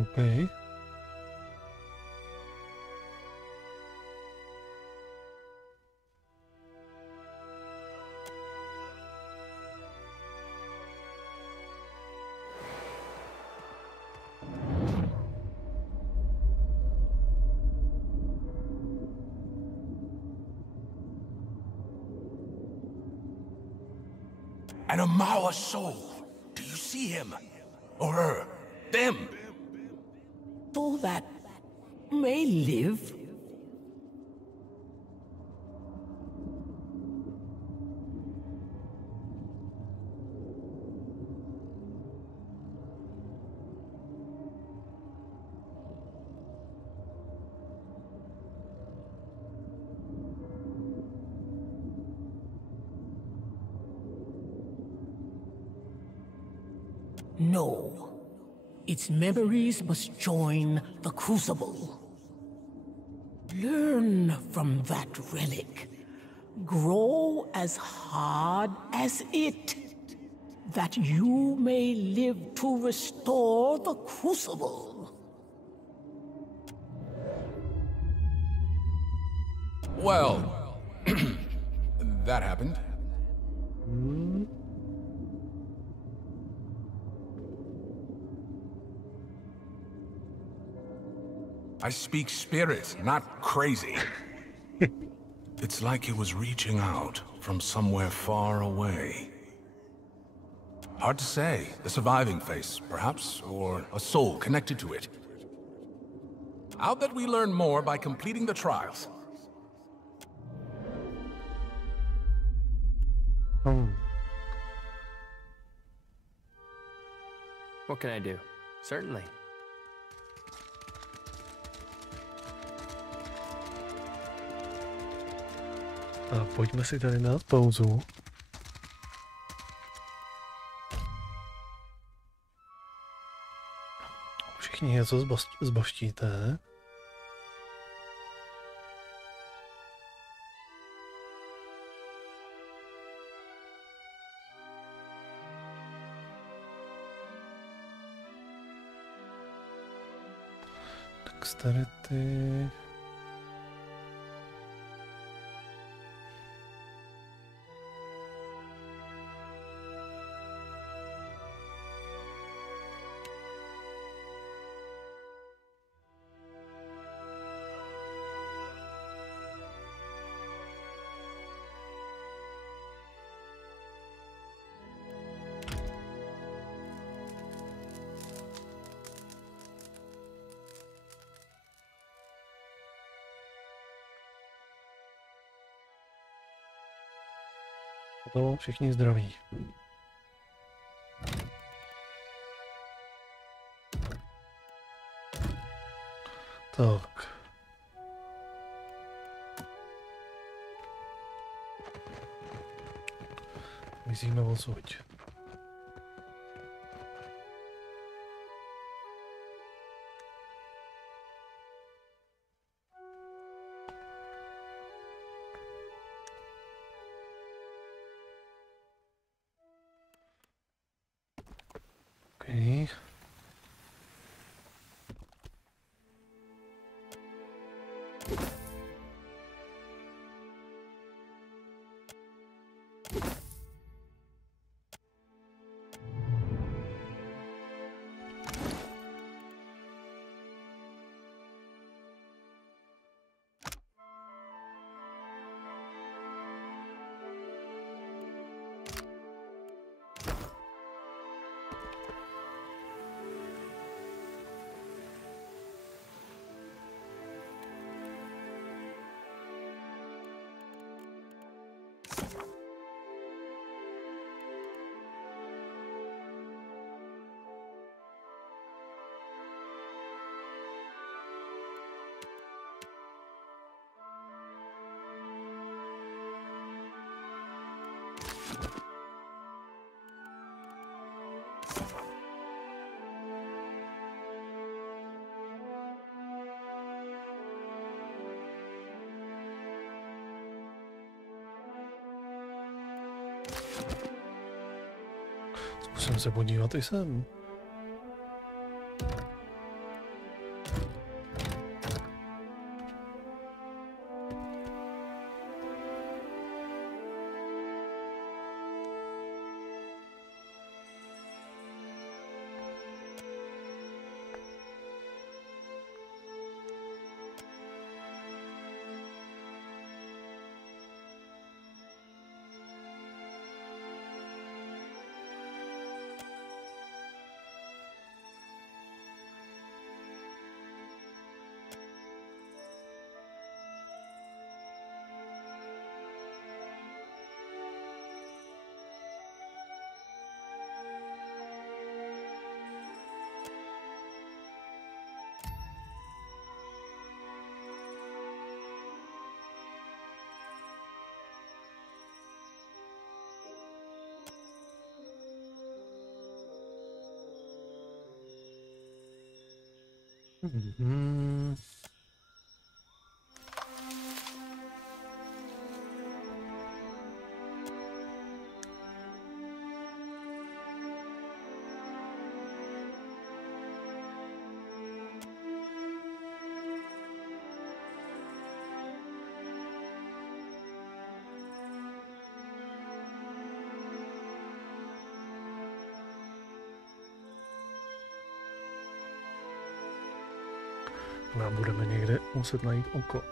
Okay. An Amawa soul. Do you see him? Or her? Them? All that may live. No. Its memories must join the Crucible. Learn from that relic. Grow as hard as it, that you may live to restore the Crucible. Well, that happened. I speak spirit, not crazy. It's like it was reaching out from somewhere far away. Hard to say. The surviving face, perhaps, or a soul connected to it. I'll bet we learn more by completing the trials. What can I do? Certainly. A pojďme si tady dát pauzu. Všichni něco zbaštíte. Dexterity. To všichni zdraví. Tak. Mizíme odsud. Zkusím se podívat i sem. No, budeme někde muset najít oko.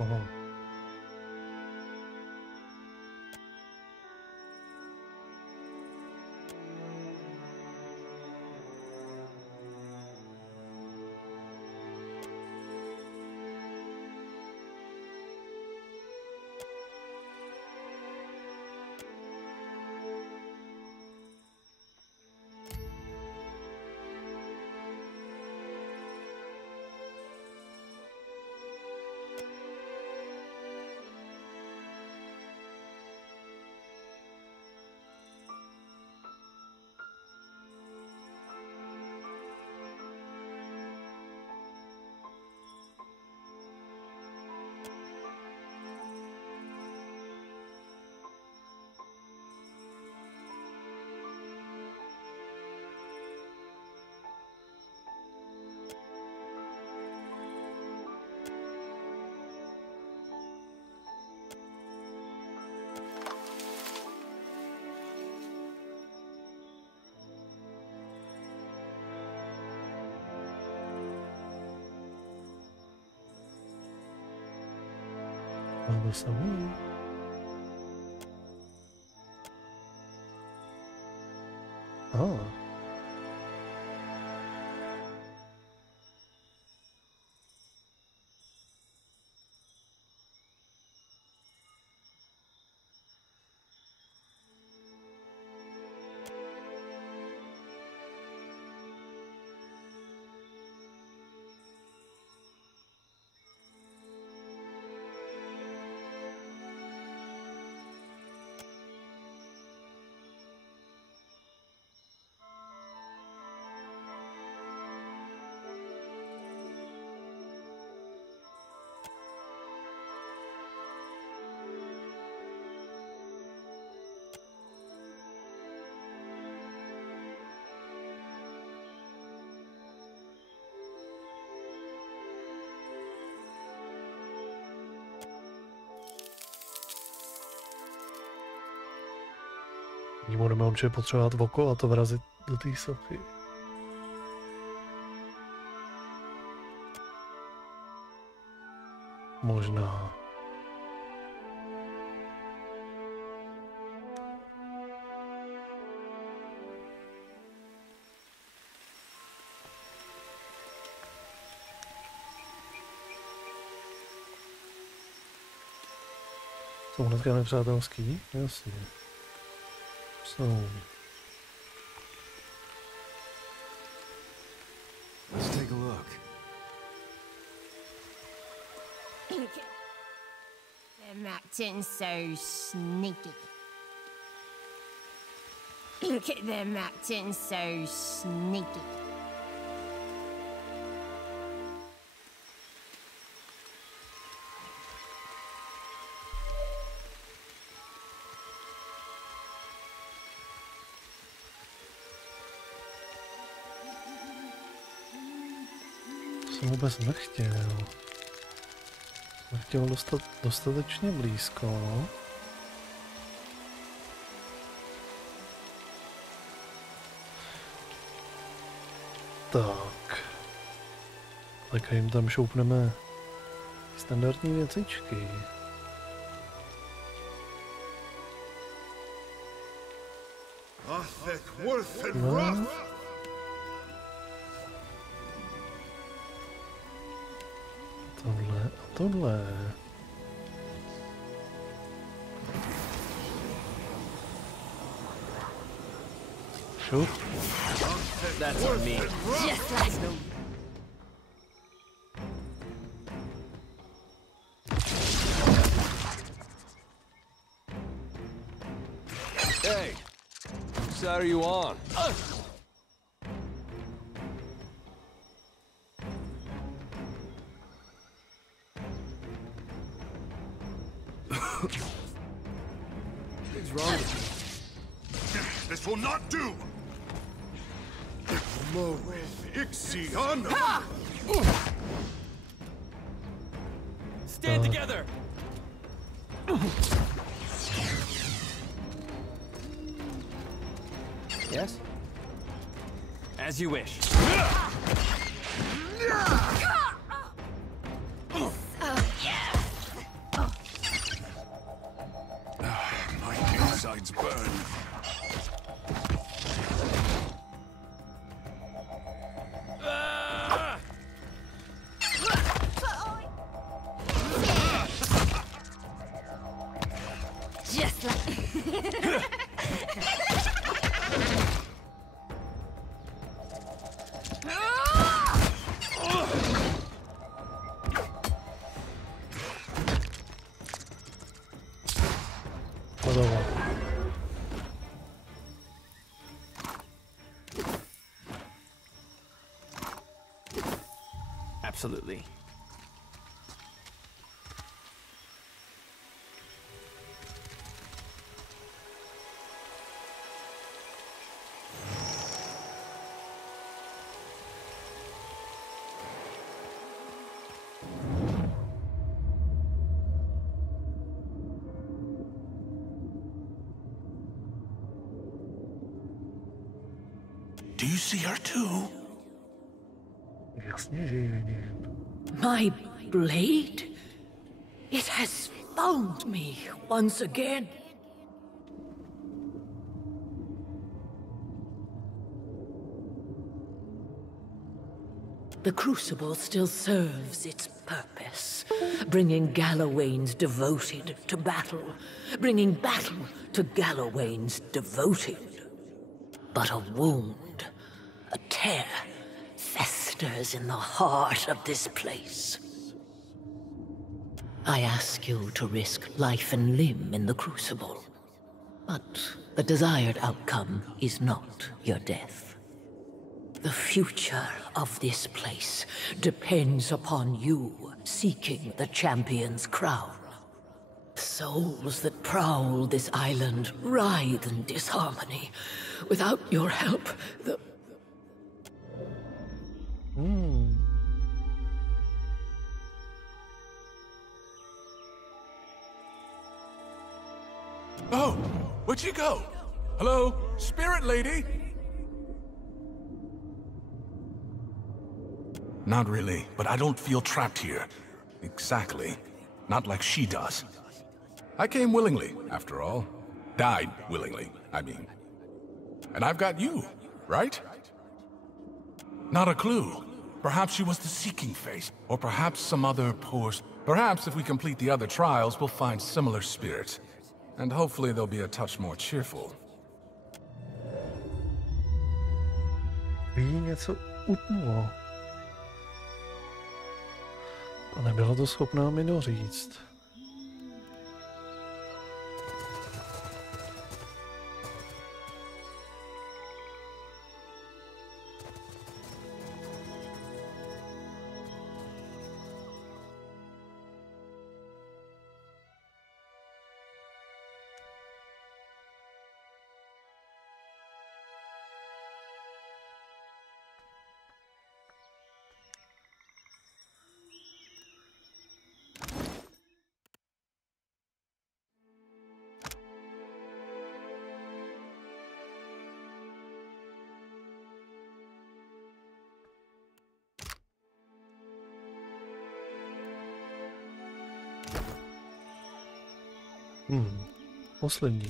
Aha. Alebo jsou. Ní budeme určitě potřebovat oko a to vrazit do té sochy. Možná. Jsou hnedka nepřátelský? Jasně. Jsou. Let's take a look. The mountain's so sneaky. Look at the mountain, so sneaky. Jsem vůbec nechtěl. Nechtěl dostat dostatečně blízko. Tak. Tak jim tam šoupneme standardní věcičky. No. Tohle a tohle. Šup. That's on me. Just like the... Hey, whose side are you on? What's wrong with you? This will not do! Stand together! Yes? As you wish. My insides burn. Just like... Absolutely. Do you see her too? My blade? It has found me once again. The Crucible still serves its purpose, bringing Gallowaynes devoted to battle, bringing battle to Gallowaynes devoted. But a wound, a tear, festers in the heart of this place. I ask you to risk life and limb in the Crucible, but the desired outcome is not your death. The future of this place depends upon you seeking the champion's crown. Souls that prowl this island writhe in disharmony. Without your help, the... Oh, where'd you go? Hello? Spirit lady? Not really, but I don't feel trapped here. Exactly. Not like she does. I came willingly, after all. Died willingly, I mean. And I've got you, right? Not a clue. Perhaps she was the Seeking Face, or perhaps some other poor... Perhaps if we complete the other trials, we'll find similar spirits. And hopefully they'll be a touch more cheerful. Ví něco utnulo. A nebyla to schopná mi doříct. Poslední.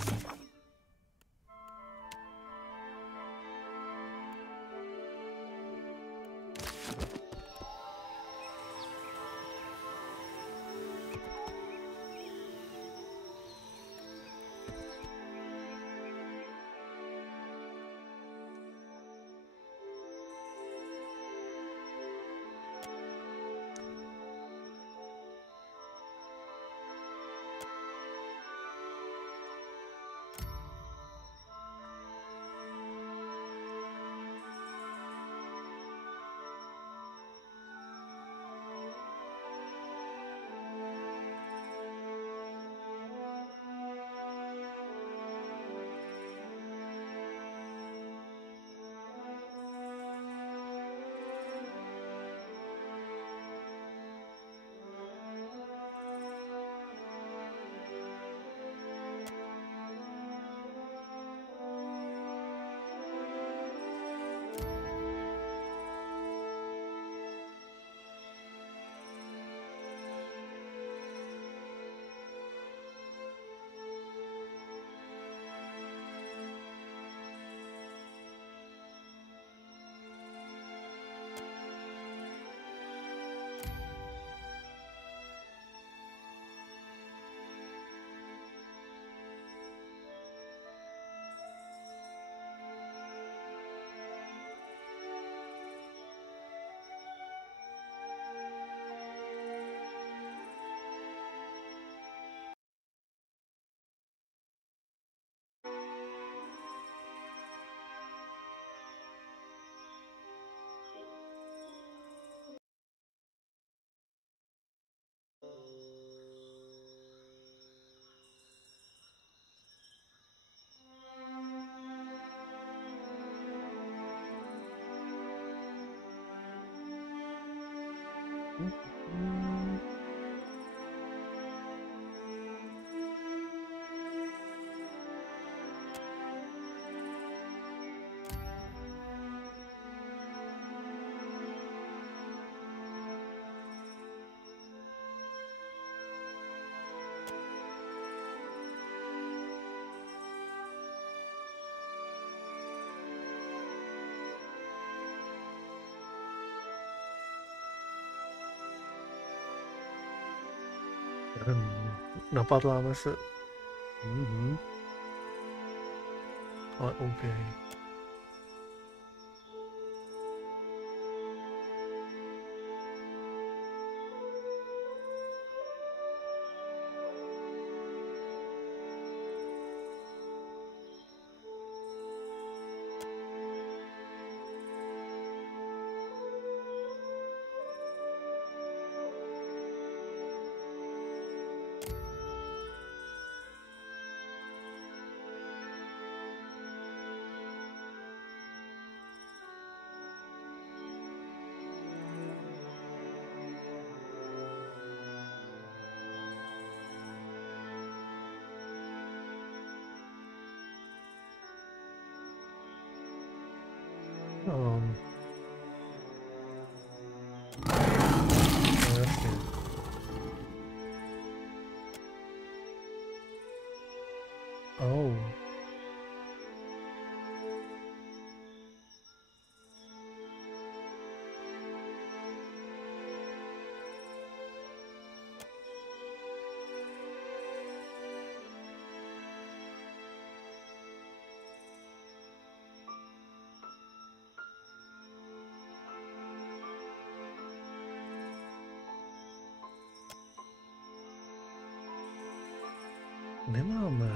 Napadláme se. Ale OK. No, jasně. Oh. Nemáme.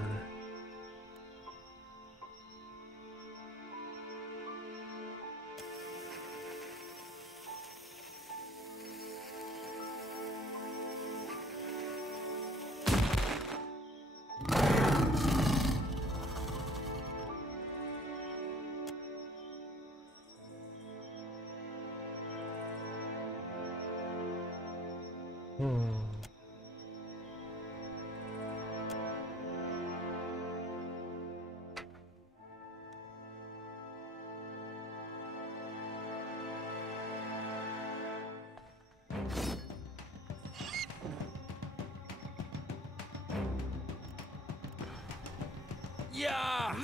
Yeah!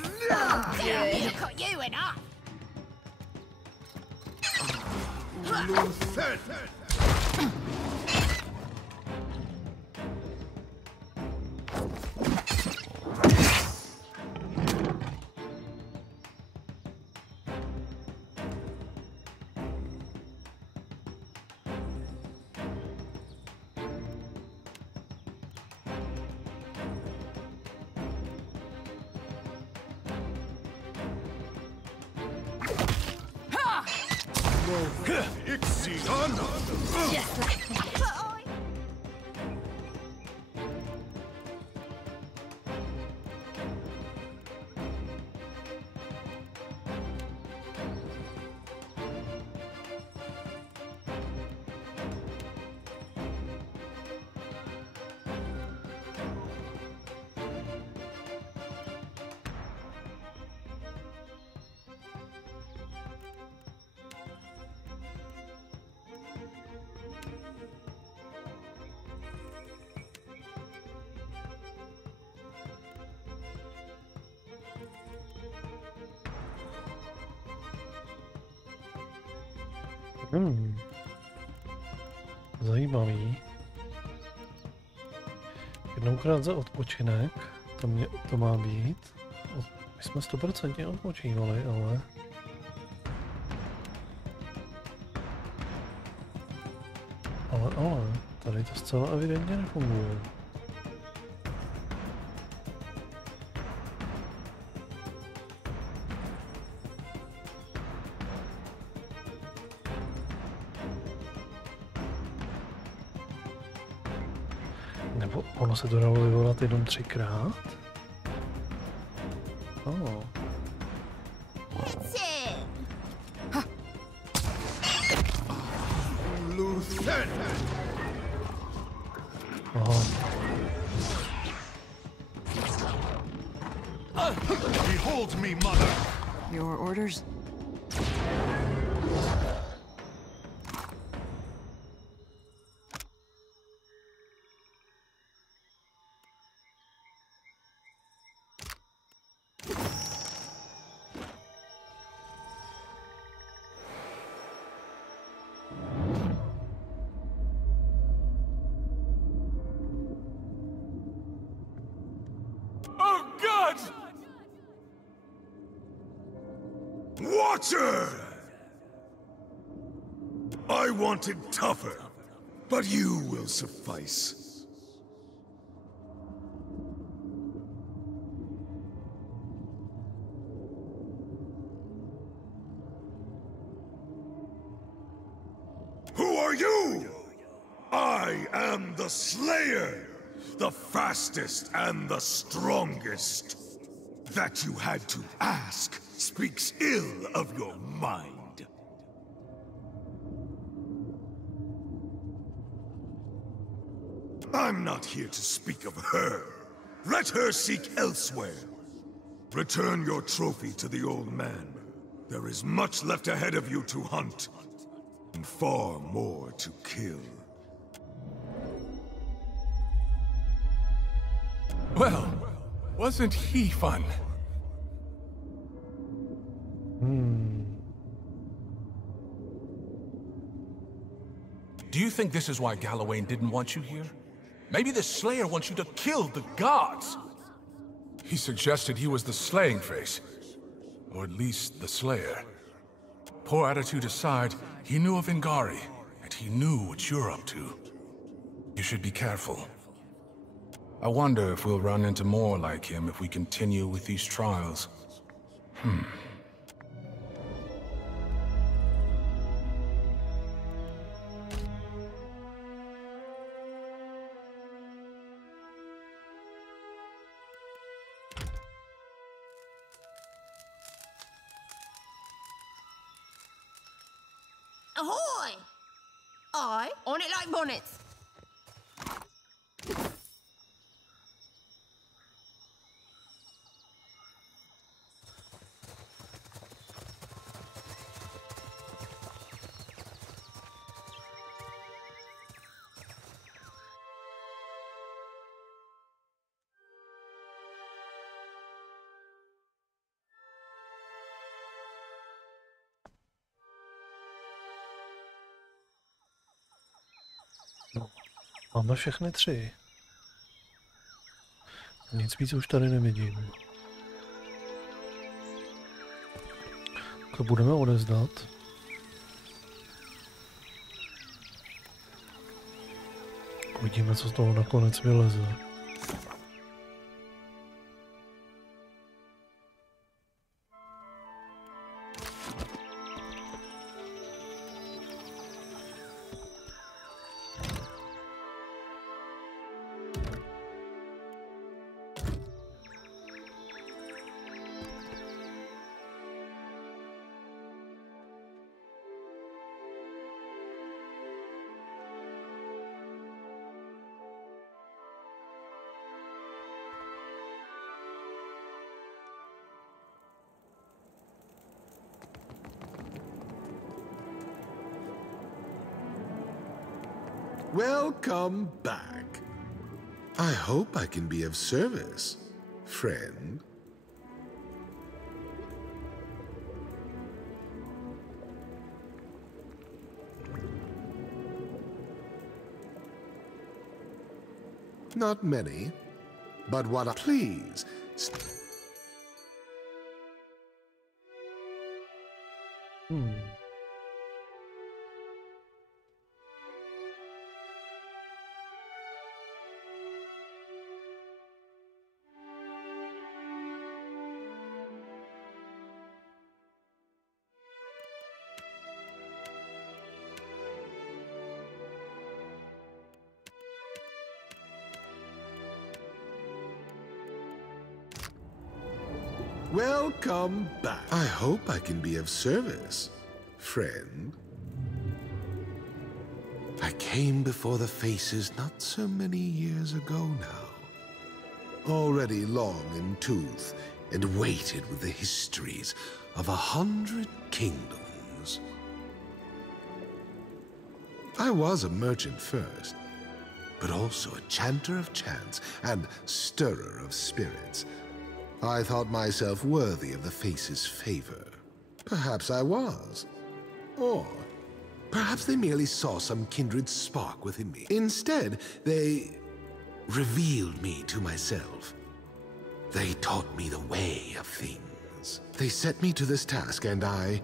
Tell me to cut you in half! Zajímavý. Jednoukrát za odpočinek, to má být. My jsme 100% odpočívali, ale... Ale, tady to zcela evidentně nefunguje. Nebo ono se to dalo vyvolat jenom 3krát? Oh. Behold me, mother. Your orders? Watcher! I wanted tougher, but you will suffice. Who are you? I am the Slayer, the fastest and the strongest. That you had to ask speaks ill of your mind. I'm not here to speak of her. Let her seek elsewhere. Return your trophy to the old man. There is much left ahead of you to hunt, and far more to kill. Well, wasn't he fun? Do you think this is why Gallowayne didn't want you here? Maybe the Slayer wants you to kill the gods! He suggested he was the slaying face. Or at least the Slayer. Poor attitude aside, he knew of Ingari, and he knew what you're up to. You should be careful. I wonder if we'll run into more like him if we continue with these trials. Ahoy! Aye, on it like bonnets. Máme všechny tři. Nic víc už tady nevidím. To budeme odevzdat. Uvidíme, co z toho nakonec vyleze. Welcome back. I hope I can be of service, friend. Not many, but what I... Please. Welcome back. I hope I can be of service, friend. I came before the faces not so many years ago now. Already long in tooth and weighted with the histories of 100 kingdoms. I was a merchant first, but also a chanter of chants and stirrer of spirits. I thought myself worthy of the Face's favor. Perhaps I was. Or perhaps they merely saw some kindred spark within me. Instead, they revealed me to myself. They taught me the way of things. They set me to this task, and I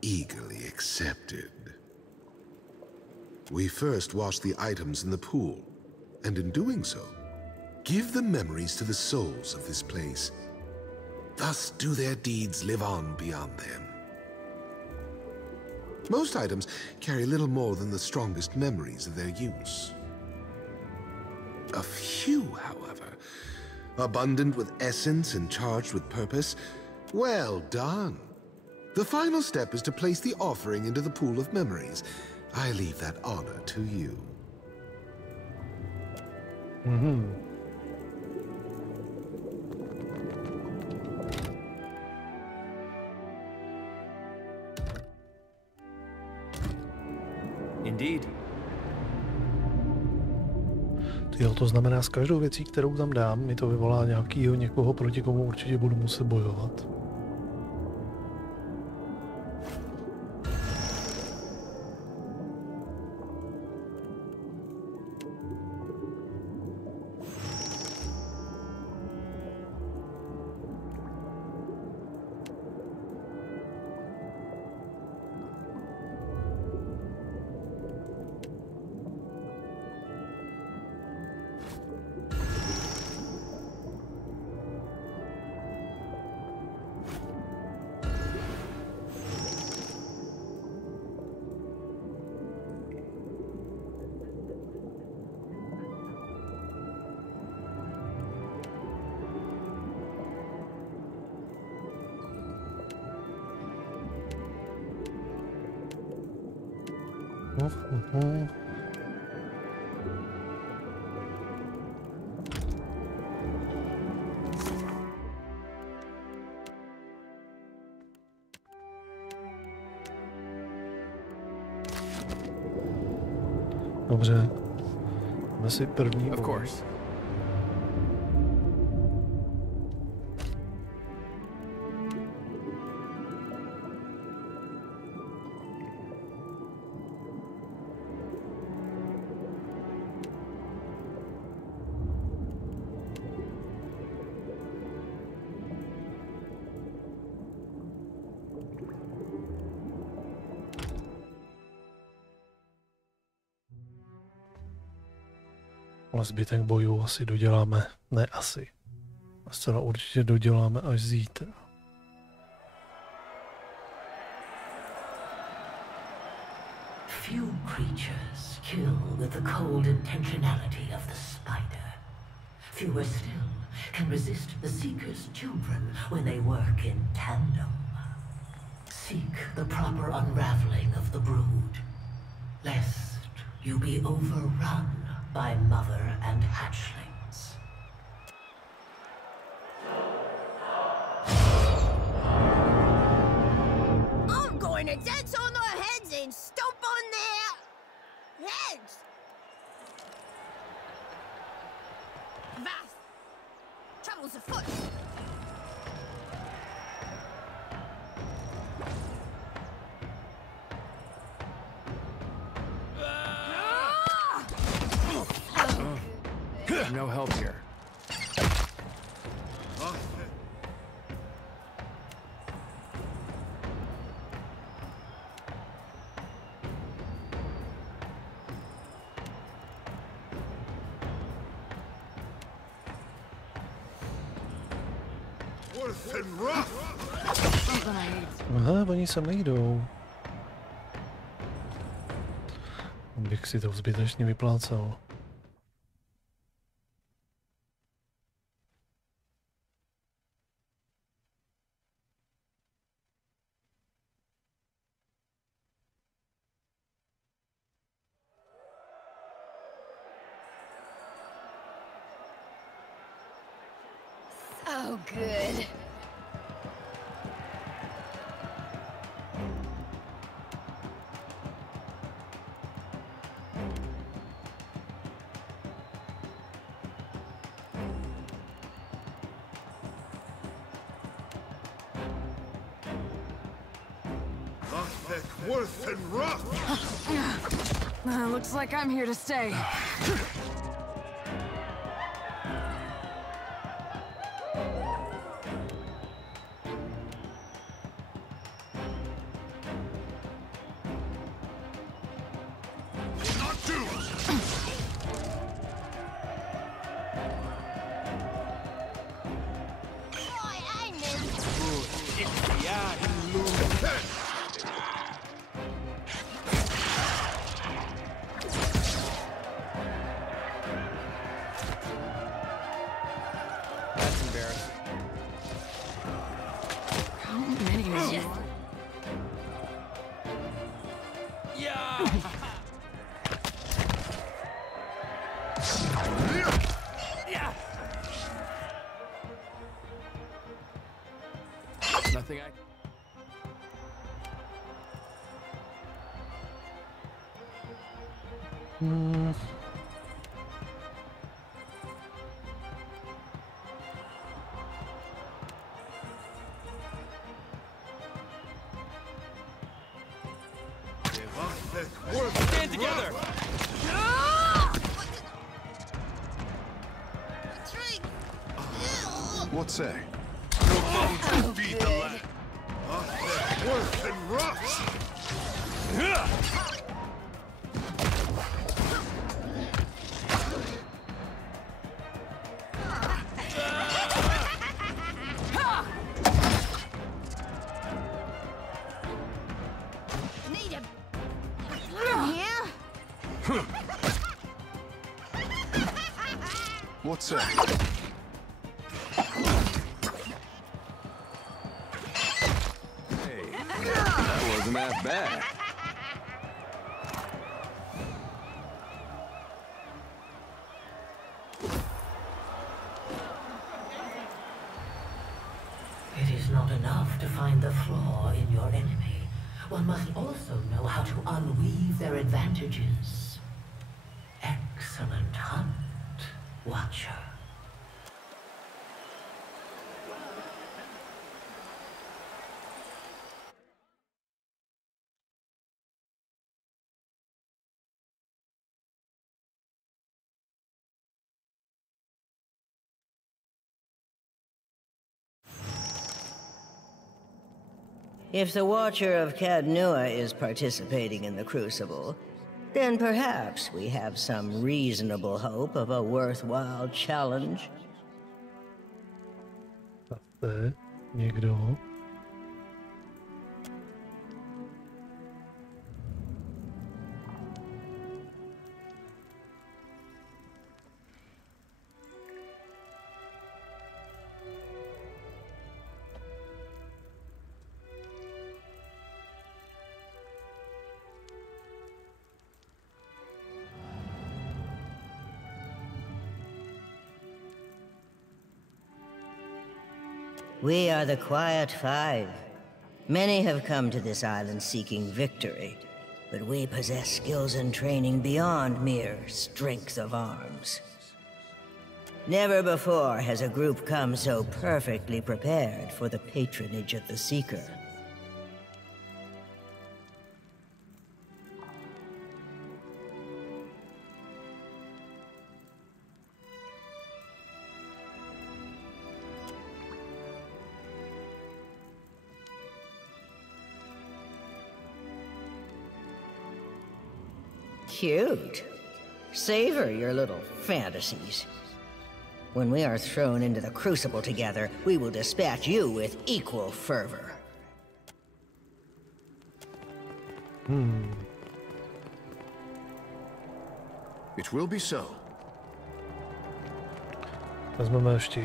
eagerly accepted. We first washed the items in the pool, and in doing so, give the memories to the souls of this place. Thus do their deeds live on beyond them. Most items carry little more than the strongest memories of their use. A few, however, abundant with essence and charged with purpose, well done. The final step is to place the offering into the pool of memories. I leave that honor to you. Indeed. Jo, to znamená, s každou věcí, kterou tam dám, mi to vyvolá někoho, proti komu určitě budu muset bojovat. Dobře. Dáme si první. Of course. Ale zbytek bojů asi doděláme, ne asi. A zcela určitě doděláme až zítra. Few creatures kill with the cold intentionality of the spider. Fewer still can resist the Seeker's children when they work in tandem. Seek the proper unraveling of the brood, lest you be overrun by mother and hatchlings. I'm going to dance on their heads and stomp on their heads. Vath, trouble's afoot. No help here. Aha, oni sem nejdou. Bych si to zbytečně vyplácal. So good. Worth and rough. Looks like I'm here to stay. Stand together! What say? Your bones will feed the land. Work and rot! Need him. Yeah. What say? That wasn't half bad. It is not enough to find the flaw in your enemy. One must also know how to unweave their advantages. Excellent hunt, Watcher. If the Watcher of Cadnua is participating in the Crucible, then perhaps we have some reasonable hope of a worthwhile challenge. Zase někdo. We are the Quiet Five. Many have come to this island seeking victory, but we possess skills and training beyond mere strength of arms. Never before has a group come so perfectly prepared for the patronage of the Seeker. Cute. Savor your little fantasies. When we are thrown into the Crucible together, we will dispatch you with equal fervor. It will be so. Vezmeme ještě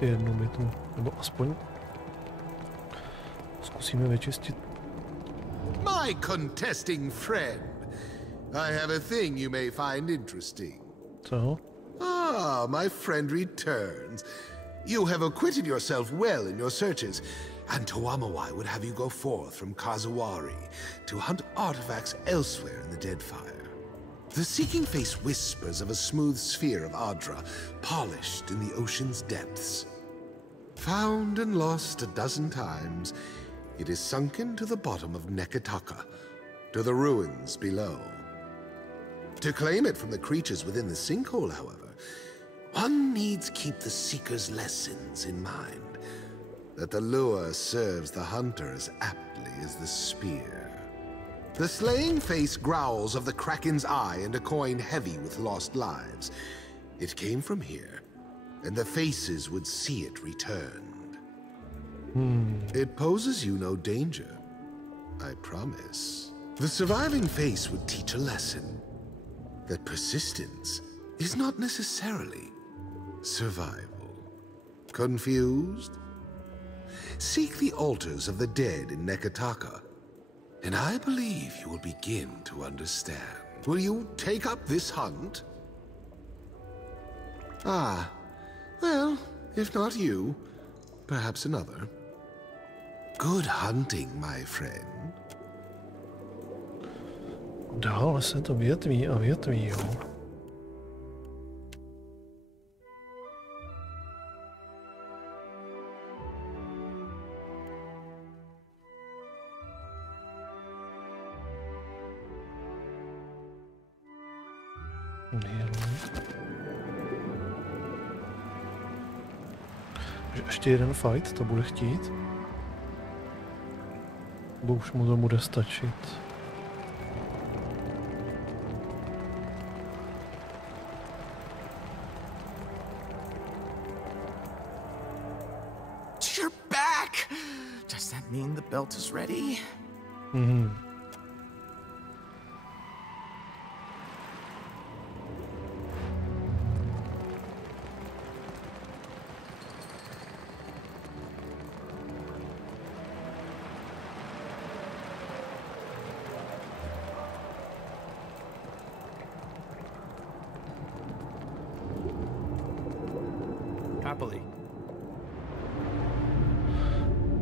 jednu bitvu, nebo aspoň zkusíme vyčistit. My contesting friend, I have a thing you may find interesting. So? Ah, my friend returns. You have acquitted yourself well in your searches, and Toamawai would have you go forth from Kazuwari to hunt artifacts elsewhere in the Deadfire. The Seeking Face whispers of a smooth sphere of Adra, polished in the ocean's depths. Found and lost a dozen times, it is sunken to the bottom of Neketaka, to the ruins below. To claim it from the creatures within the sinkhole, however, one needs keep the Seeker's lessons in mind, that the lure serves the hunter as aptly as the spear. The slaying face growls of the Kraken's eye and a coin heavy with lost lives. It came from here, and the faces would see it returned. It poses you no danger, I promise. The surviving face would teach a lesson, that persistence is not necessarily survival. Confused? Seek the altars of the dead in Neketaka, and I believe you will begin to understand. Will you take up this hunt? Ah, well, if not you, perhaps another. Good hunting, my friend. Dále se to větví a větví, jo. Ještě jeden fight, to bude chtít. Bo už mu to bude stačit. You're back! Does that mean the belt is ready? Mhm. Happily.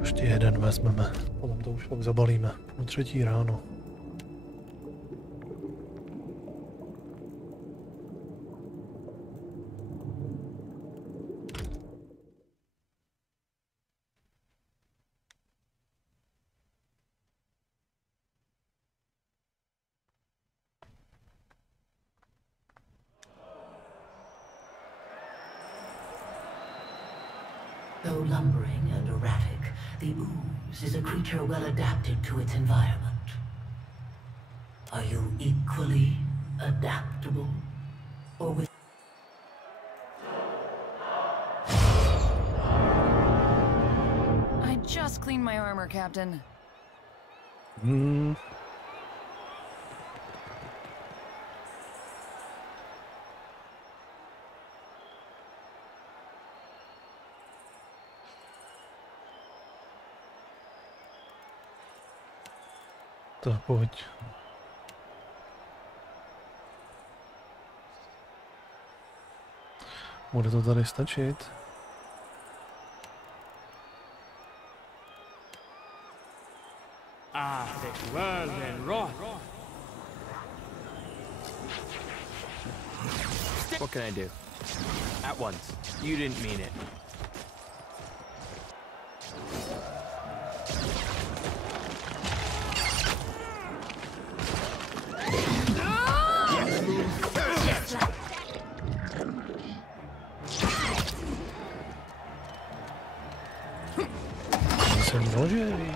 Ještě jeden vezmeme, potom to už pak zabalíme. Po 3. ráno. Though lumbering and erratic, the ooze is a creature well adapted to its environment. Are you equally adaptable? Or with... I just cleaned my armor, Captain. Hmm. Tak pojď. Bude to tady stačit? Ah, well then, right. What can I do? At once. You didn't mean it. Jsem nožej.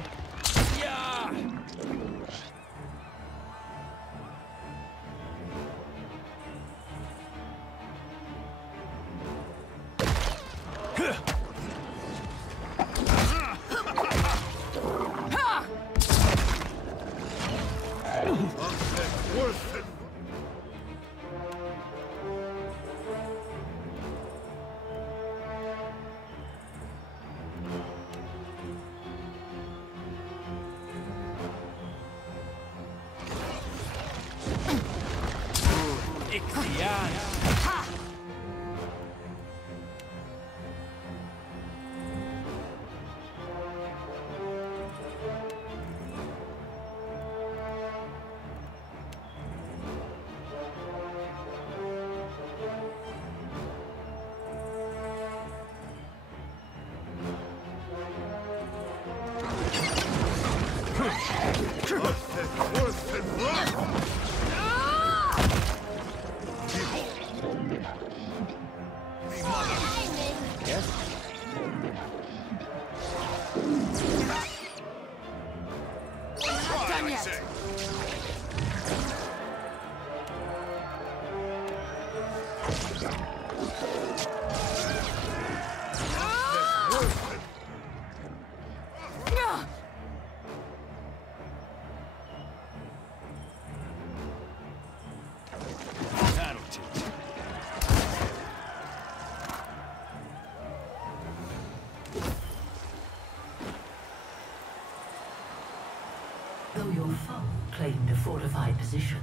Though your foe claimed a fortified position,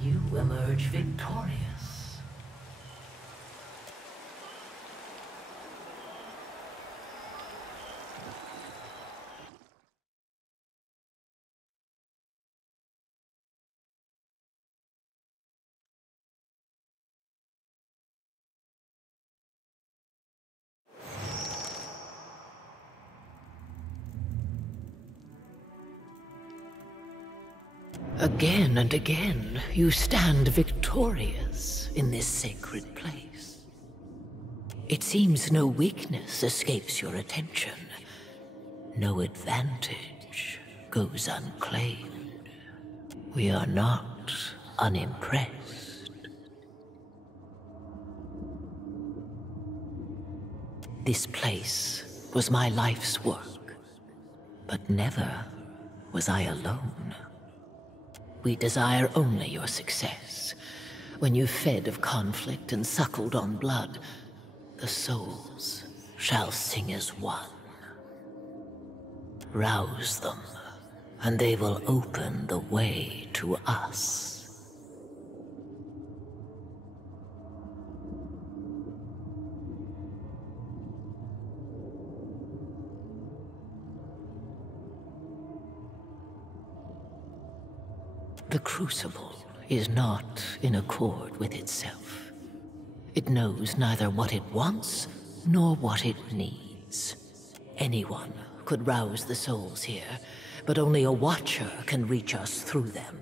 you emerge victorious. Again and again, you stand victorious in this sacred place. It seems no weakness escapes your attention. No advantage goes unclaimed. We are not unimpressed. This place was my life's work, but never was I alone. We desire only your success. When you fed of conflict and suckled on blood, the souls shall sing as one. Rouse them, and they will open the way to us. The Crucible is not in accord with itself. It knows neither what it wants nor what it needs. Anyone could rouse the souls here, but only a Watcher can reach us through them.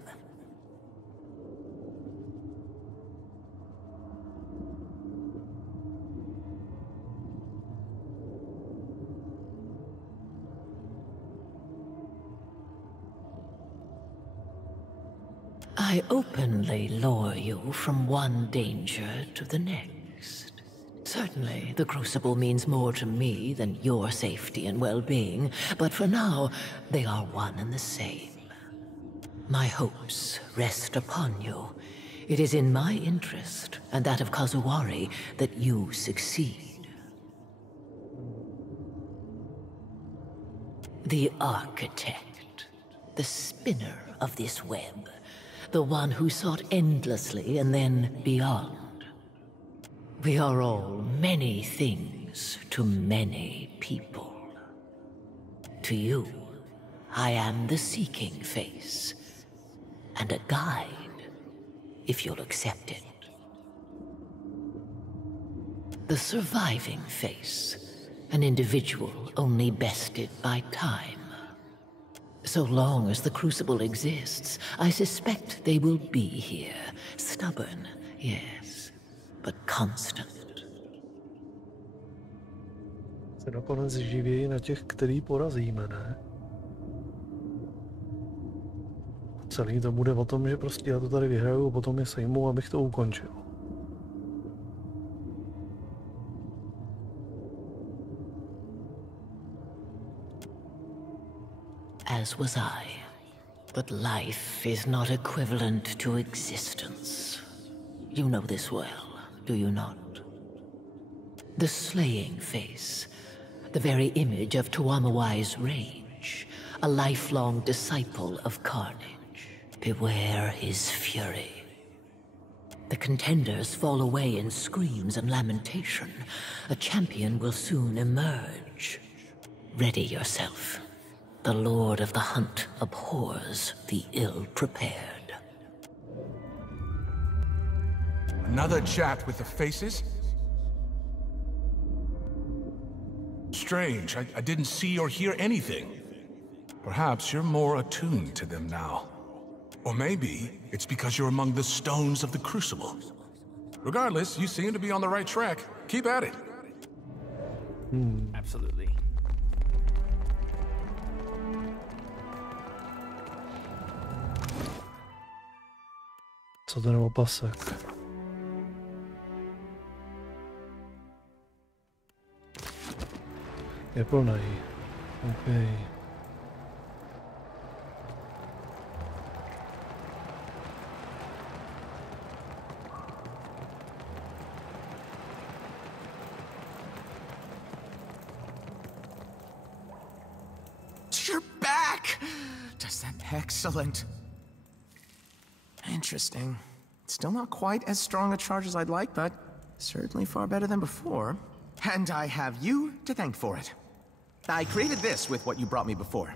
I openly lure you from one danger to the next. Certainly, the Crucible means more to me than your safety and well-being, but for now, they are one and the same. My hopes rest upon you. It is in my interest, and that of Kazuwari, that you succeed. The architect, the spinner of this web, the one who sought endlessly and then beyond. We are all many things to many people. To you, I am the seeking face, and a guide, if you'll accept it. The surviving face, an individual only bested by time. So long as the Crucible exists, I suspect they will be here. Stubborn, yes, but constant. Se nakonec živějí na těch, který porazíme, ne? Celý to bude o tom, že prostě já to tady vyhraju a potom je sejmu, abych to ukončil. As was I. But life is not equivalent to existence. You know this well, do you not? The slaying face, the very image of Tuamawai's rage, a lifelong disciple of carnage. Beware his fury. The contenders fall away in screams and lamentation. A champion will soon emerge. Ready yourself. The Lord of the Hunt abhors the ill-prepared. Another chat with the faces? Strange, I didn't see or hear anything. Perhaps you're more attuned to them now. Or maybe it's because you're among the stones of the Crucible. Regardless, you seem to be on the right track. Keep at it. Absolutely. Co ten opasek? Je plnej. Okay. You're back! Does that excellent. Interesting. Still not quite as strong a charge as I'd like, but certainly far better than before. And I have you to thank for it. I created this with what you brought me before.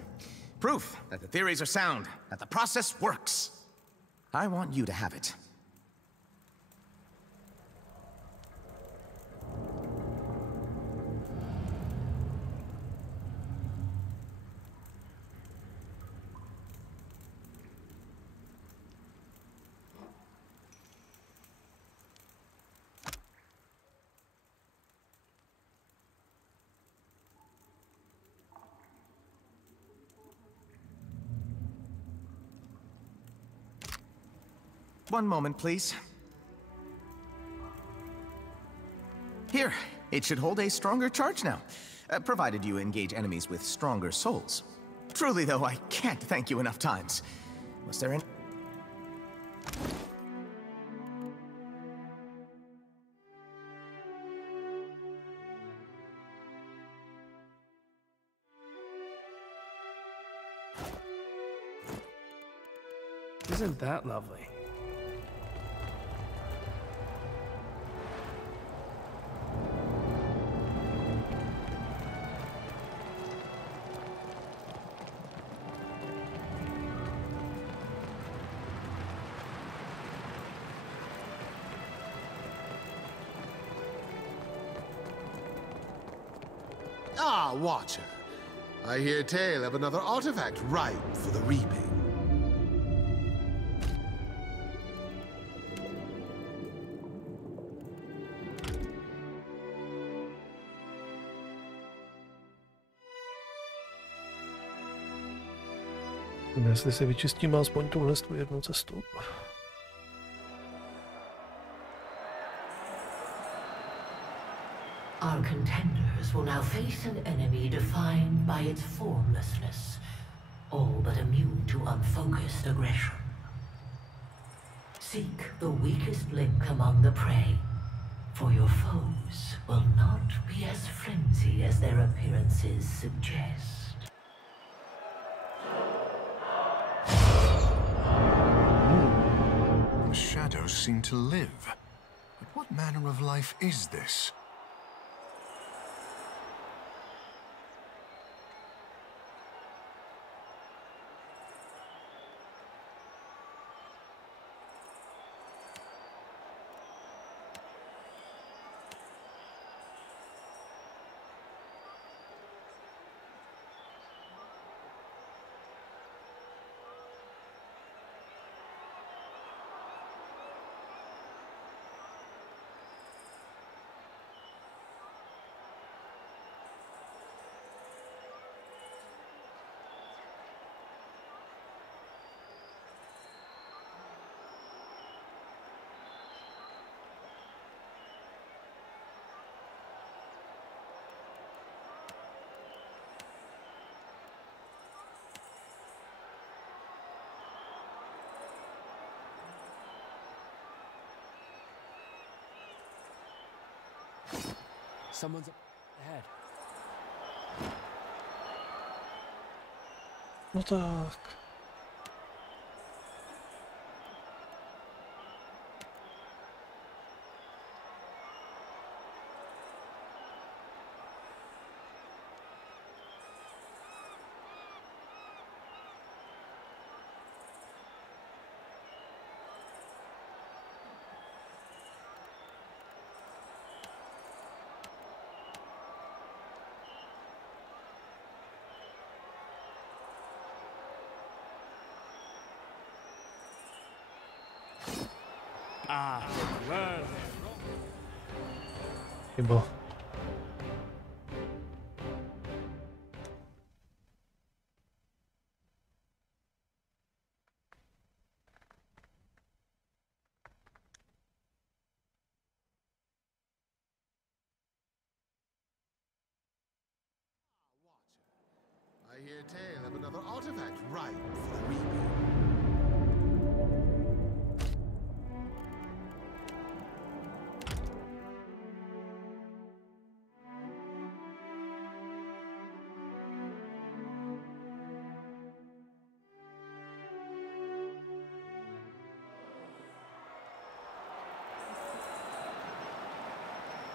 Proof that the theories are sound, that the process works. I want you to have it. One moment, please. Here, it should hold a stronger charge now, provided you engage enemies with stronger souls. Truly, though, I can't thank you enough times. Was there any... Isn't that lovely? Ah, Watcher. I hear tale of another artifact ripe for the reaping. Jestli si vyčistíme aspoň tuhle jednu cestu. Our contenders will now face an enemy defined by its formlessness, all but immune to unfocused aggression. Seek the weakest link among the prey, for your foes will not be as flimsy as their appearances suggest. The shadows seem to live. But what manner of life is this? Someone's up ahead. No tak. Chyba. I hear tale of another artifact ripe for the reaping.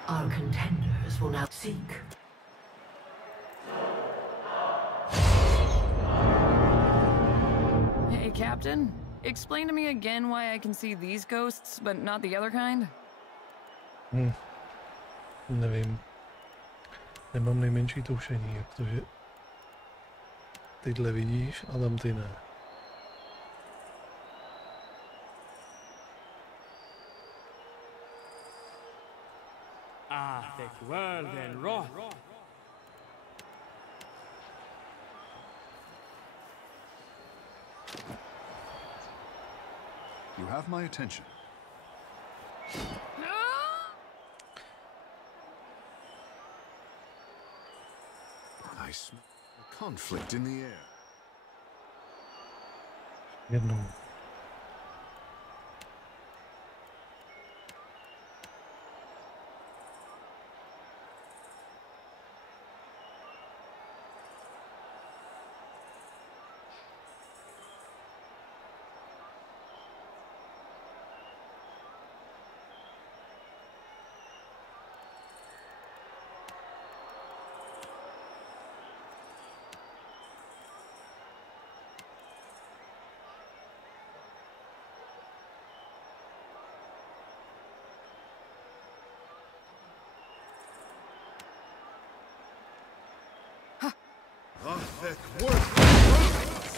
Our contenders will now seek. Hey, Captain. Explain to me again why I can see these ghosts, but not the other kind? Nevím. Nemám nejmenší tušení, jak to, že tyhle vidíš a tam ty ne. You have my attention. I smell a conflict in the air. Jednou.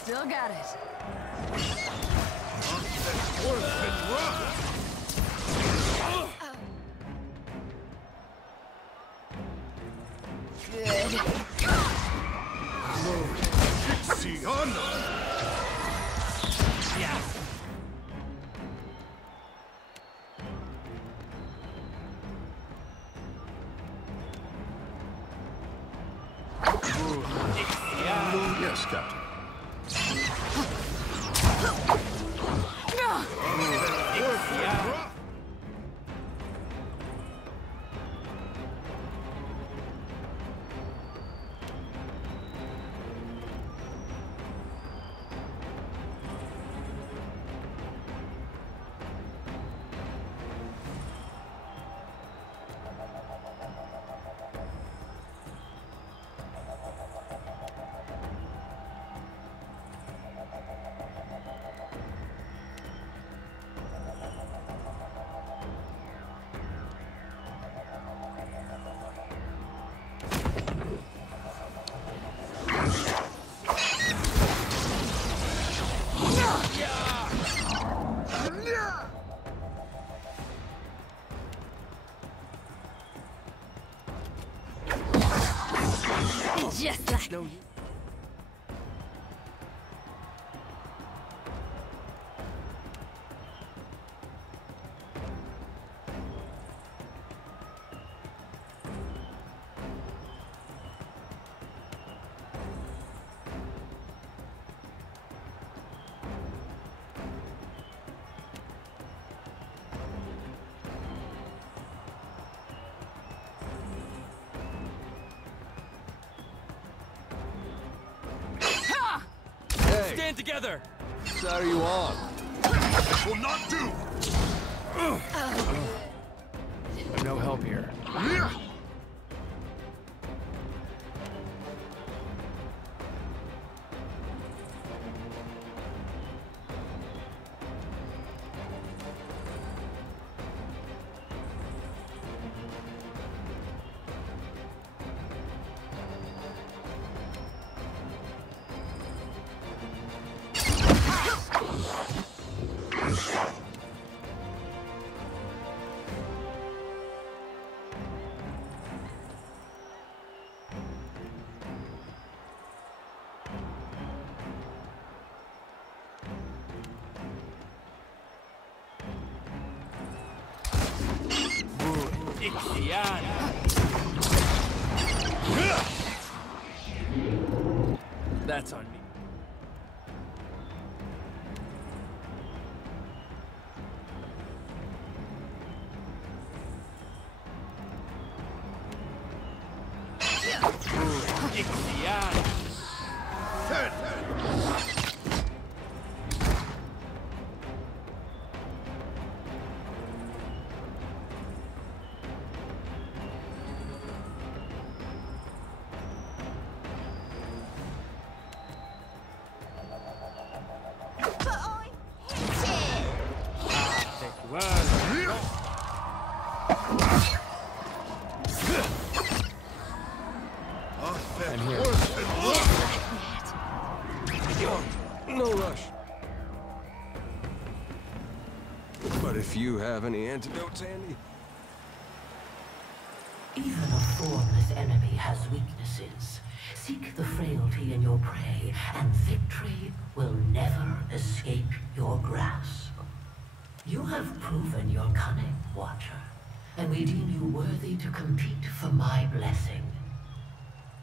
Still got it. Good. Yeah. Yes, Captain. Just like no. Stand together! What are you on? This will not do! No help here. That's on me. No rush. But if you have any antidotes handy? Even a formless enemy has weaknesses. Seek the frailty in your prey, and victory will never escape your grasp. You have proven your cunning, Watcher, and we deem you worthy to compete for my blessing.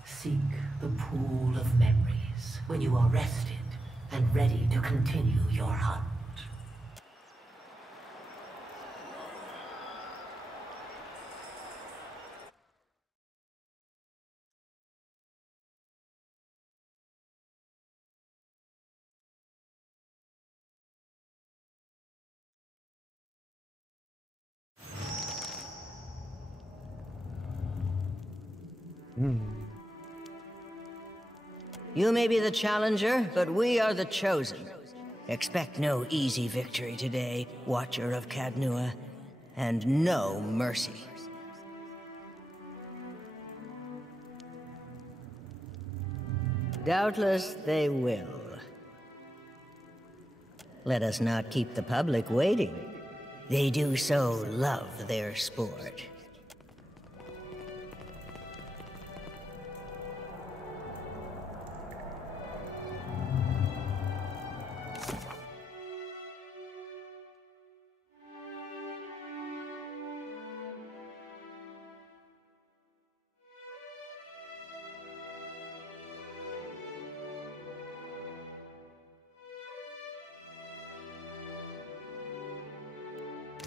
Seek the pool of memories when you are rested and ready to continue your hunt. You may be the challenger, but we are the chosen. Expect no easy victory today, Watcher of Cadnua, and no mercy. Doubtless they will. Let us not keep the public waiting. They do so love their sport.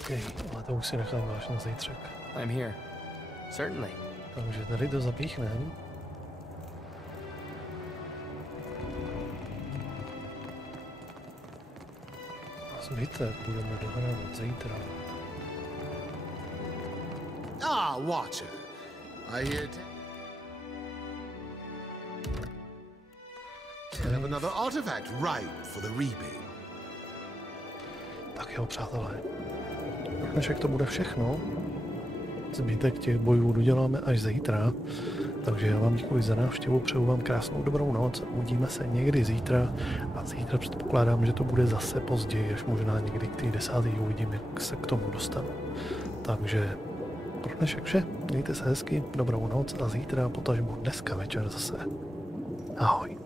Okay, ale to už si nechám až na zítřek. I'm here. Certainly. Takže tady to zapíchneme. A zbytek budeme dohrávat zítra. Ah, Watcher. I hear you have another artifact ripe for the reaping. Tak jo, přátelé. Dnešek to bude všechno. Zbytek těch bojů doděláme až zítra. Takže já vám děkuji za návštěvu, přeju vám krásnou dobrou noc. Uvidíme se někdy zítra. A zítra předpokládám, že to bude zase později, až možná někdy k té 10. uvidím, jak se k tomu dostanu. Takže pro dnešek vše. Mějte se hezky, dobrou noc a zítra, potažmo dneska večer zase. Ahoj.